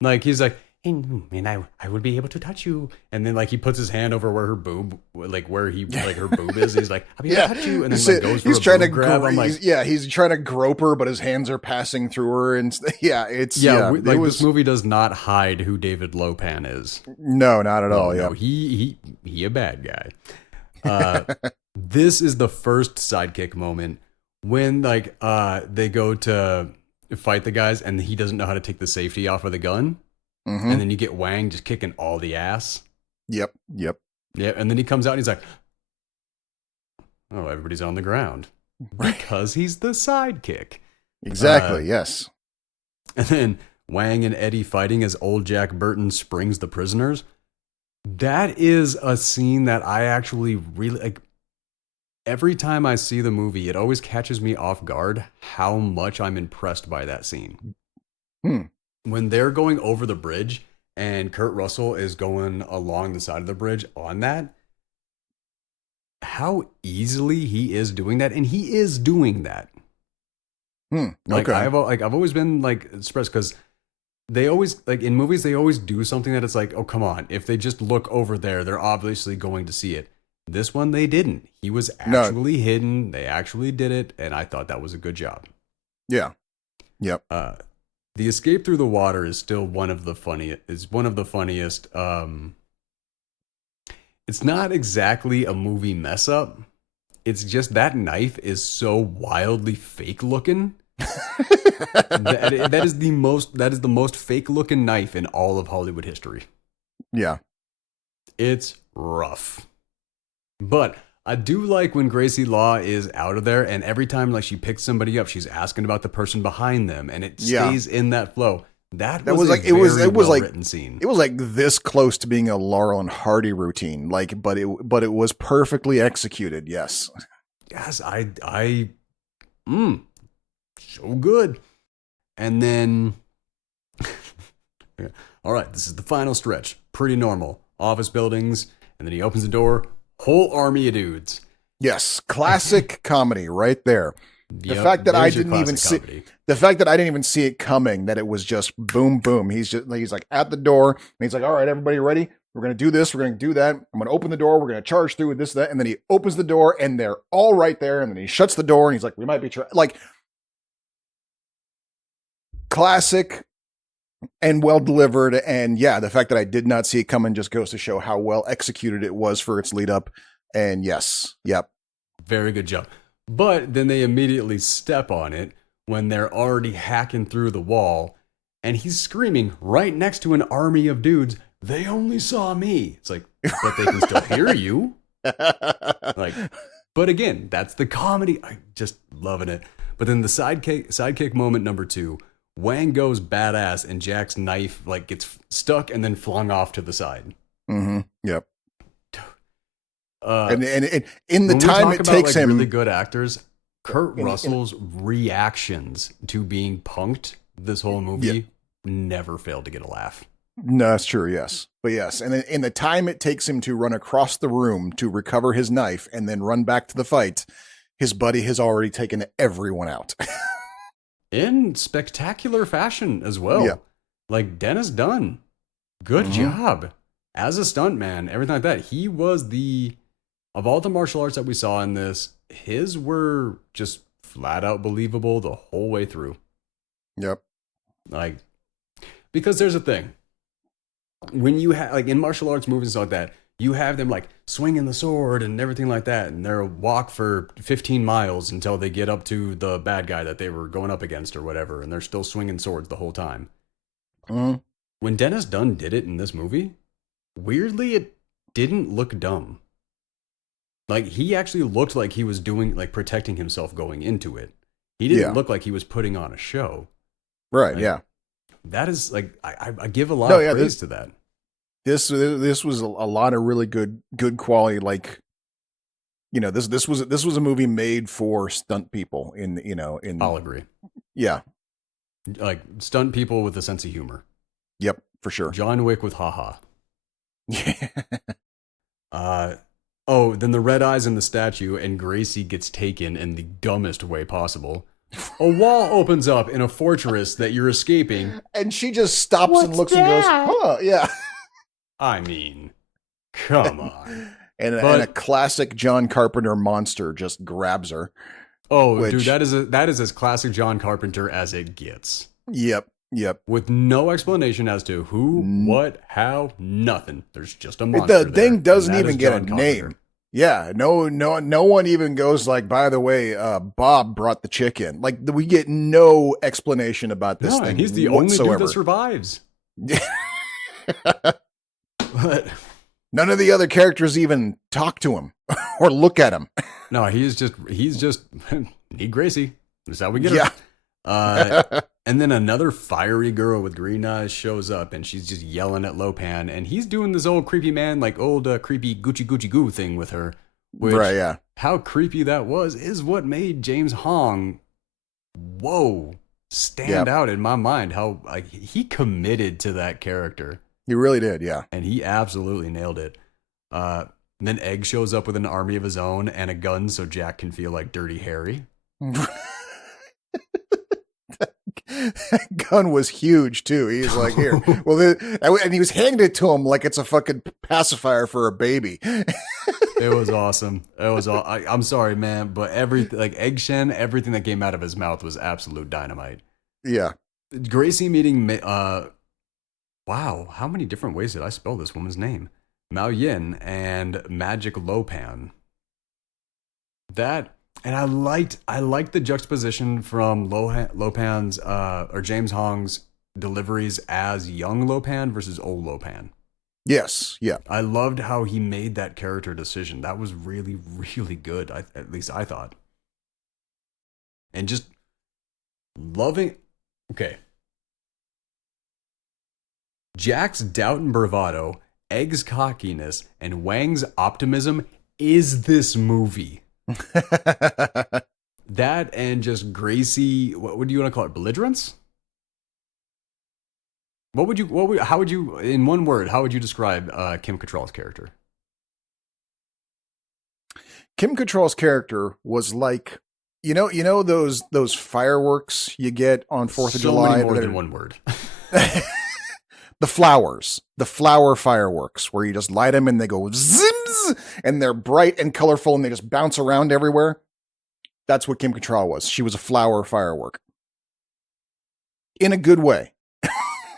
Like, he's like, and I would be able to touch you. And then, like, he puts his hand over where her boob, like, where her boob is. He's like, I'll be able to touch you. And then, like, goes for a boob grab. I'm like, he's trying to grope her, but his hands are passing through her. And this movie does not hide who David Lopan is. No, not at all. Yeah. No, he a bad guy. This is the first sidekick moment when, like, they go to fight the guys and he doesn't know how to take the safety off of the gun. Mm-hmm. And then you get Wang just kicking all the ass. Yep. Yeah, and then he comes out and he's like, oh, everybody's on the ground. Because he's the sidekick. Exactly, yes. And then Wang and Eddie fighting as old Jack Burton springs the prisoners. That is a scene that I actually really like. Every time I see the movie, it always catches me off guard how much I'm impressed by that scene. When they're going over the bridge and Kurt Russell is going along the side of the bridge on that, how easily he is doing that. And he is doing that. Like, Okay. I've always been like expressed because they always, like in movies, they always do something that it's like, oh, come on. If they just look over there, they're obviously going to see it. This one, they didn't. He was actually hidden. They actually did it. And I thought that was a good job. Yeah. Yep. The escape through the water is still one of the funniest. It's not exactly a movie mess up. It's just that knife is so wildly fake looking. that is the most fake looking knife in all of Hollywood history. Yeah. It's rough. But I do like when Gracie Law is out of there, and every time like she picks somebody up, she's asking about the person behind them, and it stays in that flow. That was like it was like written scene. It was like this close to being a Laurel and Hardy routine, like, but it was perfectly executed. Yes. Yes, so good. And then, all right, this is the final stretch. Pretty normal. Office buildings, and then he opens the door. Whole army of dudes. Yes, classic comedy right there. The fact that I didn't even see it coming, that it was just boom, boom. He's like at the door, and he's like, all right, everybody ready? We're going to do this. We're going to do that. I'm going to open the door. We're going to charge through with this, that. And then he opens the door, and they're all right there. And then he shuts the door, and he's like, we might be like classic and well delivered. And yeah, the fact that I did not see it coming just goes to show how well executed it was for its lead up. And yes, yep. Very good job. But then they immediately step on it when they're already hacking through the wall, and he's screaming right next to an army of dudes. They only saw me. It's like, but they can still hear you. Like, but again, that's the comedy. I just loving it. But then the sidekick moment number 2, Wang goes badass, and Jack's knife like gets stuck and then flung off to the side. Mm-hmm. Yep. And in the time it takes him, really good actors. Kurt Russell's reactions to being punked this whole movie never failed to get a laugh. No, that's true. Yes. But yes. And in the time it takes him to run across the room to recover his knife and then run back to the fight, his buddy has already taken everyone out. In spectacular fashion as well. Yeah. Like Dennis Dunn. Good job. As a stuntman, everything like that. He was of all the martial arts that we saw in this, his were just flat out believable the whole way through. Yep. Like, because there's a thing. When you have, like in martial arts movies and stuff like that, you have them like swinging the sword and everything like that, and they'll walk for 15 miles until they get up to the bad guy that they were going up against or whatever, and they're still swinging swords the whole time. When Dennis Dunn did it in this movie, weirdly, it didn't look dumb. Like, he actually looked like he was doing, like, protecting himself going into it. He didn't look like he was putting on a show. Right, like, yeah. That is, like, I give a lot of praise to that. This was a lot of really good quality, like, you know, this was a movie made for stunt people I'll agree. Yeah. Like, stunt people with a sense of humor. Yep, for sure. John Wick with haha. Yeah. Then the red eyes in the statue, and Gracie gets taken in the dumbest way possible. A wall opens up in a fortress that you're escaping. And she just stops and looks and goes, huh, yeah. I mean, come on. and a classic John Carpenter monster just grabs her. Oh, dude, that is as classic John Carpenter as it gets. Yep. With no explanation as to who, what, how, nothing. There's just a monster. The thing doesn't even get a name. Yeah, no one even goes like, by the way, Bob brought the chicken. Like, we get no explanation about this thing. He's the only dude that survives. But none of the other characters even talk to him or look at him. No, he's just need Gracie. That's how we get her. And then another fiery girl with green eyes shows up, and she's just yelling at Lopan, and he's doing this old creepy man, like old creepy Gucci Gucci Goo thing with her. Which, right, yeah. How creepy that was is what made James Hong, stand out in my mind. How like he committed to that character. He really did, yeah. And he absolutely nailed it. And then Egg shows up with an army of his own and a gun so Jack can feel like Dirty Harry. That gun was huge too. He was like, here. Well, and he was handing it to him like it's a fucking pacifier for a baby. It was awesome. It was all. I'm sorry, man, but everything that came out of his mouth was absolute dynamite. Yeah. Gracie meeting. Wow, how many different ways did I spell this woman's name? Mao Yin and Magic Lopan. And I liked the juxtaposition from Lopan's or James Hong's deliveries as young Lopan versus old Lopan. Yes, yeah. I loved how he made that character decision. That was really, really good. At least I thought. And just loving. Okay. Jack's doubt and bravado, Egg's cockiness, and Wang's optimism is this movie. That and just Gracie, what do you want to call it? Belligerence? How would you, in one word, how would you describe Kim Cattrall's character? Kim Cattrall's character was like, you know those fireworks you get on 4th of July? Many more than one word. The flower fireworks, where you just light them and they go zims, and they're bright and colorful and they just bounce around everywhere. That's what Kim Cattrall was. She was a flower firework. In a good way.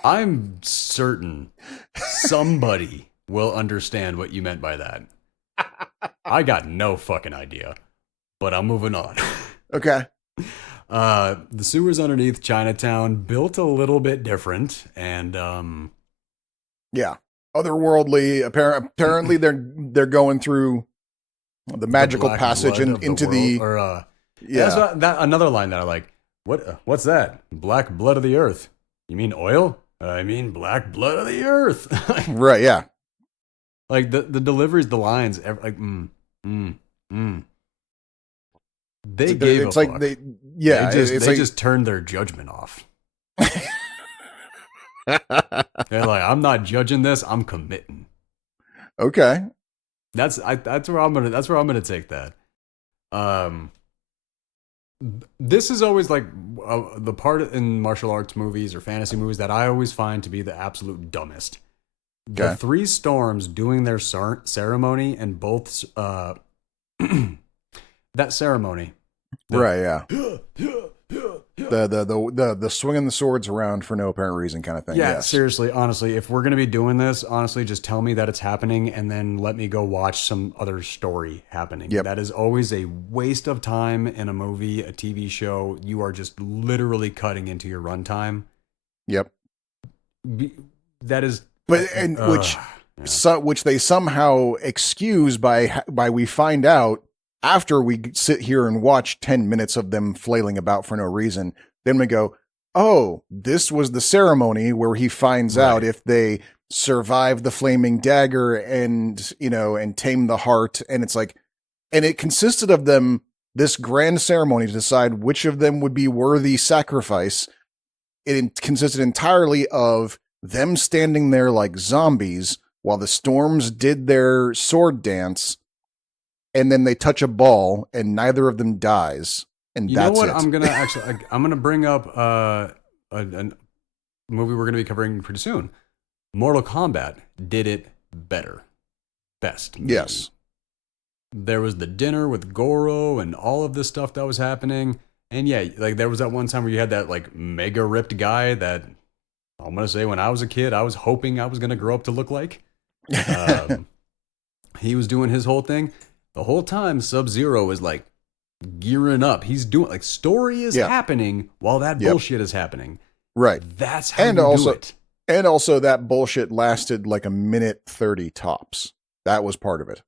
I'm certain somebody will understand what you meant by that. I got no fucking idea, but I'm moving on. Okay. The sewers underneath Chinatown built a little bit different, and yeah, otherworldly. Apparently, they're going through the magical passage into the. Yeah, that's that another line that I like. What's that? Black blood of the earth. You mean oil? I mean black blood of the earth. Right. Yeah. Like the deliveries, the lines, like They gave it's a like fuck. they just turned their judgment off. They're like, I'm not judging this. I'm committing. Okay. That's where I'm gonna take that. This is always like the part in martial arts movies or fantasy movies that I always find to be the absolute dumbest. Okay. The three storms doing their ceremony and both that ceremony. Right, yeah. The swinging the swords around for no apparent reason kind of thing. Yeah, yes. Seriously, honestly, if we're going to be doing this, honestly, just tell me that it's happening and then let me go watch some other story happening. Yep. That is always a waste of time in a movie, a TV show. You are just literally cutting into your runtime. Yep. That is... which they somehow excuse by we find out after we sit here and watch 10 minutes of them flailing about for no reason. Then we go, oh, this was the ceremony where he finds out if they survive the flaming dagger and, and tame the heart. And it's like, and it consisted of them, this grand ceremony to decide which of them would be worthy sacrifice. It consisted entirely of them standing there like zombies while the storms did their sword dance, and then they touch a ball and neither of them dies. And that's it. I'm gonna bring up a movie we're gonna be covering pretty soon. Mortal Kombat did it best. Maybe. Yes. There was the dinner with Goro and all of this stuff that was happening. And yeah, like there was that one time where you had that like mega ripped guy that I'm going to say when I was a kid, I was hoping I was going to grow up to look like. He was doing his whole thing. The whole time Sub-Zero is like gearing up. He's doing like story is happening while that bullshit is happening. Right. That's how you do it. And also that bullshit lasted like a minute 30 tops. That was part of it.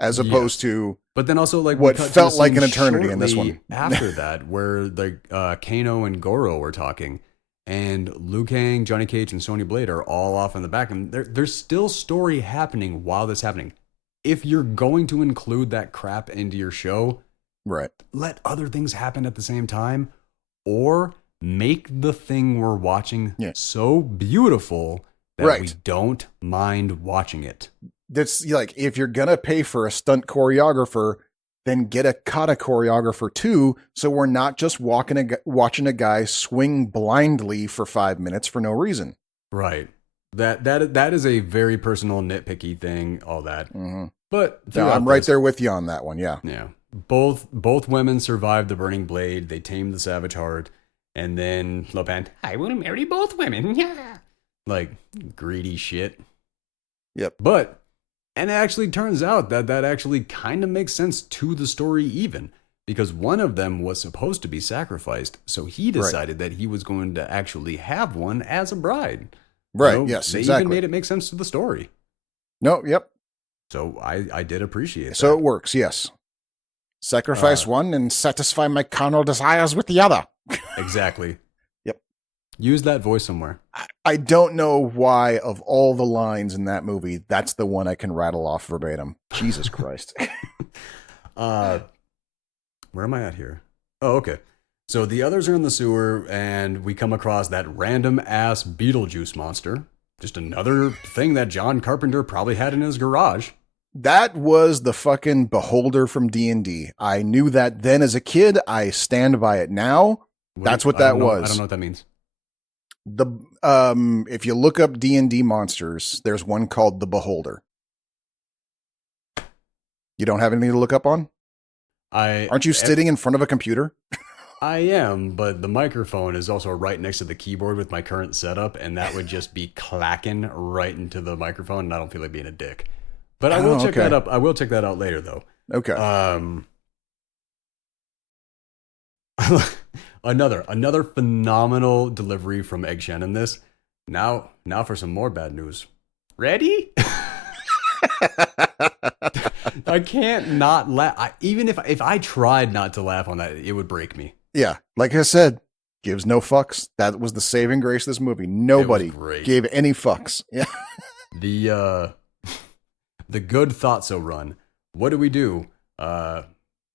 as opposed to but then also like what felt like an eternity in this one. After that, where like Kano and Goro were talking, and Liu Kang, Johnny Cage, and Sonya Blade are all off in the back, and there's still story happening while this is happening. If you're going to include that crap into your show, right, let other things happen at the same time, or make the thing we're watching so beautiful that we don't mind watching it. That's like, if you're gonna pay for a stunt choreographer, then get a kata choreographer too, so we're not just watching a guy swing blindly for 5 minutes for no reason. Right. That is a very personal, nitpicky thing. All that, but no, I'm right there with you on that one. Yeah. Both women survived the burning blade. They tamed the savage heart, and then Lopan, I will marry both women. Yeah, like greedy shit. Yep. And it actually turns out that actually kind of makes sense to the story, even because one of them was supposed to be sacrificed, so he decided that he was going to actually have one as a bride. Right. Yes. They exactly. even made it make sense to the story. No. Yep. So I did appreciate that. So it works. Yes. Sacrifice one and satisfy my carnal desires with the other. Exactly. Yep. Use that voice somewhere. I don't know why, of all the lines in that movie, that's the one I can rattle off verbatim. Jesus Christ. Where am I at here? Oh, okay. So the others are in the sewer, and we come across that random ass Beetlejuice monster. Just another thing that John Carpenter probably had in his garage. That was the fucking Beholder from D&D. I knew that then as a kid. I stand by it now. That's what that was. I don't know what that means. If you look up D&D monsters, there's one called the Beholder. You don't have anything to look up on? Aren't you sitting in front of a computer? I am, but the microphone is also right next to the keyboard with my current setup, and that would just be clacking right into the microphone, and I don't feel like being a dick. But I will check that up. I will check that out later, though. Okay. Another phenomenal delivery from Egg Shen in this. Now for some more bad news. Ready? I can't not laugh. Even if I tried not to laugh on that, it would break me. Yeah, like I said, gives no fucks. That was the saving grace of this movie. Nobody gave any fucks. Yeah. The good thought so run. What do? And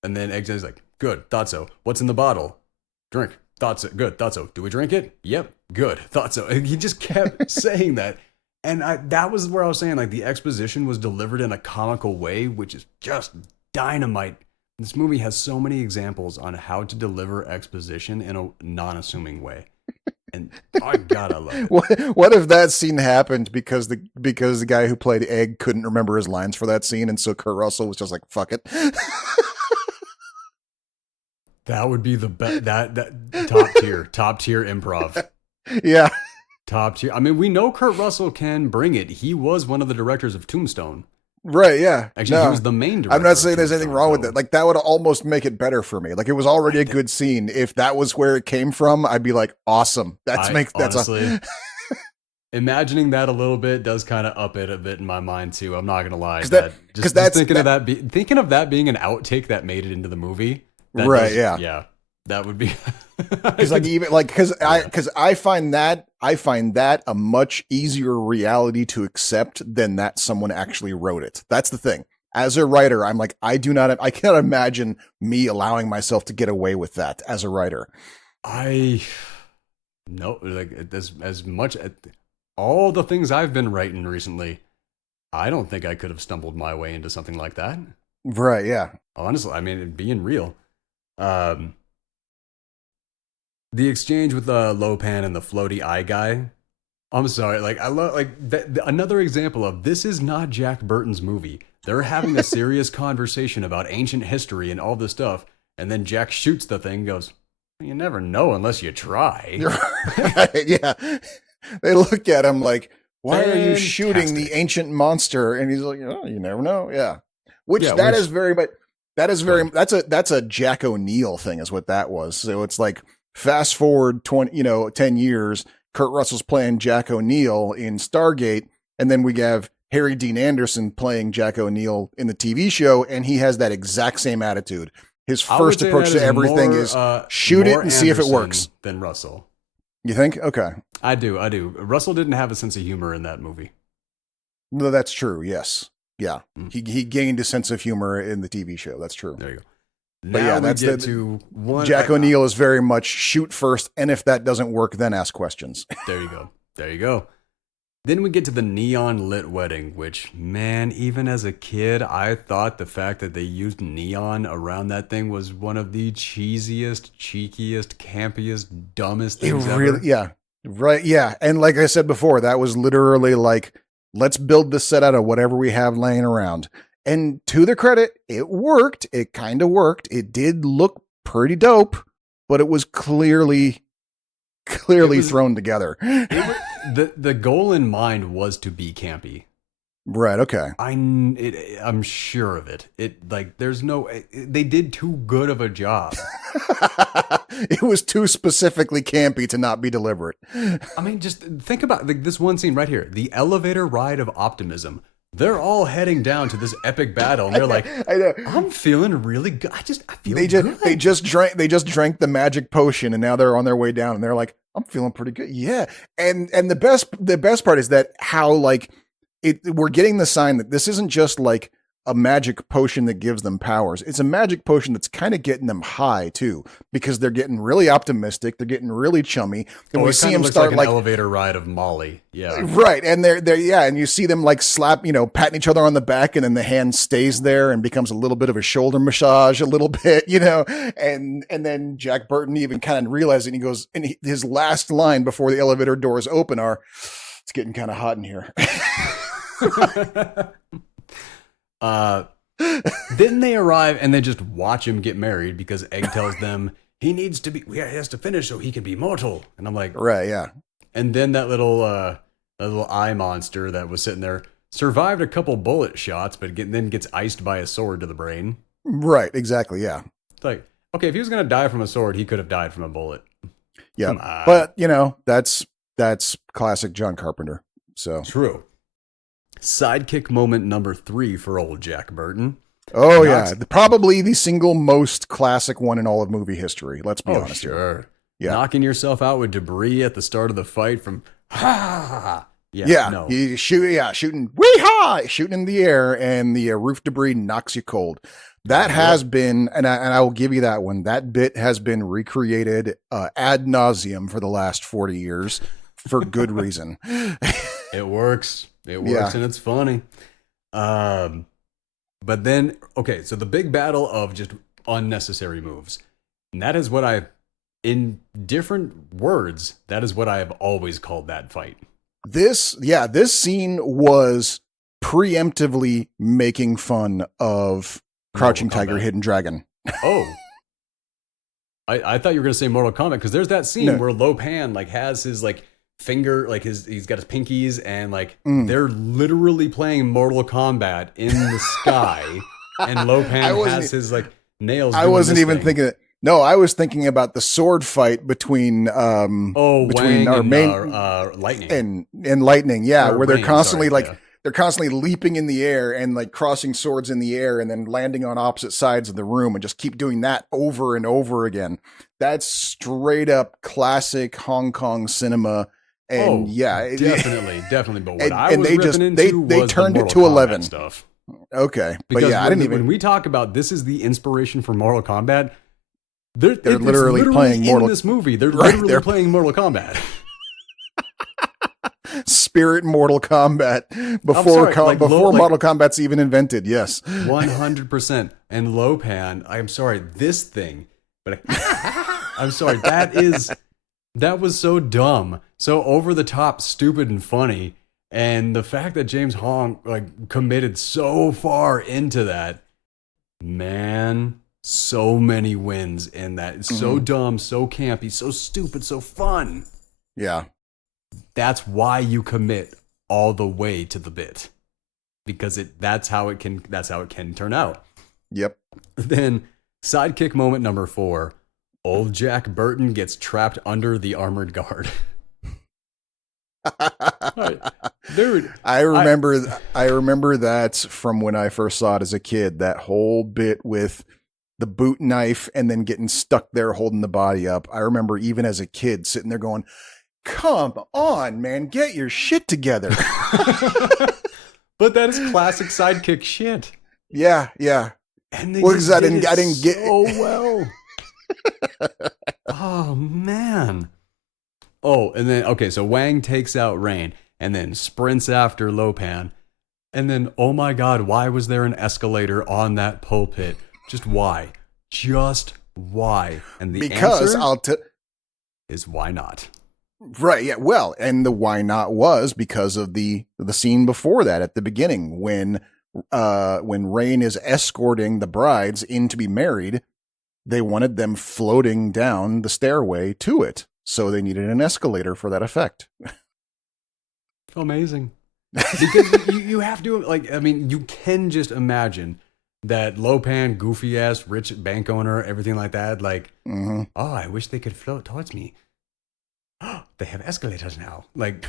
then Egg Shen's like, good, thought so. What's in the bottle? Drink. Thought so. Good, thought so. Do we drink it? Yep. Good, thought so. And he just kept saying that. And that was where I was saying, like, the exposition was delivered in a comical way, which is just dynamite. This movie has so many examples on how to deliver exposition in a non-assuming way. And oh God, I love it. What if that scene happened because the guy who played Egg couldn't remember his lines for that scene, and so Kurt Russell was just like, fuck it. That would be the best. That top tier improv. Yeah. Top tier. I mean, we know Kurt Russell can bring it. He was one of the directors of Tombstone. Right, yeah. Actually, he was the main director. I'm not saying there's anything wrong with it. Like, that would almost make it better for me. Like, it was already a good scene. If that was where it came from, I'd be like, awesome. Honestly, imagining that a little bit does kind of up it a bit in my mind too. I'm not gonna lie. Thinking of that being an outtake that made it into the movie. Yeah. That would be because I find that a much easier reality to accept than that someone actually wrote it. That's the thing. As a writer, I'm like, I cannot imagine me allowing myself to get away with that as a writer. As much all the things I've been writing recently, I don't think I could have stumbled my way into something like that. Right, yeah. Honestly, I mean, being real. The exchange with the Lopan and the floaty eye guy. I'm sorry, like I love another example of this is not Jack Burton's movie. They're having a serious conversation about ancient history and all this stuff, and then Jack shoots the thing and goes, you never know unless you try. Yeah. They look at him like, why are you shooting the ancient monster? And he's like, oh, you never know. Yeah. That's a Jack O'Neill thing is what that was. So it's like fast forward 10 years, Kurt Russell's playing Jack O'Neill in Stargate. And then we have Harry Dean Anderson playing Jack O'Neill in the TV show, and he has that exact same attitude. His first approach to everything is shoot it and see if it works. Than Russell. You think? Okay. I do. Russell didn't have a sense of humor in that movie. No, that's true. Yes. Yeah. He gained a sense of humor in the TV show. That's true. There you go. But yeah, that's to one. Jack O'Neill is very much shoot first, and if that doesn't work, then ask questions. There you go. Then we get to the neon lit wedding, which, man, even as a kid, I thought the fact that they used neon around that thing was one of the cheesiest, cheekiest, campiest, dumbest things ever. Yeah. Right. Yeah. And like I said before, that was literally like, let's build the set out of whatever we have laying around. And to their credit, it worked. It kind of worked. It did look pretty dope, but it was clearly thrown together. The goal in mind was to be campy. Right. Okay. I'm sure of it. They did too good of a job. It was too specifically campy to not be deliberate. I mean, just think about this one scene right here. The elevator ride of optimism. They're all heading down to this epic battle, and they're like, I know. I'm feeling really good. I feel good. They just drank the magic potion, and now they're on their way down, and they're like, I'm feeling pretty good. Yeah. And the best part is that how we're getting the sign that this isn't just like a magic potion that gives them powers. It's a magic potion that's kind of getting them high too, because they're getting really optimistic. They're getting really chummy. And we see them start like an elevator ride of Molly. Yeah. Right. And they're and you see them like slap, patting each other on the back, and then the hand stays there and becomes a little bit of a shoulder massage a little bit, and then Jack Burton even kind of realizes it, and he goes, and his last line before the elevator doors open are, it's getting kind of hot in here. Then they arrive and they just watch him get married because Egg tells them he has to finish so he can be mortal. And I'm like, right, yeah. And then that little eye monster that was sitting there survived a couple bullet shots, but then gets iced by a sword to the brain. Right, exactly, yeah. It's like, okay, if he was gonna die from a sword, he could have died from a bullet. Yeah, but that's classic John Carpenter. So true. Sidekick moment number 3 for old Jack Burton. Oh, yeah. Probably the single most classic one in all of movie history. Let's be honest. Sure. Yeah. Knocking yourself out with debris at the start of the fight from ha. Yeah. No. Shooting wee-ha, shooting in the air, and the roof debris knocks you cold. That has been, and I will give you that one. That bit has been recreated ad nauseum for the last 40 years for good reason. It works. It works, and it's funny. But then, okay, so the big battle of just unnecessary moves. And that is what in different words, that is what I have always called that fight. This scene was preemptively making fun of Crouching Tiger, Hidden Dragon. Oh. I thought you were going to say Mortal Kombat, because there's that scene where Lo Pan has his finger, he's got his pinkies, and they're literally playing Mortal Kombat in the sky, and Lo Pan has his nails. I wasn't even thinking it. No, I was thinking about the sword fight between Wang our main Lightning and Lightning, where they're constantly they're constantly leaping in the air and crossing swords in the air and then landing on opposite sides of the room and just keep doing that over and over again. That's straight up classic Hong Kong cinema. And definitely. But what I was ripping into was turned the it to Mortal 11 Kombat stuff. Okay, because I didn't even. When we talk about this is the inspiration for Mortal Kombat, they're literally playing in this movie. They're literally playing Mortal Kombat. Spirit Mortal Kombat before Mortal Kombat's even invented. Yes, 100%. And Lo Pan, I'm sorry, this thing, but I'm sorry, that was so dumb, so over the top, stupid, and funny. And the fact that James Hong committed so far into that, man, so many wins in that. It's so dumb, so campy, so stupid, so fun. Yeah. That's why you commit all the way to the bit, because that's how it can turn out. Yep. Then sidekick moment number 4, old Jack Burton gets trapped under the armored guard. Right. Dude, I remember that from when I first saw it as a kid. That whole bit with the boot knife and then getting stuck there holding the body up. I remember even as a kid sitting there going, "Come on, man, get your shit together." but that is classic sidekick shit. Yeah, yeah. And they Well, just 'cause I did didn't it get so well. Oh man. Oh, and then okay, so Wang takes out Rain and then sprints after Lopan. And then, oh my God, why was there an escalator on that pulpit? Just why? Just why? And the because answer is why not? right, yeah. Well, and the why not was because of the scene before that at the beginning when Rain is escorting the brides in to be married. They wanted them floating down the stairway to it, so they needed an escalator for that effect. Amazing. Because you have to, like, I mean, you can just imagine that Lopan, goofy ass, rich bank owner, everything like that. Like, oh, I wish they could float towards me. They have escalators now. Like,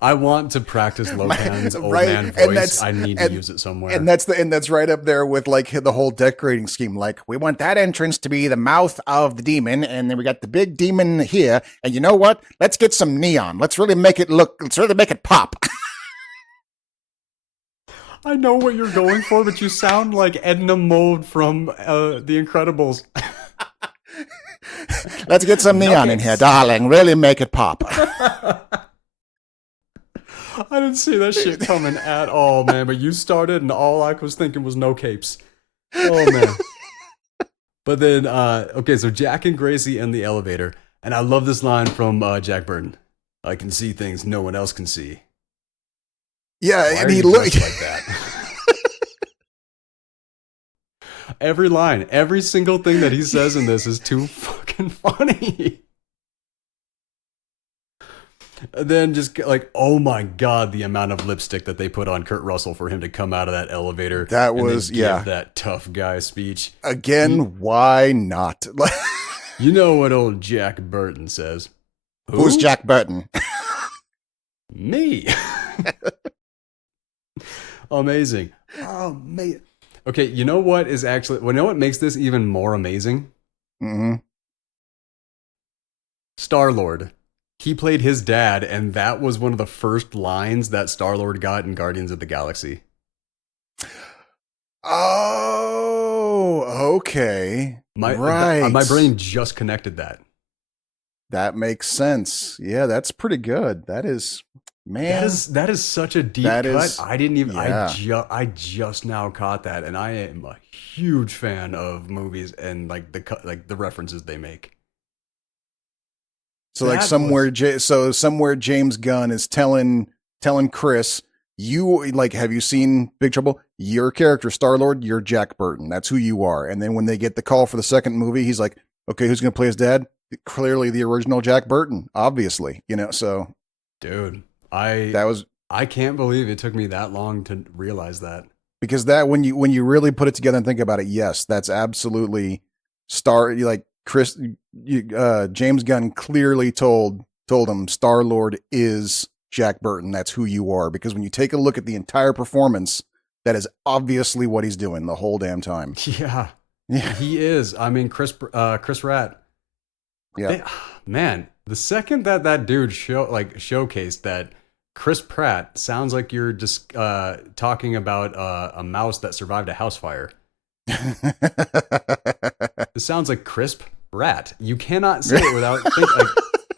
I want to practice Lopan's old right? man voice. I need to use it somewhere. And that's right up there with like the whole decorating scheme. Like, we want that entrance to be the mouth of the demon, and then we got the big demon here. And you know what? Let's get some neon. Let's really make it pop. I know what you're going for, but you sound like Edna Mode from The Incredibles. Let's get some neon in here, darling. Really make it pop. I didn't see that shit coming at all, man. But you started, and all I was thinking was no capes. Oh, man. But then, okay, so Jack and Gracie in the elevator. And I love this line from Jack Burton. I can see things no one else can see. Yeah, Why and are he you looked dressed like that. Every line, every single thing that he says in this is too fucking funny. And then just like, oh my God, the amount of lipstick that they put on Kurt Russell for him to come out of that elevator. That was, and then give that tough guy speech. Again, why not? You know what old Jack Burton says? Who's Jack Burton? Me. Amazing. Oh, man. Okay, you know what is actually, well, you know what makes this even more amazing? Mm-hmm. Star-Lord. He played his dad, and that was one of the first lines that Star-Lord got in Guardians of the Galaxy. Oh, okay. Right. My brain just connected that. That makes sense. Yeah, that's pretty good. That is, man. That is such a deep cut. I didn't even. Yeah. I just now caught that, and I am a huge fan of movies and like the references they make. So like somewhere James Gunn is telling Chris, have you seen Big Trouble? Your character, Star-Lord, you're Jack Burton. That's who you are. And then when they get the call for the second movie, he's like, okay, who's going to play his dad? Clearly the original Jack Burton, obviously, so. Dude, I can't believe it took me that long to realize that. Because that, when you really put it together and think about it, yes, that's absolutely James Gunn clearly told him Star-Lord is Jack Burton. That's who you are. Because when you take a look at the entire performance, that is obviously what he's doing the whole damn time. Yeah. He is. I mean, Chris Pratt. Yeah. Man, the second that dude showcased that Chris Pratt sounds like you're just talking about a mouse that survived a house fire. It sounds like crisp rat. You cannot say it without thinking.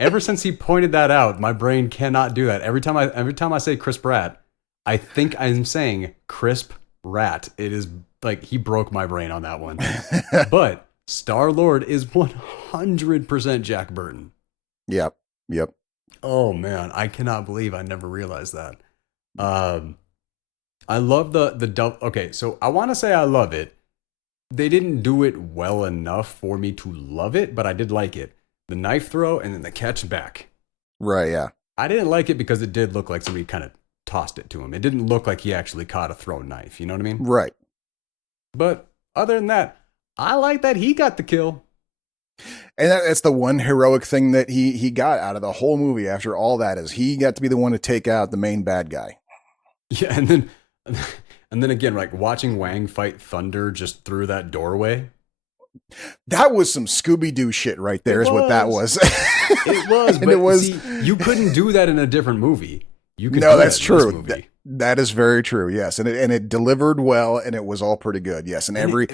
Ever since he pointed that out, my brain cannot do that. Every time I say Chris Pratt, I think I'm saying crisp rat. It is like he broke my brain on that one. But Star-Lord is 100% Jack Burton. Yep. Oh man, I cannot believe I never realized that. I love the okay, so I want to say I love it. They didn't do it well enough for me to love it, but I did like it. The knife throw and then the catch back. Right, yeah. I didn't like it because it did look like somebody kind of tossed it to him. It didn't look like he actually caught a thrown knife. You know what I mean? Right. But other than that, I like that he got the kill. And that's the one heroic thing that he got out of the whole movie after all that is he got to be the one to take out the main bad guy. Yeah, and then again, like watching Wang fight Thunder just through that doorway. That was some Scooby-Doo shit right there, is what that was. It was, but see, you couldn't do that in a different movie. You could. No, that's true. That is very true. Yes, and it delivered well, and it was all pretty good. Yes, and every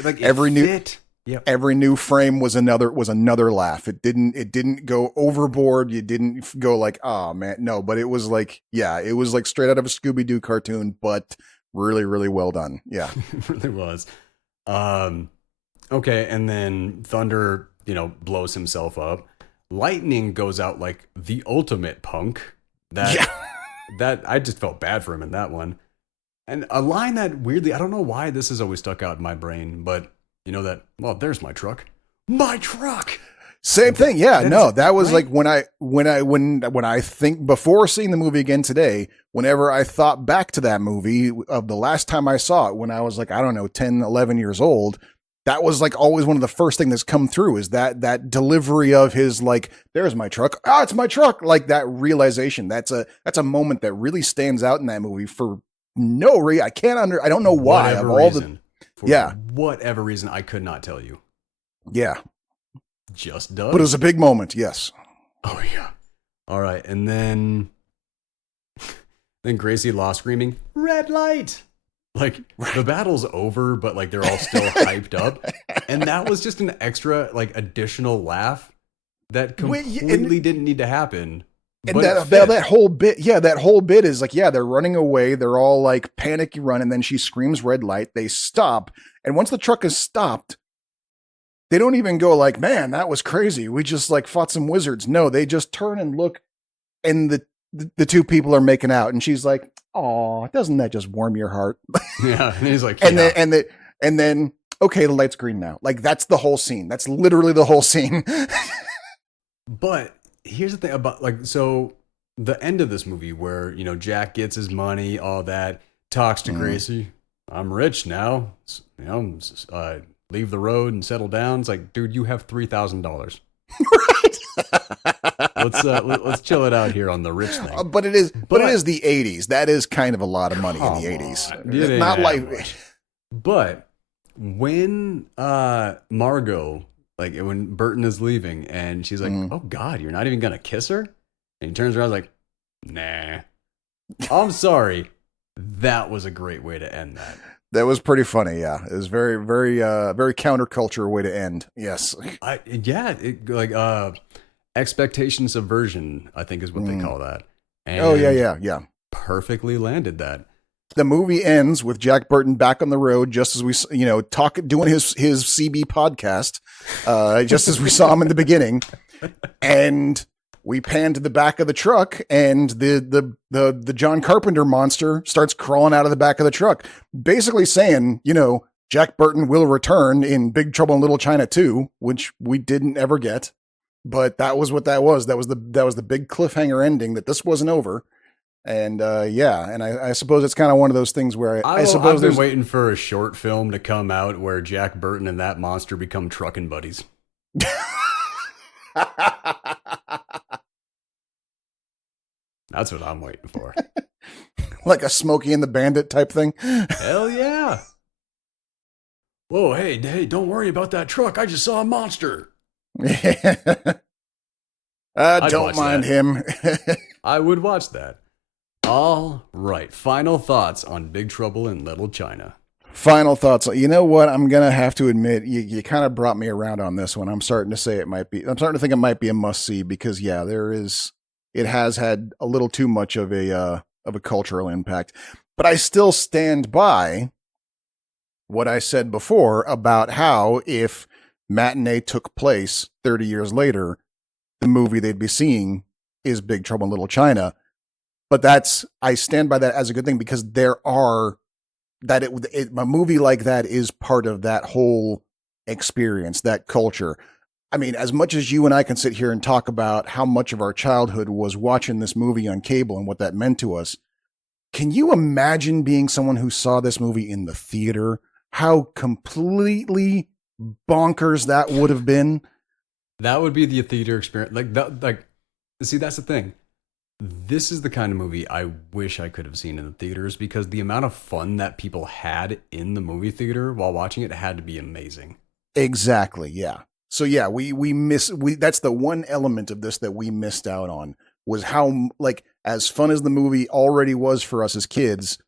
new frame was another laugh. It didn't go overboard. You didn't go like, oh man, no. But it was like, yeah, it was like straight out of a Scooby-Doo cartoon, but really, really well done. Yeah, it really was. Okay, and then Thunder, blows himself up. Lightning goes out like the ultimate punk. That I just felt bad for him in that one. And a line that weirdly, I don't know why this has always stuck out in my brain, but there's my truck. My truck. Same thing. Yeah, that was right? Like when I think before seeing the movie again today, whenever I thought back to that movie of the last time I saw it when I was like, I don't know, 10, 11 years old, that was like always one of the first things that's come through is that delivery of his like, there's my truck. Oh, it's my truck. Like that realization. That's a moment that really stands out in that movie for no reason. I don't know why. Whatever of all reason, whatever reason, I could not tell you. Yeah. Just does. But it was a big moment. Yes. Oh yeah. All right. And then Gracie Law screaming, red light. Like the battle's over, but like they're all still hyped up. And that was just an extra like additional laugh that completely didn't need to happen. And that whole bit is like, yeah, they're running away. They're all like panicky run. And then she screams red light. They stop. And once the truck is stopped, they don't even go like, man, that was crazy. We just like fought some wizards. No, they just turn and look and the two people are making out. And she's like, oh, doesn't that just warm your heart? Yeah. And he's like, and then, okay, the light's green now. Like that's the whole scene. That's literally the whole scene. But here's the thing about so the end of this movie where, Jack gets his money, all that, talks to Gracie. I'm rich now, leave the road and settle down. It's like, dude, you have $3,000. Right. Let's chill it out here on the rich thing. But it is the 80s. That is kind of a lot of money in the 80s. It's not like. But when Margot, like when Burton is leaving, and she's like, "Oh God, you're not even gonna kiss her," and he turns around like, "Nah, I'm sorry." That was a great way to end that. That was pretty funny. Yeah, it was very, very, very counterculture way to end. Yes. Expectation subversion, I think is what they call that. And yeah. Perfectly landed that. The movie ends with Jack Burton back on the road, just as we, doing his CB podcast, just as we saw him in the beginning, and we pan to the back of the truck, and the John Carpenter monster starts crawling out of the back of the truck, basically saying, Jack Burton will return in Big Trouble in Little China 2, which we didn't ever get. But that was what that was. That was the big cliffhanger ending that this wasn't over. And and I suppose it's kind of one of those things where I suppose I've been waiting for a short film to come out where Jack Burton and that monster become trucking buddies. That's what I'm waiting for. Like a Smokey and the Bandit type thing. Hell yeah. Whoa, hey, don't worry about that truck. I just saw a monster. Don't mind him. I would watch that. All right. Final thoughts on Big Trouble in Little China. Final thoughts. You know what? I'm going to have to admit, you kind of brought me around on this one. I'm starting to think it might be a must see because it has had a little too much of a cultural impact, but I still stand by what I said before about how if Matinee took place 30 years later, the movie they'd be seeing is Big Trouble in Little China. But I stand by that as a good thing because a movie like that is part of that whole experience, that culture. I mean, as much as you and I can sit here and talk about how much of our childhood was watching this movie on cable and what that meant to us, can you imagine being someone who saw this movie in the theater? How completely bonkers that would have been. That would be the theater experience. Like that, like, see, that's the thing. This is the kind of movie I wish I could have seen in the theaters because the amount of fun that people had in the movie theater while watching it had to be amazing. Exactly. Yeah. So yeah, we that's the one element of this that we missed out on was how like as fun as the movie already was for us as kids,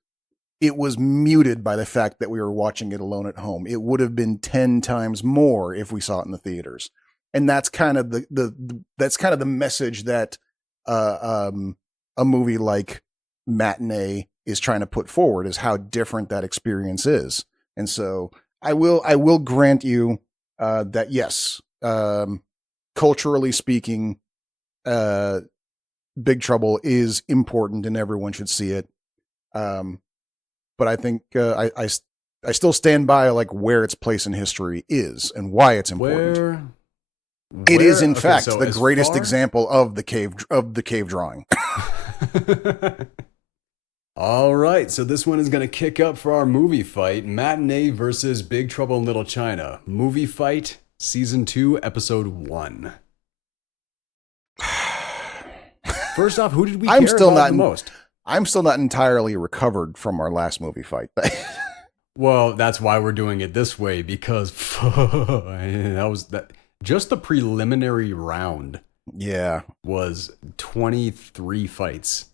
it was muted by the fact that we were watching it alone at home. It would have been 10 times more if we saw it in the theaters. And that's kind of that's kind of the message that a movie like Matinee is trying to put forward is how different that experience is. And so I will grant you that yes, culturally speaking, Big Trouble is important and everyone should see it. But I think I still stand by like where its place in history is and why it's important. It is in fact the greatest example of the cave drawing. All right, so this one is going to kick up for our movie fight, Matinee versus Big Trouble in Little China. Movie fight, season 2, episode 1. First off, who did we care about the most? I'm still not entirely recovered from our last movie fight. Well, that's why we're doing it this way, because just the preliminary round. Yeah, was 23 fights.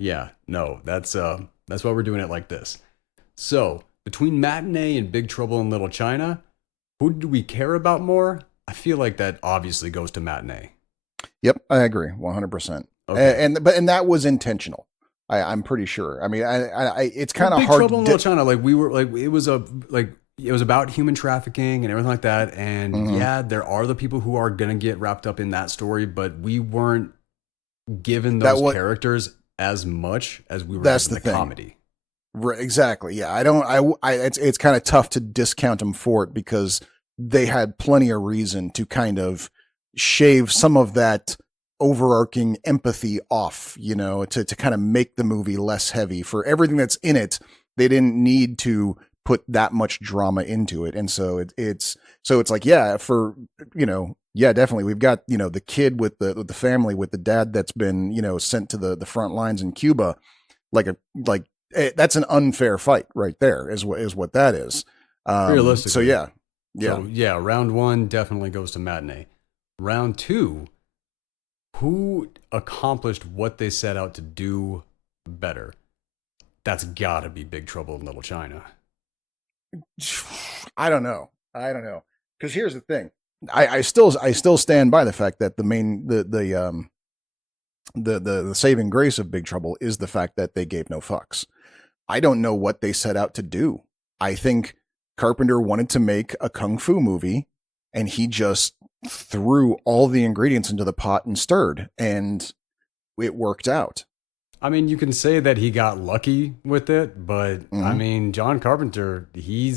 Yeah, no, that's why we're doing it like this. So between Matinee and Big Trouble in Little China, who do we care about more? I feel like that obviously goes to Matinee. Yep, I agree, 100%. Okay. And that was intentional. I'm pretty sure. I mean, it's kind of hard. Big Trouble in Little China, like we were like it was about human trafficking and everything like that. And yeah, there are the people who are gonna get wrapped up in that story, but we weren't given those characters as much as we were given the comedy. Right, exactly. Yeah, it's kind of tough to discount them for it because they had plenty of reason to kind of shave some of that overarching empathy off, you know, to kind of make the movie less heavy for everything that's in it. They didn't need to put that much drama into it. And so it's like, yeah, for, you know, yeah, definitely. We've got, you know, the kid with the family with the dad that's been, you know, sent to the front lines in Cuba. That's an unfair fight right there is what that is. Realistically. So yeah. So yeah, round 1 definitely goes to Matinee. Round 2, who accomplished what they set out to do better? That's gotta be Big Trouble in Little China. I don't know. Because here's the thing. I still stand by the fact that the saving grace of Big Trouble is the fact that they gave no fucks. I don't know what they set out to do. I think Carpenter wanted to make a kung fu movie, and he just threw all the ingredients into the pot and stirred, and it worked out. I mean, you can say that he got lucky with it, but I mean, John Carpenter, he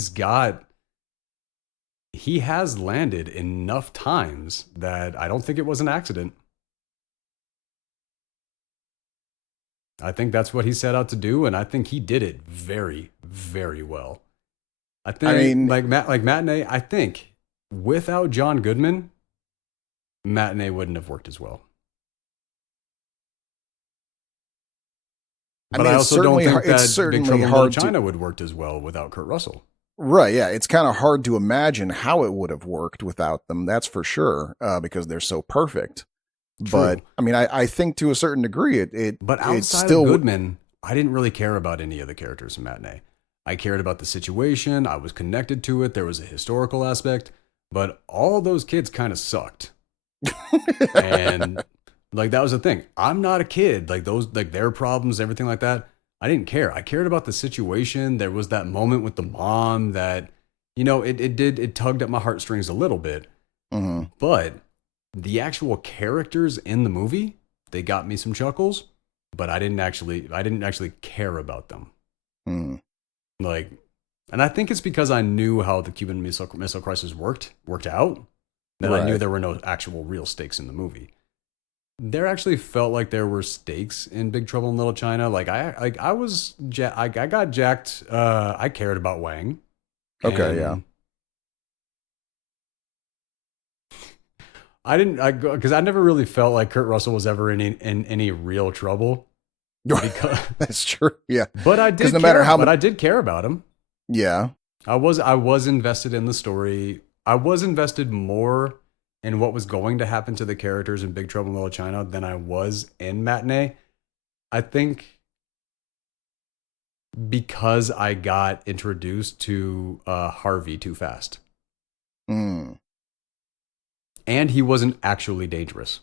has landed enough times that I don't think it was an accident. I think that's what he set out to do, and I think he did it very, very well. I think, like Matinee, I think without John Goodman, Matinee wouldn't have worked as well. But I also don't think that Big Trouble in Little China would work as well without Kurt Russell. Right, yeah. It's kind of hard to imagine how it would have worked without them, that's for sure, because they're so perfect. True. But, I mean, I think to a certain degree, But outside of Goodman, I didn't really care about any of the characters in Matinee. I cared about the situation, I was connected to it, there was a historical aspect, but all those kids kind of sucked. And... like, that was the thing. I'm not a kid. Like, their problems, everything like that, I didn't care. I cared about the situation. There was that moment with the mom that, you know, it tugged at my heartstrings a little bit. Mm-hmm. But the actual characters in the movie, they got me some chuckles, but I didn't actually care about them. Mm. Like, and I think it's because I knew how the Cuban Missile Crisis worked out, that I knew there were no actual real stakes in the movie. There actually felt like there were stakes in Big Trouble in Little China. Like I got jacked. I cared about Wang. Okay, yeah. because I never really felt like Kurt Russell was ever in any real trouble. Because, That's true. Yeah. but I did. But I did care about him. Yeah. I was invested in the story. I was invested more in what was going to happen to the characters in Big Trouble in Little China than I was in Matinee. I think because I got introduced to Harvey too fast. Mm. And he wasn't actually dangerous.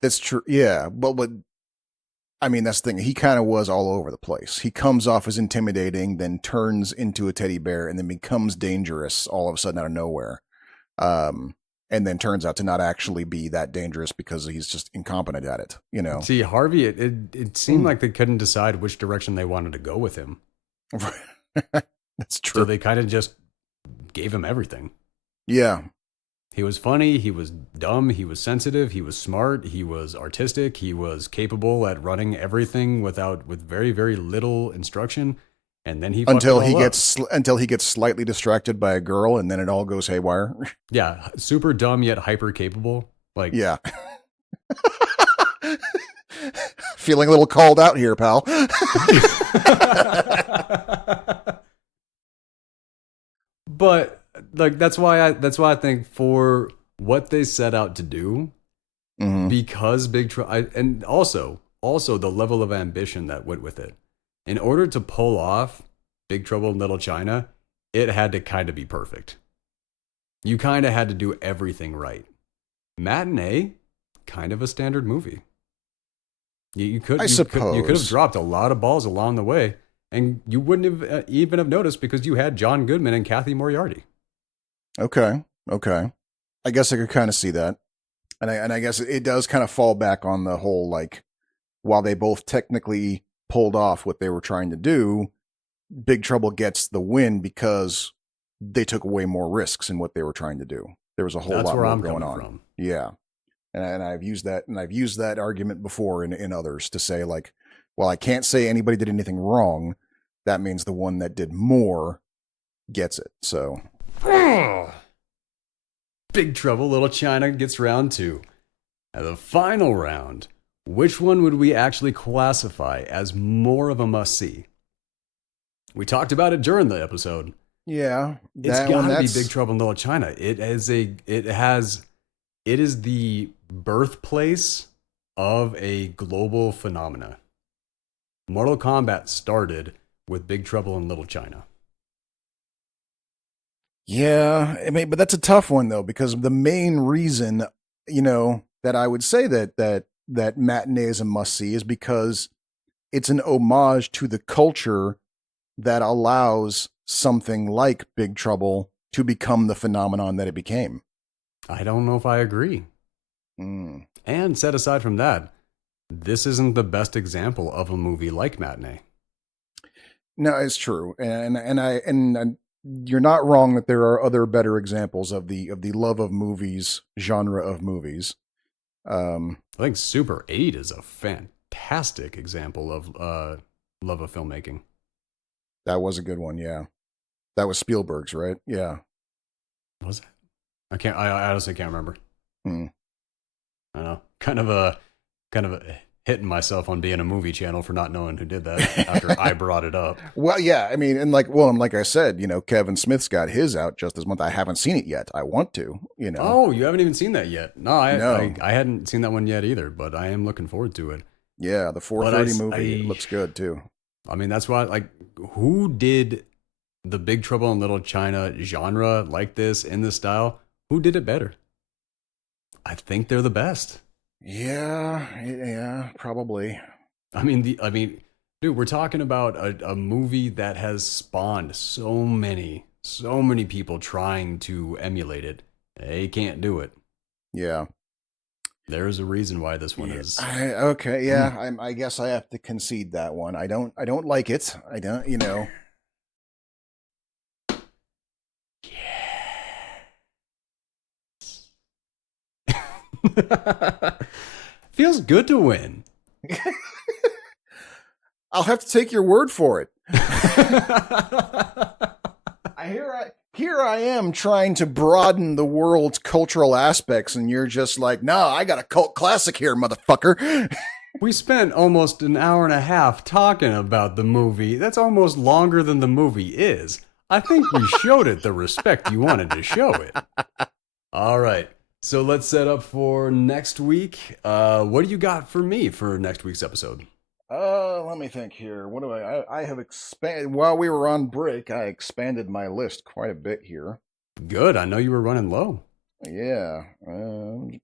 That's true. Yeah. But I mean, that's the thing. He kind of was all over the place. He comes off as intimidating, then turns into a teddy bear, and then becomes dangerous all of a sudden out of nowhere. And then turns out to not actually be that dangerous because he's just incompetent at it, you know? See, Harvey, it seemed like they couldn't decide which direction they wanted to go with him. That's true. So they kind of just gave him everything. Yeah. He was funny, he was dumb, he was sensitive, he was smart, he was artistic, he was capable at running everything with very, very little instruction. And then until he gets slightly distracted by a girl, and then it all goes haywire. Yeah, super dumb yet hyper capable. Like, yeah. Feeling a little called out here, pal. But like that's why I think for what they set out to do, because Big Trouble, and also the level of ambition that went with it. In order to pull off Big Trouble in Little China, it had to kind of be perfect. You kind of had to do everything right. Matinee, kind of a standard movie. You could have dropped a lot of balls along the way, and you wouldn't have even have noticed because you had John Goodman and Cathy Moriarty. Okay. I guess I could kind of see that, and I guess it does kind of fall back on the whole, like, while they both technically pulled off what they were trying to do, Big Trouble gets the win because they took way more risks in what they were trying to do. There was a whole lot more going on. From. Yeah. And I've used that argument before in others to say, like, well, I can't say anybody did anything wrong. That means the one that did more gets it. So Big Trouble Little China gets round 2. And the final round, which one would we actually classify as more of a must-see? We talked about it during the episode. Yeah. It's gotta be Big Trouble in Little China. It is the birthplace of a global phenomena. Mortal Kombat started with Big Trouble in Little China. Yeah, I mean, but that's a tough one though, because the main reason, that I would say that Matinee is a must-see is because it's an homage to the culture that allows something like Big Trouble to become the phenomenon that it became. I don't know if I agree. And set aside from that, this isn't the best example of a movie like Matinee. No, it's true, and you're not wrong that there are other better examples of the love of movies genre of movies. I think Super 8 is a fantastic example of love of filmmaking. That was a good one, yeah. That was Spielberg's, right? Yeah. Was it? I honestly can't remember. I don't know. Kind of a hitting myself on being a movie channel for not knowing who did that after I brought it up. Well, yeah, I mean, and like I said, Kevin Smith's got his out just this month. I haven't seen it yet. I want to, Oh, you haven't even seen that yet? No, I hadn't seen that one yet either, but I am looking forward to it. Yeah, the 4:30 movie looks good too. I mean, that's why, like, who did the Big Trouble in Little China genre like this in this style? Who did it better? I think they're the best. Yeah, probably. I mean, dude, we're talking about a movie that has spawned so many people trying to emulate it. They can't do it. Yeah. There's a reason why this one is. Okay, yeah. I guess I have to concede that one. I don't like it. I don't, Feels good to win. I'll have to take your word for it. here I am trying to broaden the world's cultural aspects, and you're just like, no, I got a cult classic here, motherfucker. We spent almost an hour and a half talking about the movie. That's almost longer than the movie is. I think we showed it the respect you wanted to show it. All right. So let's set up for next week. What do you got for me for next week's episode? Let me think here. What do I have expanded while we were on break. I expanded my list quite a bit here. Good. I know you were running low. Yeah. Can't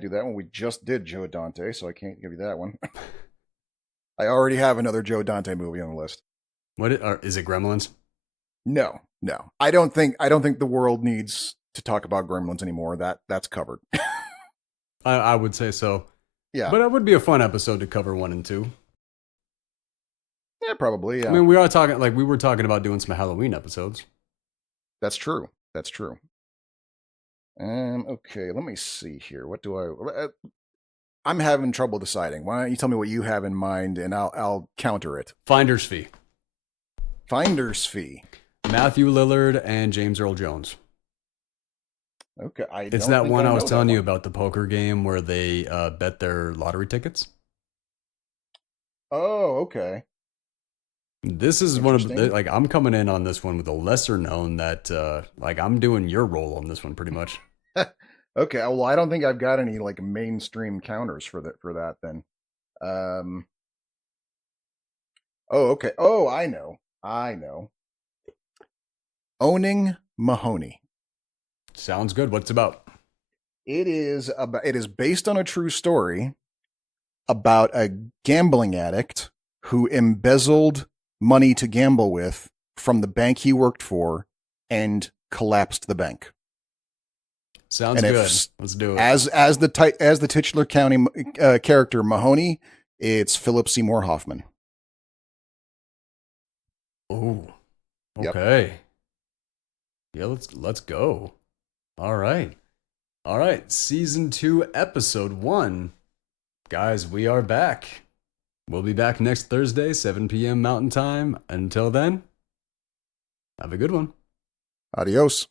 do that one. We just did Joe Dante, so I can't give you that one. I already have another Joe Dante movie on the list. Is it Gremlins? No. I don't think the world needs to talk about Gremlins anymore. That's covered. I would say so. Yeah. But it would be a fun episode to cover 1 and 2. Yeah, probably. Yeah. I mean, we were talking about doing some Halloween episodes. That's true. Okay, let me see here. What do I'm having trouble deciding. Why don't you tell me what you have in mind, and I'll counter it. Finder's Fee. Finder's Fee. Matthew Lillard and James Earl Jones. Okay, it's that one I was telling you about, the poker game where they bet their lottery tickets. Oh, okay. This is one of the, like, I'm coming in on this one with a lesser known that like I'm doing your role on this one pretty much. Okay, well, I don't think I've got any like mainstream counters for that then. Oh, okay. Oh, I know. Owning Mahoney. Sounds good. What's it about? It is based on a true story about a gambling addict who embezzled money to gamble with from the bank he worked for and collapsed the bank. Sounds good. Let's do it. As the titular county character Mahoney, it's Philip Seymour Hoffman. Oh, okay. Yep. Yeah, let's go. All right. Season 2, episode 1. Guys, we are back. We'll be back next Thursday, 7 p.m. Mountain Time. Until then, have a good one. Adios.